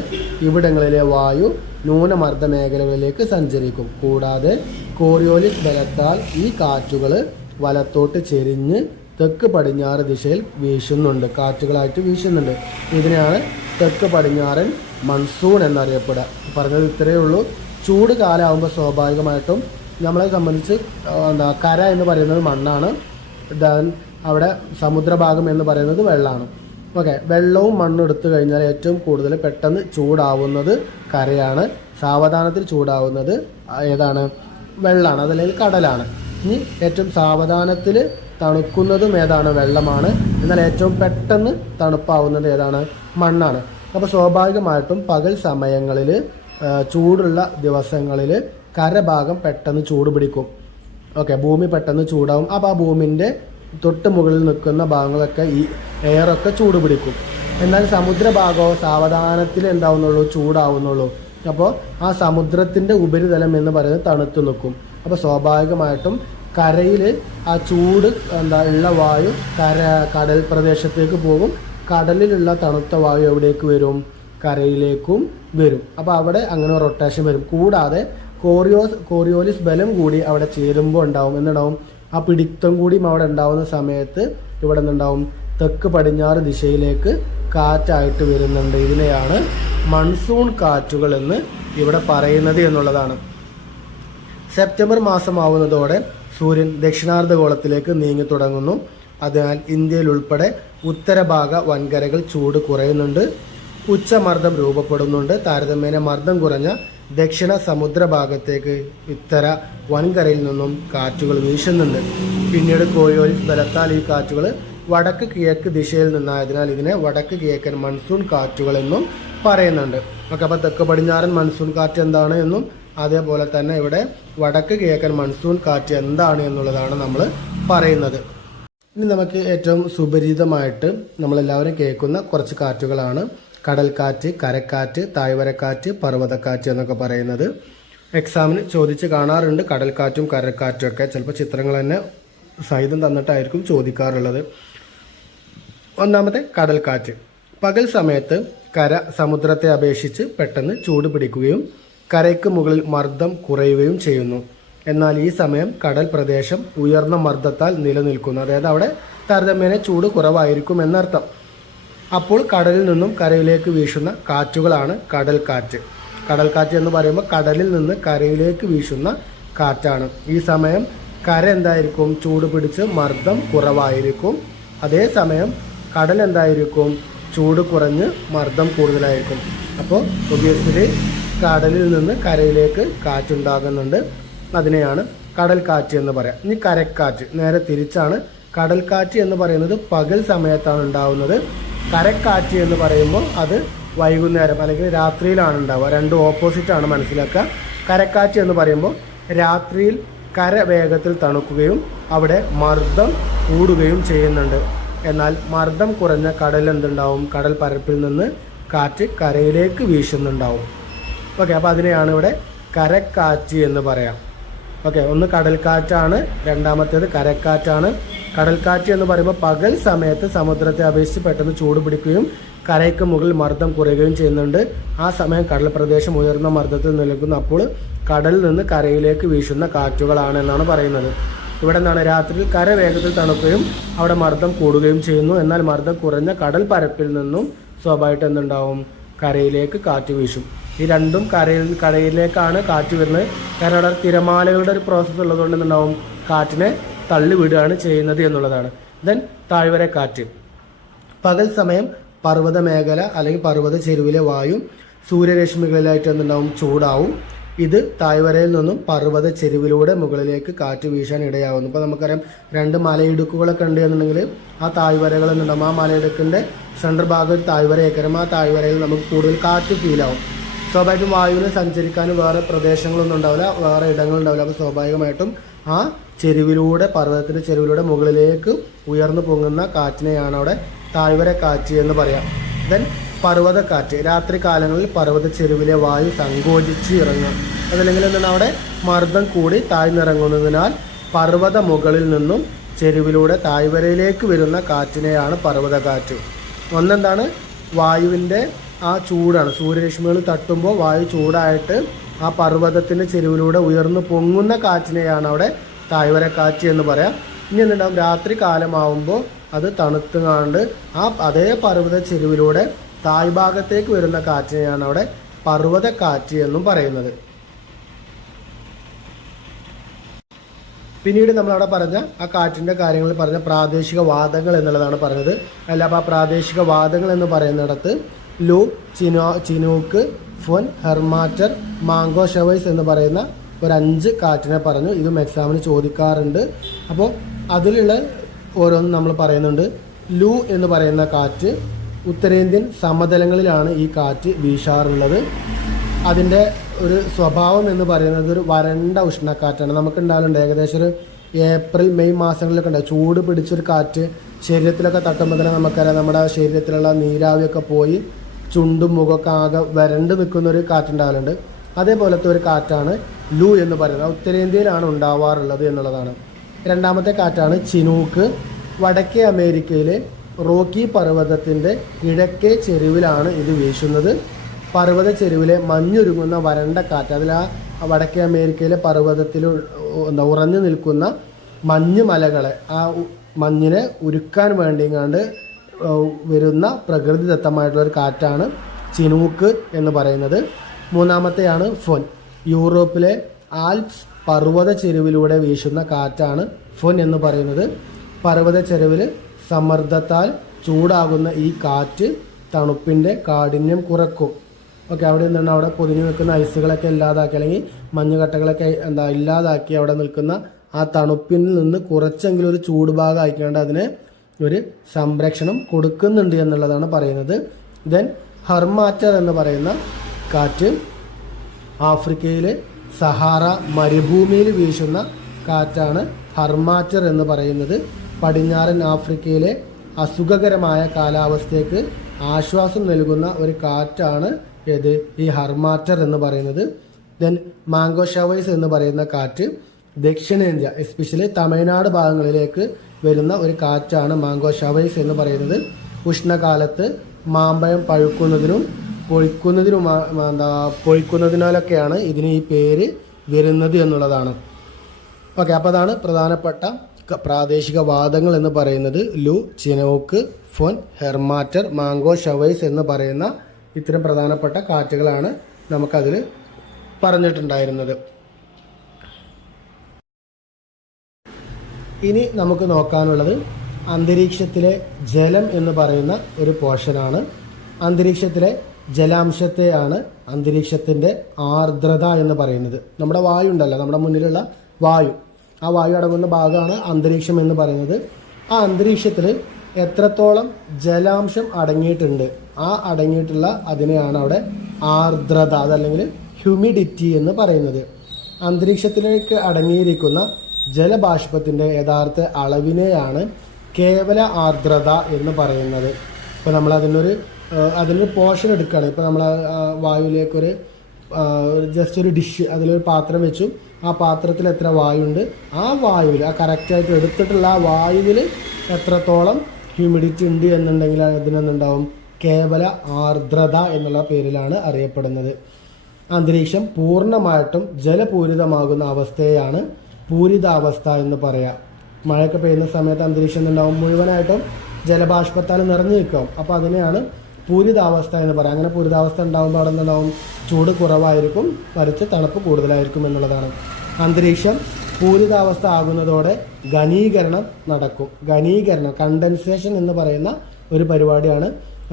ഇവിടങ്ങളിലെ വായു ന്യൂനമർദ്ദ മേഖലകളിലേക്ക് സഞ്ചരിക്കും. കൂടാതെ കോറിയോലിസ് ബലത്താൽ ഈ കാറ്റുകൾ വലത്തോട്ട് ചെരിഞ്ഞ് തെക്ക് പടിഞ്ഞാറ് ദിശയിൽ വീശുന്നുണ്ട്, കാറ്റുകളായിട്ട് വീശുന്നുണ്ട്. ഇതിനെയാണ് തെക്ക് പടിഞ്ഞാറൻ മൺസൂൺ എന്നറിയപ്പെടുക. പറഞ്ഞത് ഇത്രയേ ഉള്ളൂ. ചൂട് കാലമാകുമ്പോൾ സ്വാഭാവികമായിട്ടും നമ്മളെ സംബന്ധിച്ച് കര എന്ന് പറയുന്നത് മണ്ണാണ്, അവിടെ സമുദ്രഭാഗം എന്ന് പറയുന്നത് വെള്ളമാണ്. ഓക്കെ, വെള്ളവും മണ്ണും എടുത്തു കഴിഞ്ഞാൽ ഏറ്റവും കൂടുതൽ പെട്ടെന്ന് ചൂടാവുന്നത് കരയാണ്, സാവധാനത്തിൽ ചൂടാവുന്നത് ഏതാണ്? വെള്ളമാണ്, അതല്ലെങ്കിൽ കടലാണ്. ഇനി ഏറ്റവും സാവധാനത്തിൽ തണുക്കുന്നതും ഏതാണ്? വെള്ളമാണ്. എന്നാൽ ഏറ്റവും പെട്ടെന്ന് തണുപ്പാവുന്നത് ഏതാണ്? മണ്ണാണ്. അപ്പോൾ സ്വാഭാവികമായിട്ടും പകൽ സമയങ്ങളിൽ ചൂടുള്ള ദിവസങ്ങളിൽ കരഭാഗം പെട്ടെന്ന് ചൂട് പിടിക്കും. ഓക്കെ, ഭൂമി പെട്ടെന്ന് ചൂടാവും. അപ്പോൾ ആ ഭൂമിൻ്റെ തൊട്ട് മുകളിൽ നിൽക്കുന്ന ഭാഗങ്ങളൊക്കെ ഈ എയറൊക്കെ ചൂട് പിടിക്കും. എന്നാൽ സമുദ്രഭാഗമോ സാവധാനത്തിൽ എന്താവുന്നുള്ളൂ? ചൂടാവുന്നുള്ളൂ. അപ്പോൾ ആ സമുദ്രത്തിൻ്റെ ഉപരിതലം എന്ന് പറയുന്നത് തണുത്തു നിൽക്കും. അപ്പോൾ സ്വാഭാവികമായിട്ടും കരയിൽ ആ ചൂട് ഉള്ള വായു കടൽ പ്രദേശത്തേക്ക് പോകും. കടലിലുള്ള തണുത്ത വായു എവിടേക്ക് വരും? കരയിലേക്കും വരും. അപ്പോൾ അവിടെ അങ്ങനെ റൊട്ടേഷൻ വരും. കൂടാതെ കോറിയോലിസ് ബലം കൂടി അവിടെ ചേരുമ്പോൾ ഉണ്ടാവും. ആ പിടിത്തം കൂടിയും അവിടെ ഉണ്ടാവുന്ന സമയത്ത് ഇവിടെ നിന്നുണ്ടാവും തെക്ക് പടിഞ്ഞാറ് ദിശയിലേക്ക് കാറ്റായിട്ട് വരുന്നുണ്ട്. ഇതിനെയാണ് മൺസൂൺ കാറ്റുകൾ എന്ന് ഇവിടെ പറയുന്നത് എന്നുള്ളതാണ്. സെപ്റ്റംബർ മാസമാവുന്നതോടെ സൂര്യൻ ദക്ഷിണാർദ്ധഗോളത്തിലേക്ക് നീങ്ങി തുടങ്ങുന്നു. അതിനാൽ ഇന്ത്യയിൽ ഉൾപ്പെടെ ഉത്തരഭാഗ വൻകരകൾ ചൂട് കുറയുന്നുണ്ട്, ഉച്ചമർദ്ദം രൂപപ്പെടുന്നുണ്ട്. താരതമ്യേന മർദ്ദം കുറഞ്ഞ ദക്ഷിണ സമുദ്രഭാഗത്തേക്ക് ഉത്തര വൻകരയിൽ നിന്നും കാറ്റുകൾ വീശുന്നുണ്ട്. പിന്നീട് കോറിയോലിസ് ബലത്താൽ ഈ കാറ്റുകൾ വടക്ക് കിഴക്ക് ദിശയിൽ നിന്നായതിനാൽ ഇതിനെ വടക്ക് കിഴക്കൻ മൺസൂൺ കാറ്റുകൾ എന്നും പറയുന്നുണ്ട്. ഓക്കെ, അപ്പോൾ തെക്ക് പടിഞ്ഞാറൻ മൺസൂൺ കാറ്റ് എന്താണ് എന്നും അതേപോലെ തന്നെ ഇവിടെ വടക്ക് കിഴക്കൻ മൺസൂൺ കാറ്റ് എന്താണ് എന്നുള്ളതാണ് നമ്മൾ പറയുന്നത്. ഇനി നമുക്ക് ഏറ്റവും സുപരിചിതമായിട്ട് നമ്മളെല്ലാവരും കേൾക്കുന്ന കുറച്ച് കാറ്റുകളാണ് കടൽക്കാറ്റ്, കരക്കാറ്റ്, താഴ്വരക്കാറ്റ്, പർവ്വതക്കാറ്റ് എന്നൊക്കെ പറയുന്നത്. എക്സാമിന് ചോദിച്ച് കാണാറുണ്ട് കടൽക്കാറ്റും കരക്കാറ്റും ഒക്കെ. ചിലപ്പോൾ ചിത്രങ്ങൾ തന്നെ സഹിതം തന്നിട്ടായിരിക്കും ചോദിക്കാറുള്ളത്. ഒന്നാമത്തെ കടൽക്കാറ്റ്. പകൽ സമയത്ത് കര സമുദ്രത്തെ അപേക്ഷിച്ച് പെട്ടെന്ന് ചൂട് പിടിക്കുകയും കരയ്ക്ക് മുകളിൽ മർദ്ദം കുറയുകയും ചെയ്യുന്നു. എന്നാൽ ഈ സമയം കടൽ പ്രദേശം ഉയർന്ന മർദ്ദത്താൽ നിലനിൽക്കുന്നു. അതായത് അവിടെ താരതമ്യേന ചൂട് കുറവായിരിക്കും എന്നർത്ഥം. അപ്പോൾ കടലിൽ നിന്നും കരയിലേക്ക് വീശുന്ന കാറ്റുകളാണ് കടൽക്കാറ്റ്. കടൽക്കാറ്റ് എന്ന് പറയുമ്പോൾ കടലിൽ നിന്ന് കരയിലേക്ക് വീശുന്ന കാറ്റാണ്. ഈ സമയം കര എന്തായിരിക്കും? ചൂട് പിടിച്ച് മർദ്ദം കുറവായിരിക്കും. അതേസമയം കടൽ എന്തായിരിക്കും? ചൂട് കുറഞ്ഞ് മർദ്ദം കൂടുതലായിരിക്കും. അപ്പോൾ ഒബിയസ്ലി കടലിൽ നിന്ന് കരയിലേക്ക് കാറ്റുണ്ടാകുന്നുണ്ട്. അതിനെയാണ് കടൽക്കാറ്റ് എന്ന് പറയാം. ഇനി കരക്കാറ്റ് നേരെ തിരിച്ചാണ്. കടൽക്കാറ്റ് എന്ന് പറയുന്നത് പകൽ സമയത്താണ് ഉണ്ടാവുന്നത്. കരക്കാറ്റ് എന്ന് പറയുമ്പോൾ അത് വൈകുന്നേരം അല്ലെങ്കിൽ രാത്രിയിലാണ് ഉണ്ടാവുക. രണ്ടും ഓപ്പോസിറ്റാണ് മനസ്സിലാക്കുക. കരക്കാറ്റ് എന്ന് പറയുമ്പോൾ രാത്രിയിൽ കര വേഗത്തിൽ തണുക്കുകയും അവിടെ മർദ്ദം കൂടുകയും ചെയ്യുന്നുണ്ട്. എന്നാൽ മർദ്ദം കുറഞ്ഞ കടൽ എന്തുണ്ടാവും? കടൽ പരപ്പിൽ നിന്ന് കാറ്റ് കരയിലേക്ക് വീശുന്നുണ്ടാവും. ഓക്കെ, അപ്പോൾ അതിനെയാണ് ഇവിടെ കരക്കാറ്റ് എന്ന് പറയാം. ഓക്കെ, ഒന്ന് കടൽക്കാറ്റാണ്, രണ്ടാമത്തേത് കരക്കാറ്റാണ്. കടൽക്കാറ്റ് എന്ന് പറയുമ്പോൾ പകൽ സമയത്ത് സമുദ്രത്തെ അപേക്ഷിച്ച് പെട്ടെന്ന് ചൂട് പിടിക്കുകയും കരയ്ക്ക് മുകളിൽ മർദ്ദം കുറയുകയും ചെയ്യുന്നുണ്ട്. ആ സമയം കടൽ പ്രദേശം ഉയർന്ന മർദ്ദത്തിൽ നിൽക്കുന്നു. അപ്പോൾ കടലിൽ നിന്ന് കരയിലേക്ക് വീശുന്ന കാറ്റുകളാണ് എന്നാണ് പറയുന്നത്. ഇവിടെ നിന്നാണ് രാത്രിയിൽ കര വേഗത്തിൽ തണുക്കുകയും അവിടെ മർദ്ദം കൂടുകയും ചെയ്യുന്നു. എന്നാൽ മർദ്ദം കുറഞ്ഞ കടൽ പരപ്പിൽ നിന്നും സ്വാഭാവികമായിട്ട് എന്തുണ്ടാവും? കരയിലേക്ക് കാറ്റ് വീശും. ഈ രണ്ടും കരയിലേക്കാണ് കാറ്റ് വരുന്നത്. കാരണം അവിടെ തിരമാലകളുടെ ഒരു പ്രോസസ്സ് ഉള്ളതുകൊണ്ട് എന്തുണ്ടാവും? കാറ്റിനെ തള്ളിവിടുകയാണ് ചെയ്യുന്നത് എന്നുള്ളതാണ്. ദെൻ താഴ്വരക്കാറ്റ്. പകൽ സമയം പർവ്വത മേഖല അല്ലെങ്കിൽ പർവ്വത ചെരുവിലെ വായു സൂര്യരശ്മികളിലായിട്ട് എന്തുണ്ടാവും? ചൂടാവും. ഇത് താഴ്വരയിൽ നിന്നും പർവ്വത ചെരുവിലൂടെ മുകളിലേക്ക് കാറ്റ് വീശാൻ ഇടയാവുന്നു. ഇപ്പോൾ നമുക്കറിയാം രണ്ട് മലയിടുക്കുകളൊക്കെ ഉണ്ട് എന്നുണ്ടെങ്കിൽ ആ താഴ്വരകൾ എന്നുണ്ടാവും. ആ മലയിടുക്കിൻ്റെ സെൻട്രൽ ഭാഗം ഒരു താഴ്വരയേക്കരം. ആ താഴ്വരയിൽ നമുക്ക് കൂടുതൽ കാറ്റ് ഫീലാവും. സ്വാഭാവികമായിട്ടും വായുവിന് സഞ്ചരിക്കാനും വേറെ പ്രദേശങ്ങളൊന്നും ഉണ്ടാവില്ല, വേറെ ഇടങ്ങളുണ്ടാവില്ല. അപ്പോൾ സ്വാഭാവികമായിട്ടും ആ ചെരുവിലൂടെ, പർവ്വതത്തിൻ്റെ ചെരുവിലൂടെ മുകളിലേക്ക് ഉയർന്നു പൊങ്ങുന്ന കാറ്റിനെയാണ് അവിടെ താഴ്വര കാറ്റ് എന്ന് പറയാം. ദെൻ പർവ്വതക്കാറ്റ്, രാത്രി കാലങ്ങളിൽ പർവ്വത ചെരുവിലെ വായു സങ്കോചിച്ച് ഇറങ്ങും. അതല്ലെങ്കിൽ എന്താണ്, അവിടെ മർദ്ദം കൂടി താഴ്ന്നിറങ്ങുന്നതിനാൽ പർവ്വത മുകളിൽ നിന്നും ചെരുവിലൂടെ താഴ്വരയിലേക്ക് വരുന്ന കാറ്റിനെയാണ് പർവ്വതക്കാറ്റ്. ഒന്നെന്താണ്, വായുവിൻ്റെ ആ ചൂടാണ്, സൂര്യരശ്മികൾ തട്ടുമ്പോൾ വായു ചൂടായിട്ട് ആ പർവ്വതത്തിൻ്റെ ചെരുവിലൂടെ ഉയർന്നു പൊങ്ങുന്ന കാറ്റിനെയാണ് അവിടെ താഴ്വരക്കാറ്റ് എന്ന് പറയാം. ഇനി എന്തുണ്ടാവും, രാത്രി കാലമാവുമ്പോൾ അത് തണുത്തുകാണ്ട് അതേ പർവ്വത ചെരുവിലൂടെ താഴ്ഭാഗത്തേക്ക് വരുന്ന കാറ്റിനെയാണ് അവിടെ പർവ്വതക്കാറ്റ് എന്നും പറയുന്നത്. പിന്നീട് നമ്മളവിടെ പറഞ്ഞ ആ കാറ്റിൻ്റെ കാര്യങ്ങളിൽ പറഞ്ഞ പ്രാദേശിക വാദങ്ങൾ എന്നുള്ളതാണ് പറഞ്ഞത്. അല്ല, അപ്പോൾ ആ പ്രാദേശിക വാദങ്ങൾ എന്ന് പറയുന്നിടത്ത് ലു, ചിനൂക്ക്, ഫൊൻ, ഹെർമാറ്റർ, മാംഗോ ഷവൈസ് എന്ന് പറയുന്ന ഒരു 5 കാറ്റിനെ പറഞ്ഞു. ഇതും എക്സാമിന് ചോദിക്കാറുണ്ട്. അപ്പോൾ അതിലുള്ള ഓരോന്നും നമ്മൾ പറയുന്നുണ്ട്. ലു എന്ന് പറയുന്ന കാറ്റ് ഉത്തരേന്ത്യൻ സമതലങ്ങളിലാണ് ഈ കാറ്റ് വീശാറുള്ളത്. അതിൻ്റെ ഒരു സ്വഭാവം എന്ന് പറയുന്നത് ഒരു വരണ്ട ഉഷ്ണക്കാറ്റാണ്. നമുക്കുണ്ടാകുന്നുണ്ട് ഏകദേശം ഒരു ഏപ്രിൽ മെയ് മാസങ്ങളിലൊക്കെ ഉണ്ടാകും ചൂട് പിടിച്ചൊരു കാറ്റ്. ശരീരത്തിലൊക്കെ തട്ടുമ്പോൾ തന്നെ നമുക്കറിയാം നമ്മുടെ ശരീരത്തിലുള്ള നീരാവിയൊക്കെ പോയി ചുണ്ടും മുഖമൊക്കെ ആകെ വരണ്ട് നിൽക്കുന്നൊരു കാറ്റുണ്ടാകലുണ്ട്. അതേപോലത്തെ ഒരു കാറ്റാണ് ലു എന്ന് പറയുന്നത്. ഉത്തരേന്ത്യയിലാണ് ഉണ്ടാവാറുള്ളത് എന്നുള്ളതാണ്. രണ്ടാമത്തെ കാറ്റാണ് ചിനൂക്ക്. വടക്കേ അമേരിക്കയിലെ റോക്കി പർവ്വതത്തിൻ്റെ കിഴക്കേ ചെരുവിലാണ് ഇത് വീശുന്നത്. പർവ്വത ചെരുവിലെ മഞ്ഞുരുങ്ങുന്ന വരണ്ട കാറ്റ്, അതിൽ ആ വടക്കേ അമേരിക്കയിലെ പർവ്വതത്തിൽ ഉറഞ്ഞു നിൽക്കുന്ന മഞ്ഞ് മലകളെ, ആ മഞ്ഞിനെ ഉരുക്കാൻ വേണ്ടിങ്ങാണ്ട് വരുന്ന പ്രകൃതിദത്തമായിട്ടുള്ളൊരു കാറ്റാണ് ചിനൂക്ക് എന്ന് പറയുന്നത്. മൂന്നാമത്തെയാണ് ഫൊൻ. യൂറോപ്പിലെ ആൽപ്സ് പർവ്വത ചെരുവിലൂടെ വീശുന്ന കാറ്റാണ് ഫൊൻ എന്ന് പറയുന്നത്. പർവ്വത ചെരുവിൽ സമ്മർദ്ദത്താൽ ചൂടാകുന്ന ഈ കാറ്റ് തണുപ്പിൻ്റെ കാഠിന്യം കുറക്കും. ഓക്കെ, അവിടെ നിന്നാണ് അവിടെ പൊതിഞ്ഞു നിൽക്കുന്ന ഐസുകളൊക്കെ ഇല്ലാതാക്കി, അല്ലെങ്കിൽ മഞ്ഞുകട്ടകളൊക്കെ ഇല്ലാതാക്കി അവിടെ നിൽക്കുന്ന ആ തണുപ്പിൽ നിന്ന് കുറച്ചെങ്കിലും ഒരു ചൂട് ഭാഗം ആയിക്കൊണ്ട് അതിന് ഒരു സംരക്ഷണം കൊടുക്കുന്നുണ്ട് എന്നുള്ളതാണ് പറയുന്നത്. ദെൻ ഹെർമാറ്റർ എന്ന് പറയുന്ന കാറ്റ് ആഫ്രിക്കയിലെ സഹാറ മരുഭൂമിയിൽ വീശുന്ന കാറ്റാണ് ഹെർമാറ്റർ എന്ന് പറയുന്നത്. പടിഞ്ഞാറൻ ആഫ്രിക്കയിലെ അസുഖകരമായ കാലാവസ്ഥയ്ക്ക് ആശ്വാസം നൽകുന്ന ഒരു കാറ്റാണ് ഏത്, ഈ ഹെർമാറ്റർ എന്ന് പറയുന്നത്. ദെൻ മാംഗോ ഷവൈസ് എന്ന് പറയുന്ന കാറ്റ് ദക്ഷിണേന്ത്യ, എസ്പെഷ്യലി തമിഴ്നാട് ഭാഗങ്ങളിലേക്ക് വരുന്ന ഒരു കാറ്റാണ് മാംഗോ ഷവൈസ് എന്ന് പറയുന്നത്. ഉഷ്ണകാലത്ത് മാമ്പഴം പഴുക്കുന്നതിനും പൊഴിക്കുന്നതിനാലൊക്കെയാണ് ഇതിന് ഈ പേര് വരുന്നത് എന്നുള്ളതാണ്. ഓക്കെ, അപ്പോൾ അതാണ് പ്രധാനപ്പെട്ട പ്രാദേശിക വാദങ്ങൾ എന്ന് പറയുന്നത്. ലു, ചിനൂക്ക്, ഫൊൻ, ഹെർമാറ്റർ, മാംഗോ ഷവൈസ് എന്ന് പറയുന്ന ഇത്തരം പ്രധാനപ്പെട്ട കാറ്റുകളാണ് നമുക്കതിൽ പറഞ്ഞിട്ടുണ്ടായിരുന്നത്. ഇനി നമുക്ക് നോക്കാനുള്ളത് അന്തരീക്ഷത്തിലെ ജലം എന്ന് പറയുന്ന ഒരു പോർഷനാണ്. അന്തരീക്ഷത്തിലെ ജലാംശത്തെയാണ് അന്തരീക്ഷത്തിൻ്റെ ആർദ്രത എന്ന് പറയുന്നത്. നമ്മുടെ വായു ഉണ്ടല്ലോ, നമ്മുടെ മുന്നിലുള്ള വായു, ആ വായു അടങ്ങുന്ന ഭാഗമാണ് അന്തരീക്ഷം എന്ന് പറയുന്നത്. ആ അന്തരീക്ഷത്തിൽ എത്രത്തോളം ജലാംശം അടങ്ങിയിട്ടുണ്ട്, ആ അടങ്ങിയിട്ടുള്ള അതിനെയാണ് അവിടെ ആർദ്രത, അതല്ലെങ്കിൽ ഹ്യൂമിഡിറ്റി എന്ന് പറയുന്നത്. അന്തരീക്ഷത്തിലേക്ക് അടങ്ങിയിരിക്കുന്ന ജലബാഷ്പത്തിൻ്റെ യഥാർത്ഥ അളവിനെയാണ് കേവല ആർദ്രത എന്ന് പറയുന്നത്. ഇപ്പോൾ നമ്മൾ അതിനൊരു പോർഷൻ എടുക്കുകയാണ്. ഇപ്പോൾ നമ്മൾ വായുവിലേക്കൊരു ജസ്റ്റ് ഒരു ഡിഷ്, അതിലൊരു പാത്രം വെച്ചു, ആ പാത്രത്തിൽ എത്ര വായുണ്ട്, ആ വായുവിൽ, ആ കറക്റ്റായിട്ട് എടുത്തിട്ടുള്ള ആ വായുവിൽ എത്രത്തോളം ഹ്യൂമിഡിറ്റി ഉണ്ട് എന്നുണ്ടെങ്കിൽ അതിനെന്തുണ്ടാവും, കേവല ആർദ്രത എന്നുള്ള പേരിലാണ് അറിയപ്പെടുന്നത്. അന്തരീക്ഷം പൂർണ്ണമായിട്ടും ജലപൂരിതമാകുന്ന അവസ്ഥയെയാണ് പൂരിതാവസ്ഥ എന്ന് പറയാം. മഴയൊക്കെ പെയ്യുന്ന സമയത്ത് അന്തരീക്ഷം എന്തുണ്ടാവും, മുഴുവനായിട്ടും ജലബാഷ്പത്താൽ നിറഞ്ഞു നിൽക്കും. അപ്പോൾ അതിനെയാണ് പൂരിതാവസ്ഥ എന്ന് പറയാം. അങ്ങനെ പൂരിതാവസ്ഥ ഉണ്ടാകുമ്പോൾ അവിടെ നിന്നുണ്ടാവും ചൂട് കുറവായിരിക്കും, മറിച്ച് തണുപ്പ് കൂടുതലായിരിക്കും എന്നുള്ളതാണ്. അന്തരീക്ഷം പൂരിതാവസ്ഥ ആകുന്നതോടെ ഘനീകരണം നടക്കും. ഘനീകരണം, കണ്ടൻസേഷൻ എന്ന് പറയുന്ന ഒരു പരിപാടിയാണ്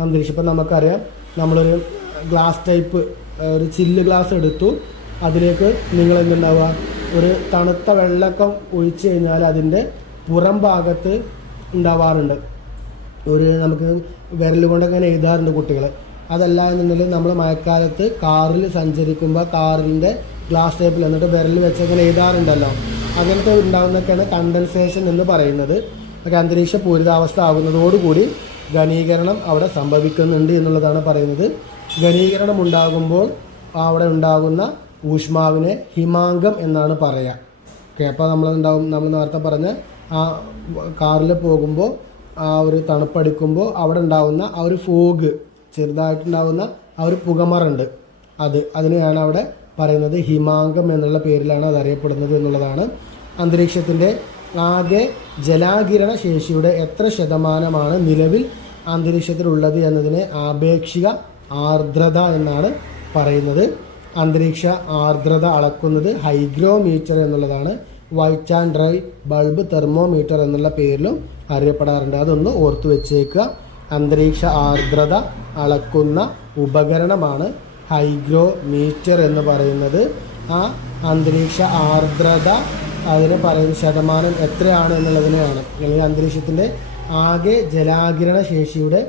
അന്തരീക്ഷം. ഇപ്പം നമുക്കറിയാം, നമ്മളൊരു ഗ്ലാസ് ടൈപ്പ് ഒരു ചില്ല് ഗ്ലാസ് എടുത്തു, അതിലേക്ക് നിങ്ങൾ എന്തുണ്ടാവുക, ഒരു തണുത്ത വെള്ളക്കം ഒഴിച്ചു കഴിഞ്ഞാൽ അതിൻ്റെ പുറം ഭാഗത്ത് ഉണ്ടാവാറുണ്ട് ഒരു, നമുക്ക് വിരൽ കൊണ്ടൊക്കെ ഇങ്ങനെ എഴുതാറുണ്ട് കുട്ടികൾ. അതല്ല എന്നുണ്ടെങ്കിൽ നമ്മൾ മഴക്കാലത്ത് കാറിൽ സഞ്ചരിക്കുമ്പോൾ കാറിൻ്റെ ഗ്ലാസ് ടൈപ്പിൽ എന്നിട്ട് വിരൽ വെച്ചങ്ങനെ എഴുതാറുണ്ടല്ലോ, അങ്ങനത്തെ ഉണ്ടാകുന്നതൊക്കെയാണ് കണ്ടൻസേഷൻ എന്ന് പറയുന്നത്. ഒക്കെ അന്തരീക്ഷ പൂരിതാവസ്ഥ ആകുന്നതോടുകൂടി ഘനീകരണം അവിടെ സംഭവിക്കുന്നുണ്ട് എന്നുള്ളതാണ് പറയുന്നത്. ഘനീകരണം ഉണ്ടാകുമ്പോൾ അവിടെ ഉണ്ടാകുന്ന ഊഷ്മാവിനെ ഹിമാങ്കം എന്നാണ് പറയുക. ഓക്കെ, അപ്പോൾ നമ്മൾ നേരത്തെ പറഞ്ഞ ആ കാറിൽ പോകുമ്പോൾ ആ ഒരു തണുപ്പടിക്കുമ്പോൾ അവിടെ ഉണ്ടാകുന്ന ആ ഒരു ഫോഗ്, ചെറുതായിട്ടുണ്ടാകുന്ന ആ ഒരു പുകമറുണ്ട്, അതിനെയാണ് അവിടെ പറയുന്നത് ഹിമാങ്കം എന്നുള്ള പേരിലാണ് അത് അറിയപ്പെടുന്നത് എന്നുള്ളതാണ്. അന്തരീക്ഷത്തിൻ്റെ ആകെ ജലാകിരണ ശേഷിയുടെ എത്ര ശതമാനമാണ് നിലവിൽ അന്തരീക്ഷത്തിലുള്ളത് എന്നതിനെ ആപേക്ഷിക ആർദ്രത എന്നാണ് പറയുന്നത്. അന്തരീക്ഷ ആർദ്രത അളക്കുന്നത് ഹൈഗ്രോമീറ്റർ എന്നുള്ളതാണ്. White and dry bulb thermometer എന്നുള്ള പേരിലും അറിയപ്പെടാറുണ്ട്. അതൊന്ന് ഓർത്തു വെച്ചേക്കുക. അന്തരീക്ഷ ആർദ്രത അളക്കുന്ന ഉപകരണമാണ് ഹൈഗ്രോമീറ്റർ എന്ന് പറയുന്നത്. ആ അന്തരീക്ഷ ആർദ്രത അതിന് പറയുന്ന ശതമാനം എത്രയാണ് എന്നുള്ളതിനെയാണ്, അല്ലെങ്കിൽ അന്തരീക്ഷത്തിൻ്റെ ആകെ ജലാകിരണ ശേഷിയുടെ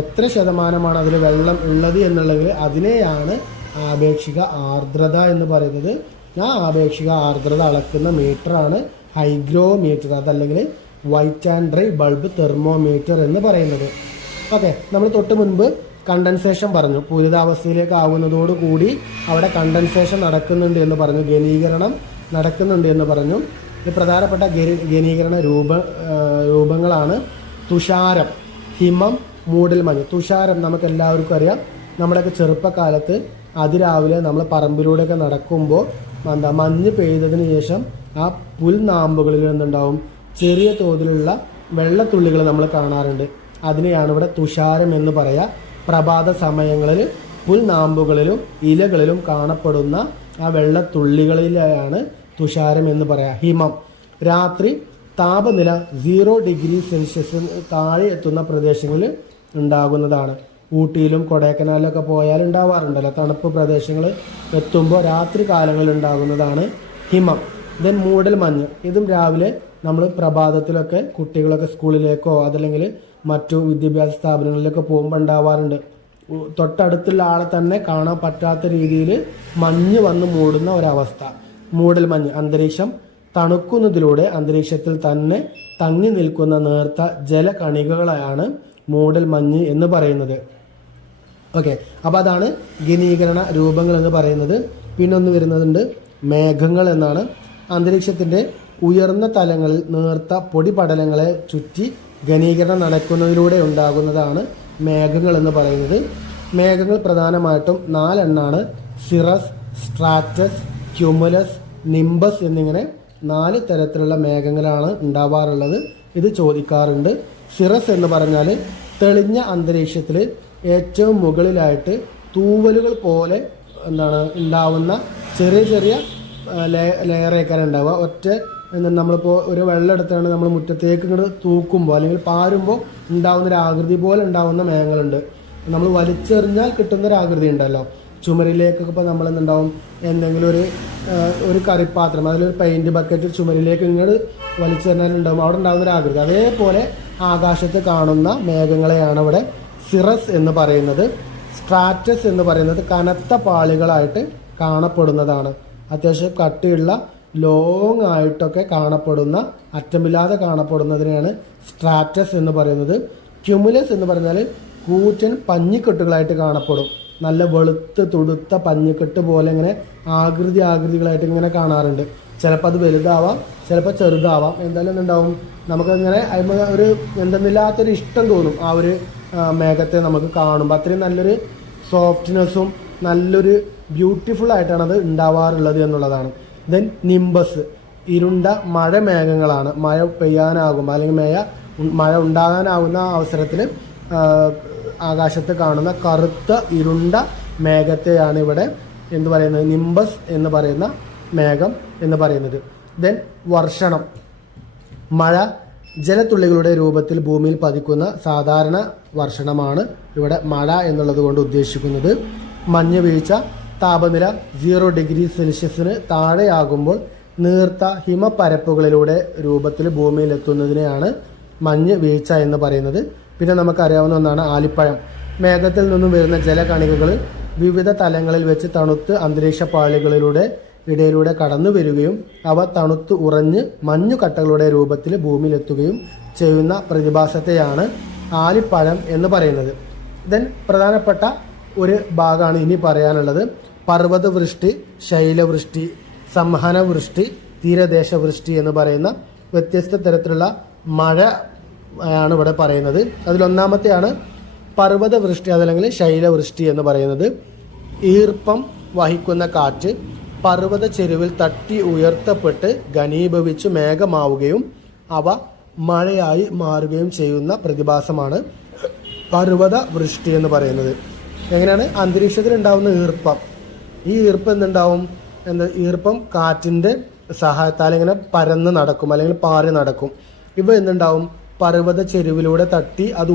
എത്ര ശതമാനമാണ് അതിൽ വെള്ളം ഉള്ളത് എന്നുള്ളത് അതിനെയാണ് ആപേക്ഷിക ആർദ്രത എന്ന് പറയുന്നത്. ആ ആപേക്ഷിക ആർദ്രത അളക്കുന്ന മീറ്ററാണ് ഹൈഗ്രോമീറ്റർ, അതല്ലെങ്കിൽ white and dry bulb thermometer എന്ന് പറയുന്നത്. ഓക്കെ, നമ്മൾ തൊട്ട് മുൻപ് കണ്ടൻസേഷൻ പറഞ്ഞു. പൂരിതാവസ്ഥയിലേക്ക് ആവുന്നതോടുകൂടി അവിടെ കണ്ടൻസേഷൻ നടക്കുന്നുണ്ട് എന്ന് പറഞ്ഞു, ഘനീകരണം നടക്കുന്നുണ്ട് എന്ന് പറഞ്ഞു. ഇത് പ്രധാനപ്പെട്ട ഘനീകരണ രൂപങ്ങളാണ് തുഷാരം, ഹിമം, മൂടൽമഞ്ഞ്. തുഷാരം നമുക്ക് എല്ലാവർക്കും അറിയാം. നമ്മുടെയൊക്കെ ചെറുപ്പകാലത്ത് അതിരാവിലെ നമ്മൾ പറമ്പിലൂടെയൊക്കെ നടക്കുമ്പോൾ മഞ്ഞ് പെയ്തതിന് ശേഷം ആ പുൽനാമ്പുകളിൽ നിന്നുണ്ടാവും ചെറിയ തോതിലുള്ള വെള്ളത്തുള്ളികൾ നമ്മൾ കാണാറുണ്ട്. അതിനെയാണ് ഇവിടെ തുഷാരം എന്ന് പറയുക. പ്രഭാത സമയങ്ങളിൽ പുൽനാമ്പുകളിലും ഇലകളിലും കാണപ്പെടുന്ന ആ വെള്ളത്തുള്ളികളിലാണ് തുഷാരം എന്ന് പറയുക. ഹിമം, രാത്രി താപനില 0 ഡിഗ്രി സെൽഷ്യസിന് താഴെ എത്തുന്ന പ്രദേശങ്ങളിൽ ഉണ്ടാകുന്നതാണ്. ഊട്ടിയിലും കൊടൈക്കനാലിലൊക്കെ പോയാൽ ഉണ്ടാവാറുണ്ടല്ലോ, തണുപ്പ് പ്രദേശങ്ങൾ എത്തുമ്പോൾ രാത്രി കാലങ്ങളിൽ ഉണ്ടാകുന്നതാണ് ഹിമം. ദെൻ മൂടൽ മഞ്ഞ്, ഇതും രാവിലെ നമ്മൾ പ്രഭാതത്തിലൊക്കെ കുട്ടികളൊക്കെ സ്കൂളിലേക്കോ അതല്ലെങ്കിൽ മറ്റു വിദ്യാഭ്യാസ സ്ഥാപനങ്ങളിലൊക്കെ പോകുമ്പോൾ ഉണ്ടാവാറുണ്ട്. തൊട്ടടുത്തുള്ള ആളെ തന്നെ കാണാൻ പറ്റാത്ത രീതിയിൽ മഞ്ഞ് വന്ന് മൂടുന്ന ഒരവസ്ഥ, മൂടൽ മഞ്ഞ്. അന്തരീക്ഷം തണുക്കുന്നതിലൂടെ അന്തരീക്ഷത്തിൽ തന്നെ തങ്ങി നിൽക്കുന്ന നേർത്ത ജലകണികകളാണ് മൂടൽ മഞ്ഞ് എന്ന് പറയുന്നത്. ഓക്കെ, അപ്പോൾ അതാണ് ഘനീകരണ രൂപങ്ങൾ എന്ന് പറയുന്നത്. പിന്നെ ഒന്ന് വരുന്നതുണ്ട് മേഘങ്ങൾ എന്നാണ്. അന്തരീക്ഷത്തിൻ്റെ ഉയർന്ന തലങ്ങളിൽ നേർത്ത പൊടിപടലങ്ങളെ ചുറ്റി ഘനീകരണം നടക്കുന്നതിലൂടെ ഉണ്ടാകുന്നതാണ് മേഘങ്ങൾ എന്ന് പറയുന്നത്. മേഘങ്ങൾ പ്രധാനമായിട്ടും 4 എണ്ണാണ്. സിറസ്, സ്ട്രാറ്റസ്, ക്യുമുലസ്, നിംബസ് എന്നിങ്ങനെ 4 തരത്തിലുള്ള മേഘങ്ങളാണ് ഉണ്ടാവാറുള്ളത്. ഇത് ചോദിക്കാറുണ്ട്. സിറസ് എന്ന് പറഞ്ഞാൽ തെളിഞ്ഞ അന്തരീക്ഷത്തിൽ ഏറ്റവും മുകളിലായിട്ട് തൂവലുകൾ പോലെ ഉണ്ടാവുന്ന ചെറിയ ചെറിയ ലെയറേക്കാരം ഉണ്ടാവുക. ഒറ്റ നമ്മളിപ്പോൾ ഒരു വെള്ളം എടുത്താണ് നമ്മൾ മുറ്റത്തേക്ക് ഇങ്ങോട്ട് തൂക്കുമ്പോൾ അല്ലെങ്കിൽ പാരുമ്പോൾ ഉണ്ടാവുന്നൊരു ആകൃതി പോലെ ഉണ്ടാവുന്ന മേഘങ്ങളുണ്ട്. നമ്മൾ വലിച്ചെറിഞ്ഞാൽ കിട്ടുന്നൊരാകൃതി ഉണ്ടല്ലോ, ചുമരിലേക്കൊക്കെ ഇപ്പോൾ നമ്മളെന്തുണ്ടാവും എന്തെങ്കിലും ഒരു കറിപ്പാത്രം അതിലൊരു പെയിൻറ്റ് ബക്കറ്റ് ചുമരിലേക്ക് ഇങ്ങോട്ട് വലിച്ചെറിഞ്ഞാലുണ്ടാവും അവിടെ ഉണ്ടാകുന്നൊരാകൃതി. അതേപോലെ ആകാശത്ത് കാണുന്ന മേഘങ്ങളെയാണ് ഇവിടെ സിറസ് എന്ന് പറയുന്നത്. സ്ട്രാറ്റസ് എന്ന് പറയുന്നത് കനത്ത പാളികളായിട്ട് കാണപ്പെടുന്നതാണ്. അത്യാവശ്യം കട്ടിയുള്ള ലോങ് ആയിട്ടൊക്കെ കാണപ്പെടുന്ന, അറ്റമില്ലാതെ കാണപ്പെടുന്നതിനെയാണ് സ്ട്രാറ്റസ് എന്ന് പറയുന്നത്. ക്യുമുലസ് എന്ന് പറഞ്ഞാൽ കൂറ്റൻ പഞ്ഞിക്കെട്ടുകളായിട്ട് കാണപ്പെടും. നല്ല വെളുത്ത് തുടുത്ത പഞ്ഞിക്കെട്ട് പോലെ ഇങ്ങനെ ആകൃതികളായിട്ട് ഇങ്ങനെ കാണാറുണ്ട്. ചിലപ്പോൾ അത് വലുതാവാം, ചിലപ്പോൾ ചെറുതാവാം. എന്തായാലും ഉണ്ടാവും നമുക്കങ്ങനെ ഒരു എന്തെന്നില്ലാത്തൊരു ഇഷ്ടം തോന്നും ആ ഒരു മേഘത്തെ നമുക്ക് കാണുമ്പോൾ. അത്രയും നല്ലൊരു സോഫ്റ്റ്നെസ്സും നല്ലൊരു ബ്യൂട്ടിഫുൾ ആയിട്ടാണ് അത് ഉണ്ടാവാറുള്ളത് എന്നുള്ളതാണ്. ദെൻ നിംബസ്, ഇരുണ്ട മഴ മേഘങ്ങളാണ്. മഴ പെയ്യാനാകുമ്പോൾ അല്ലെങ്കിൽ മഴ ഉണ്ടാകാനാകുന്ന അവസരത്തിൽ ആകാശത്ത് കാണുന്ന കറുത്ത ഇരുണ്ട മേഘത്തെയാണ് ഇവിടെ എന്ത് പറയുന്നത്, നിംബസ് എന്ന് പറയുന്ന മേഘം എന്ന് പറയുന്നത്. ദെൻ വർഷണം, മഴ ജലത്തുള്ളികളുടെ രൂപത്തിൽ ഭൂമിയിൽ പതിക്കുന്ന സാധാരണ വർഷണമാണ് ഇവിടെ മഴ എന്നുള്ളത് കൊണ്ട് ഉദ്ദേശിക്കുന്നത്. മഞ്ഞ് വീഴ്ച, താപനില 0 ഡിഗ്രി സെൽഷ്യസിന് താഴെയാകുമ്പോൾ നീർത്ത ഹിമപ്പരപ്പുകളിലൂടെ രൂപത്തിൽ ഭൂമിയിൽ എത്തുന്നതിനെയാണ് മഞ്ഞ് വീഴ്ച എന്ന് പറയുന്നത്. പിന്നെ നമുക്കറിയാവുന്ന ഒന്നാണ് ആലിപ്പഴം. മേഘത്തിൽ നിന്നും വരുന്ന ജലകണികകൾ വിവിധ തലങ്ങളിൽ വെച്ച് തണുത്ത് അന്തരീക്ഷ പാളികളിലൂടെ ഇടയിലൂടെ കടന്നു വരികയും അവ തണുത്ത് ഉറഞ്ഞ് മഞ്ഞുകട്ടകളുടെ രൂപത്തിൽ ഭൂമിയിലെത്തുകയും ചെയ്യുന്ന പ്രതിഭാസത്തെയാണ് ആലിപ്പഴം എന്ന് പറയുന്നത്. ദെൻ പ്രധാനപ്പെട്ട ഒരു ഭാഗമാണ് ഇനി പറയാനുള്ളത്. പർവ്വതവൃഷ്ടി, ശൈലവൃഷ്ടി, സംഹനവൃഷ്ടി, തീരദേശവൃഷ്ടി എന്ന് പറയുന്ന വ്യത്യസ്ത തരത്തിലുള്ള മഴ ആണ് ഇവിടെ പറയുന്നത്. അതിലൊന്നാമത്തെയാണ് പർവ്വതവൃഷ്ടി അതല്ലെങ്കിൽ ശൈലവൃഷ്ടി എന്ന് പറയുന്നത്. ഈർപ്പം വഹിക്കുന്ന കാറ്റ് പർവ്വത ചെരുവിൽ തട്ടി ഉയർത്തപ്പെട്ട് ഘനീഭവിച്ച് മേഘമാവുകയും അവ മഴയായി മാറുകയും ചെയ്യുന്ന പ്രതിഭാസമാണ് പർവ്വത വൃഷ്ടി എന്ന് പറയുന്നത്. എങ്ങനെയാണ്? അന്തരീക്ഷത്തിൽ ഉണ്ടാകുന്ന ഈർപ്പം, ഈ ഈർപ്പം എന്തുണ്ടാവും? ഈർപ്പം കാറ്റിൻ്റെ സഹായത്താൽ ഇങ്ങനെ പരന്ന് നടക്കും അല്ലെങ്കിൽ പാറി നടക്കും. ഇവ എന്തുണ്ടാവും? പർവ്വത ചെരുവിലൂടെ തട്ടി അത്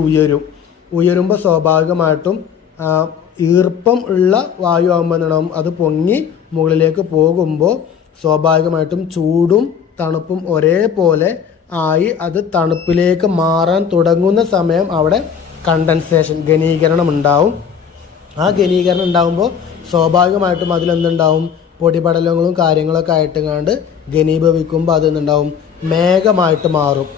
ഉയരുമ്പോൾ സ്വാഭാവികമായിട്ടും ഈർപ്പം ഉള്ള വായു ആകുമ്പോൾ എന്തുണ്ടാവും? അത് പൊങ്ങി മുകളിലേക്ക് പോകുമ്പോൾ സ്വാഭാവികമായിട്ടും ചൂടും തണുപ്പും ഒരേപോലെ ആയി അത് തണുപ്പിലേക്ക് മാറാൻ തുടങ്ങുന്ന സമയം അവിടെ കണ്ടൻസേഷൻ, ഘനീകരണം ഉണ്ടാവും. ആ ഘനീകരണം ഉണ്ടാകുമ്പോൾ സ്വാഭാവികമായിട്ടും അതിലെന്തുണ്ടാവും? പൊടിപടലങ്ങളും കാര്യങ്ങളൊക്കെ ആയിട്ടെങ്ങാണ്ട് ഘനീഭവിക്കുമ്പോൾ അതെന്തുണ്ടാവും? മേഘമായിട്ട് മാറും.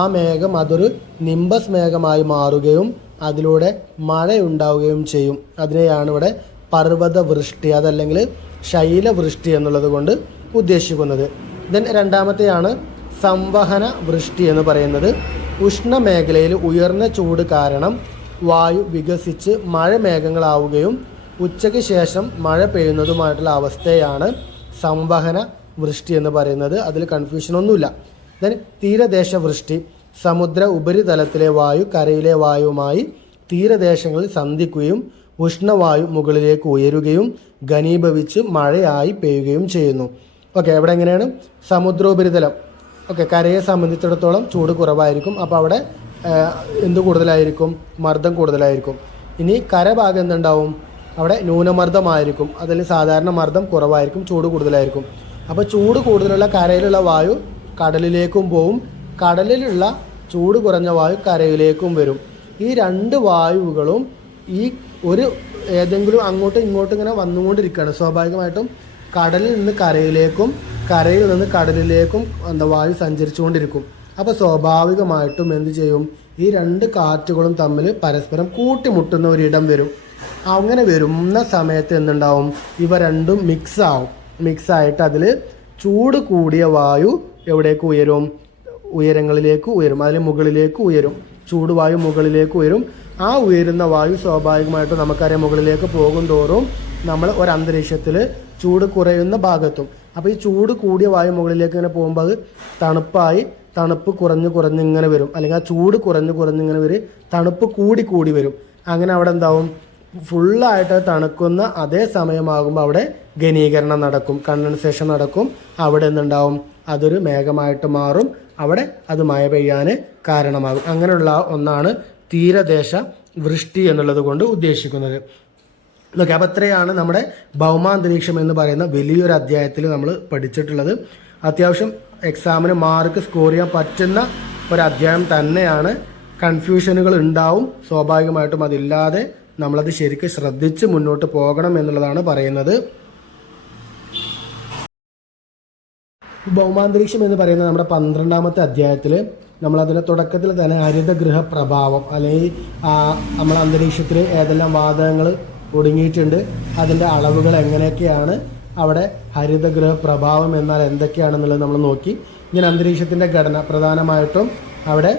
ആ മേഘം അതൊരു നിംബസ് മേഘമായി മാറുകയും അതിലൂടെ മഴയുണ്ടാവുകയും ചെയ്യും. അതിനെയാണ് ഇവിടെ പർവ്വത വൃഷ്ടി അതല്ലെങ്കിൽ ശൈലവൃഷ്ടി എന്നുള്ളത് കൊണ്ട് ഉദ്ദേശിക്കുന്നത്. ദെൻ രണ്ടാമത്തെയാണ് സംവഹന വൃഷ്ടി എന്ന് പറയുന്നത്. ഉഷ്ണമേഖലയിൽ ഉയർന്ന ചൂട് കാരണം വായു വികസിച്ച് മഴമേഘങ്ങളാവുകയും ഉച്ചയ്ക്ക് ശേഷം മഴ പെയ്യുന്നതുമായിട്ടുള്ള അവസ്ഥയാണ് സംവഹന വൃഷ്ടി എന്ന് പറയുന്നത്. അതിൽ കൺഫ്യൂഷനൊന്നുമില്ല. ദെൻ തീരദേശ വൃഷ്ടി. സമുദ്ര ഉപരിതലത്തിലെ വായു കരയിലെ വായുവുമായി തീരദേശങ്ങളിൽ സന്ധിക്കുകയും ഉഷ്ണവായു മുകളിലേക്ക് ഉയരുകയും ഘനീഭവിച്ച് മഴയായി പെയ്യുകയും ചെയ്യുന്നു. ഓക്കെ, ഇവിടെ എങ്ങനെയാണ്? സമുദ്രോപരിതലം, ഓക്കെ, കരയെ സംബന്ധിച്ചിടത്തോളം ചൂട് കുറവായിരിക്കും. അപ്പോൾ അവിടെ എന്ത് കൂടുതലായിരിക്കും? മർദ്ദം കൂടുതലായിരിക്കും. ഇനി കരഭാഗം എന്തുണ്ടാവും? അവിടെ ന്യൂനമർദ്ദമായിരിക്കും. അതിൽ സാധാരണ മർദ്ദം കുറവായിരിക്കും, ചൂട് കൂടുതലായിരിക്കും. അപ്പോൾ ചൂട് കൂടുതലുള്ള കരയിലുള്ള വായു കടലിലേക്കും പോവും, കടലിലുള്ള ചൂട് കുറഞ്ഞ വായു കരയിലേക്കും വരും. ഈ രണ്ട് വായുവുകളും ഈ ഒരു ഏതെങ്കിലും അങ്ങോട്ടും ഇങ്ങോട്ടും ഇങ്ങനെ വന്നുകൊണ്ടിരിക്കുകയാണ്. സ്വാഭാവികമായിട്ടും കടലിൽ നിന്ന് കരയിലേക്കും കരയിൽ നിന്ന് കടലിലേക്കും വായു സഞ്ചരിച്ചുകൊണ്ടിരിക്കും. അപ്പോൾ സ്വാഭാവികമായിട്ടും എന്ത് ചെയ്യും? ഈ രണ്ട് കാറ്റുകളും തമ്മിൽ പരസ്പരം കൂട്ടിമുട്ടുന്ന ഒരിടം വരും. അങ്ങനെ വരുന്ന സമയത്ത് എന്തുണ്ടാവും? ഇവ രണ്ടും മിക്സായിട്ട് അതിൽ ചൂട് കൂടിയ വായു എവിടേക്ക് ഉയരും? ഉയരങ്ങളിലേക്ക് ഉയരും, അതിൽ മുകളിലേക്ക് ഉയരും. ചൂടുവായു മുകളിലേക്ക് ഉയരും. ആ ഉയരുന്ന വായു സ്വാഭാവികമായിട്ടും നമുക്കറിയാം മുകളിലേക്ക് പോകും തോറും നമ്മൾ ഒരന്തരീക്ഷത്തിൽ ചൂട് കുറയുന്ന ഭാഗത്തും. അപ്പോൾ ഈ ചൂട് കൂടിയ വായു മുകളിലേക്ക് ഇങ്ങനെ പോകുമ്പോൾ അത് തണുപ്പ് കുറഞ്ഞ് ഇങ്ങനെ വരും, അല്ലെങ്കിൽ ആ ചൂട് കുറഞ്ഞിങ്ങനെ വരും, തണുപ്പ് കൂടി വരും. അങ്ങനെ അവിടെ എന്താവും? ഫുള്ളായിട്ട് തണുക്കുന്ന അതേ സമയമാകുമ്പോൾ അവിടെ ഘനീകരണം നടക്കും, കണ്ടൻസേഷൻ നടക്കും. അവിടെ എന്തുണ്ടാവും? അതൊരു മേഘമായിട്ട് മാറും. അവിടെ അത് മഴ പെയ്യാൻ കാരണമാകും. അങ്ങനെയുള്ള ഒന്നാണ് തീരദേശ വൃഷ്ടി എന്നുള്ളത് കൊണ്ട് ഉദ്ദേശിക്കുന്നത്. ഓക്കെ, അപ്പോൾ അത്രയാണ് നമ്മുടെ ഭൗമാന്തരീക്ഷം എന്ന് പറയുന്ന വലിയൊരു അധ്യായത്തിൽ നമ്മൾ പഠിച്ചിട്ടുള്ളത്. അത്യാവശ്യം എക്സാമിന് മാർക്ക് സ്കോർ ചെയ്യാൻ പറ്റുന്ന ഒരു അധ്യായം തന്നെയാണ്. കൺഫ്യൂഷനുകൾ ഉണ്ടാവും, സ്വാഭാവികമായിട്ടും. അതില്ലാതെ നമ്മളത് ശരിക്കും ശ്രദ്ധിച്ച് മുന്നോട്ട് പോകണം എന്നുള്ളതാണ് പറയുന്നത്. ഭൗമാന്തരീക്ഷം എന്ന് പറയുന്നത് നമ്മുടെ 12ാമത്തെ അധ്യായത്തിൽ നമ്മളതിൻ്റെ തുടക്കത്തിൽ തന്നെ ഹരിതഗൃഹ പ്രഭാവം അല്ലെങ്കിൽ നമ്മുടെ അന്തരീക്ഷത്തിൽ ഏതെല്ലാം വാതകങ്ങൾ ഒടുങ്ങിയിട്ടുണ്ട്, അതിൻ്റെ അളവുകൾ എങ്ങനെയൊക്കെയാണ്, അവിടെ ഹരിതഗൃഹ പ്രഭാവം എന്നാൽ എന്തൊക്കെയാണെന്നുള്ളത് നമ്മൾ നോക്കി. ഇങ്ങനെ അന്തരീക്ഷത്തിൻ്റെ ഘടന പ്രധാനമായിട്ടും അവിടെ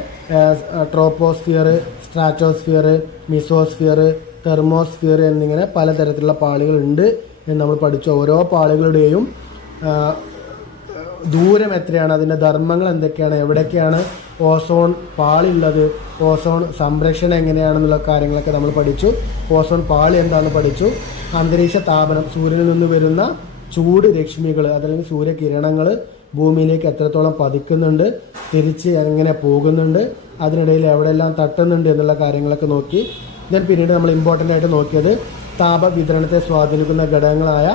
ട്രോപ്പോസ്ഫിയർ, സ്ട്രാറ്റോസ്ഫിയർ, മിസോസ്ഫിയർ, തെർമോസ്ഫിയർ എന്നിങ്ങനെ പലതരത്തിലുള്ള പാളികളുണ്ട് എന്ന് നമ്മൾ പഠിച്ചു. ഓരോ പാളികളുടെയും ദൂരം എത്രയാണ്, അതിൻ്റെ ധർമ്മങ്ങൾ എന്തൊക്കെയാണ്, എവിടെയൊക്കെയാണ് ഓസോൺ പാളിയുള്ളത്, ഓസോൺ സംരക്ഷണം എങ്ങനെയാണെന്നുള്ള കാര്യങ്ങളൊക്കെ നമ്മൾ പഠിച്ചു. ഓസോൺ പാളി എന്താണെന്ന് പഠിച്ചു. അന്തരീക്ഷ താപനം, സൂര്യനിൽ നിന്ന് വരുന്ന ചൂട് രശ്മികൾ അതല്ലെങ്കിൽ സൂര്യകിരണങ്ങൾ ഭൂമിയിലേക്ക് എത്രത്തോളം പതിക്കുന്നുണ്ട്, തിരിച്ച് എങ്ങനെ പോകുന്നുണ്ട്, അതിനിടയിൽ എവിടെയെല്ലാം തട്ടുന്നുണ്ട് എന്നുള്ള കാര്യങ്ങളൊക്കെ നോക്കി. ദെൻ പിന്നീട് നമ്മൾ ഇമ്പോർട്ടൻ്റ് ആയിട്ട് നോക്കിയത് താപവിതരണത്തെ സ്വാധീനിക്കുന്ന ഘടകങ്ങളായ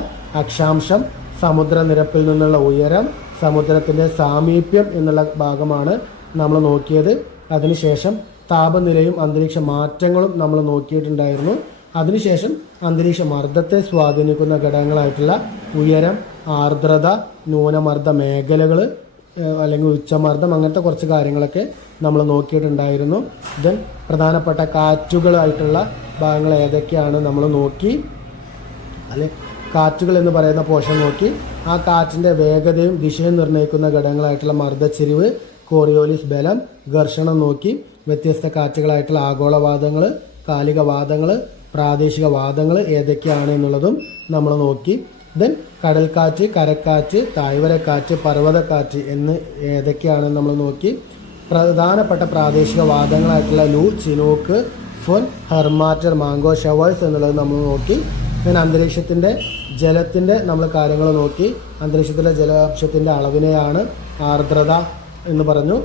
അക്ഷാംശം, സമുദ്രനിരപ്പിൽ നിന്നുള്ള ഉയരം, സമുദ്രത്തിൻ്റെ സാമീപ്യം എന്നുള്ള ഭാഗമാണ് നമ്മൾ നോക്കിയത്. അതിനുശേഷം താപനിലയും അന്തരീക്ഷ മാറ്റങ്ങളും നമ്മൾ നോക്കിയിട്ടുണ്ടായിരുന്നു. അതിനുശേഷം അന്തരീക്ഷ മർദ്ദത്തെ സ്വാധീനിക്കുന്ന ഘടകങ്ങളായിട്ടുള്ള ഉയരം, ആർദ്രത, ന്യൂനമർദ്ദ മേഖലകൾ അല്ലെങ്കിൽ ഉച്ചമർദ്ദം, അങ്ങനത്തെ കുറച്ച് കാര്യങ്ങളൊക്കെ നമ്മൾ നോക്കിയിട്ടുണ്ടായിരുന്നു. ദെൻ പ്രധാനപ്പെട്ട കാറ്റുകളായിട്ടുള്ള ഭാഗങ്ങൾ ഏതൊക്കെയാണ് നമ്മൾ നോക്കി. അല്ലെ, കാറ്റുകൾ എന്ന് പറയുന്ന പോർഷൻ നോക്കി. ആ കാറ്റിൻ്റെ വേഗതയും ദിശയും നിർണ്ണയിക്കുന്ന ഘടകങ്ങളായിട്ടുള്ള മർദ്ദച്ചെരിവ്, കോറിയോലിസ് ബലം, ഘർഷണം നോക്കി. വ്യത്യസ്ത കാറ്റുകളായിട്ടുള്ള ആഗോളവാദങ്ങൾ, കാലികവാദങ്ങൾ, പ്രാദേശിക വാദങ്ങൾ ഏതൊക്കെയാണ് എന്നുള്ളതും നമ്മൾ നോക്കി. ദെൻ കടൽക്കാറ്റ്, കരക്കാറ്റ്, താഴ്വരക്കാറ്റ്, പർവ്വതക്കാറ്റ് എന്ന് ഏതൊക്കെയാണെന്ന് നമ്മൾ നോക്കി. പ്രധാനപ്പെട്ട പ്രാദേശിക വാദങ്ങളായിട്ടുള്ള ലൂ, ചിനൂക്ക്, ഫൊൻ, ഹെർമാറ്റർ, മാംഗോ ഷവേഴ്സ് എന്നുള്ളത് നമ്മൾ നോക്കി. ദെൻ അന്തരീക്ഷത്തിൻ്റെ ജലത്തിൻ്റെ നമ്മൾ കാര്യങ്ങൾ നോക്കി. അന്തരീക്ഷത്തിലെ ജലാംശത്തിൻ്റെ അളവിനെയാണ് ആർദ്രത എന്ന് പറഞ്ഞു.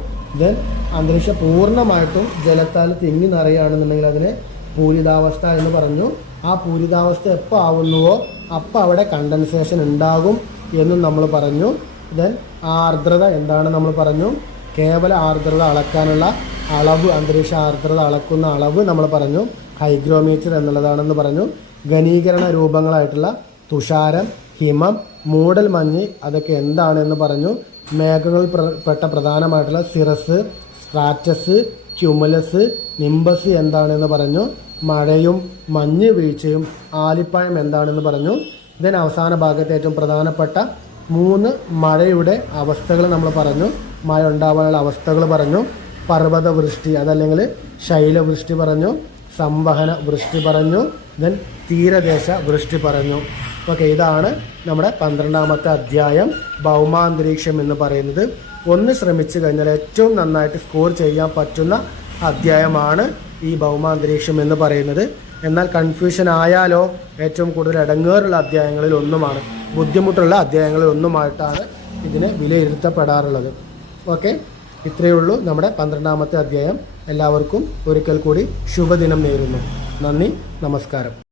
ദെൻ അന്തരീക്ഷം പൂർണ്ണമായിട്ടും ജലത്താൽ തിങ്ങി നിറയുകയാണെന്നുണ്ടെങ്കിൽ അതിനെ പൂരിതാവസ്ഥ എന്ന് പറഞ്ഞു. ആ പൂരിതാവസ്ഥ എപ്പോൾ ആവുന്നുവോ അപ്പോൾ അവിടെ കണ്ടൻസേഷൻ ഉണ്ടാകും എന്നും നമ്മൾ പറഞ്ഞു. ദെൻ ആർദ്രത എന്താണ് നമ്മൾ പറഞ്ഞു. കേവല ആർദ്രത അളക്കാനുള്ള അളവ്, അന്തരീക്ഷ ആർദ്രത അളക്കുന്ന അളവ് നമ്മൾ പറഞ്ഞു, ഹൈഗ്രോമീറ്റർ എന്നുള്ളതാണെന്ന് പറഞ്ഞു. ഘനീകരണ രൂപങ്ങളായിട്ടുള്ള തുഷാരം, ഹിമം, മൂടൽ മഞ്ഞ് അതൊക്കെ എന്താണെന്ന് പറഞ്ഞു. മേഘങ്ങളിൽ പെട്ട പ്രധാനമായിട്ടുള്ള സിറസ്, സ്ട്രാറ്റസ്, ക്യുമുലസ്, നിംബസ് എന്താണെന്ന് പറഞ്ഞു. മഴയും മഞ്ഞ് വീഴ്ചയും ആലിപ്പഴം എന്താണെന്ന് പറഞ്ഞു. ദെൻ അവസാന ഭാഗത്ത് ഏറ്റവും പ്രധാനപ്പെട്ട 3 മഴയുടെ അവസ്ഥകൾ നമ്മൾ പറഞ്ഞു. മഴ ഉണ്ടാവാനുള്ള അവസ്ഥകൾ പറഞ്ഞു. പർവ്വത വൃഷ്ടി അതല്ലെങ്കിൽ ശൈലവൃഷ്ടി പറഞ്ഞു. സംവഹന വൃഷ്ടി പറഞ്ഞു. ദെൻ തീരദേശ വൃഷ്ടി പറഞ്ഞു. ഓക്കെ, ഇതാണ് നമ്മുടെ 12ാമത്തെ അധ്യായം ഭൗമാന്തരീക്ഷം എന്ന് പറയുന്നത്. ഒന്ന് ശ്രമിച്ചു കഴിഞ്ഞാൽ ഏറ്റവും നന്നായിട്ട് സ്കോർ ചെയ്യാൻ പറ്റുന്ന അധ്യായമാണ് ഈ ഭൗമാന്തരീക്ഷം എന്ന് പറയുന്നത്. എന്നാൽ കൺഫ്യൂഷൻ ആയാലോ ഏറ്റവും കൂടുതൽ ഇടങ്ങേറുള്ള അധ്യായങ്ങളിൽ ഒന്നുമാണ്, ബുദ്ധിമുട്ടുള്ള അധ്യായങ്ങളിൽ ഒന്നുമായിട്ടാണ് ഇതിനെ വിലയിരുത്തപ്പെടാറുള്ളത്. ഓക്കെ, ഇത്രയേ ഉള്ളൂ നമ്മുടെ 12ാമത്തെ അധ്യായം. എല്ലാവർക്കും ഒരിക്കൽ കൂടി ശുഭദിനം നേരുന്നു. നന്ദി, നമസ്കാരം.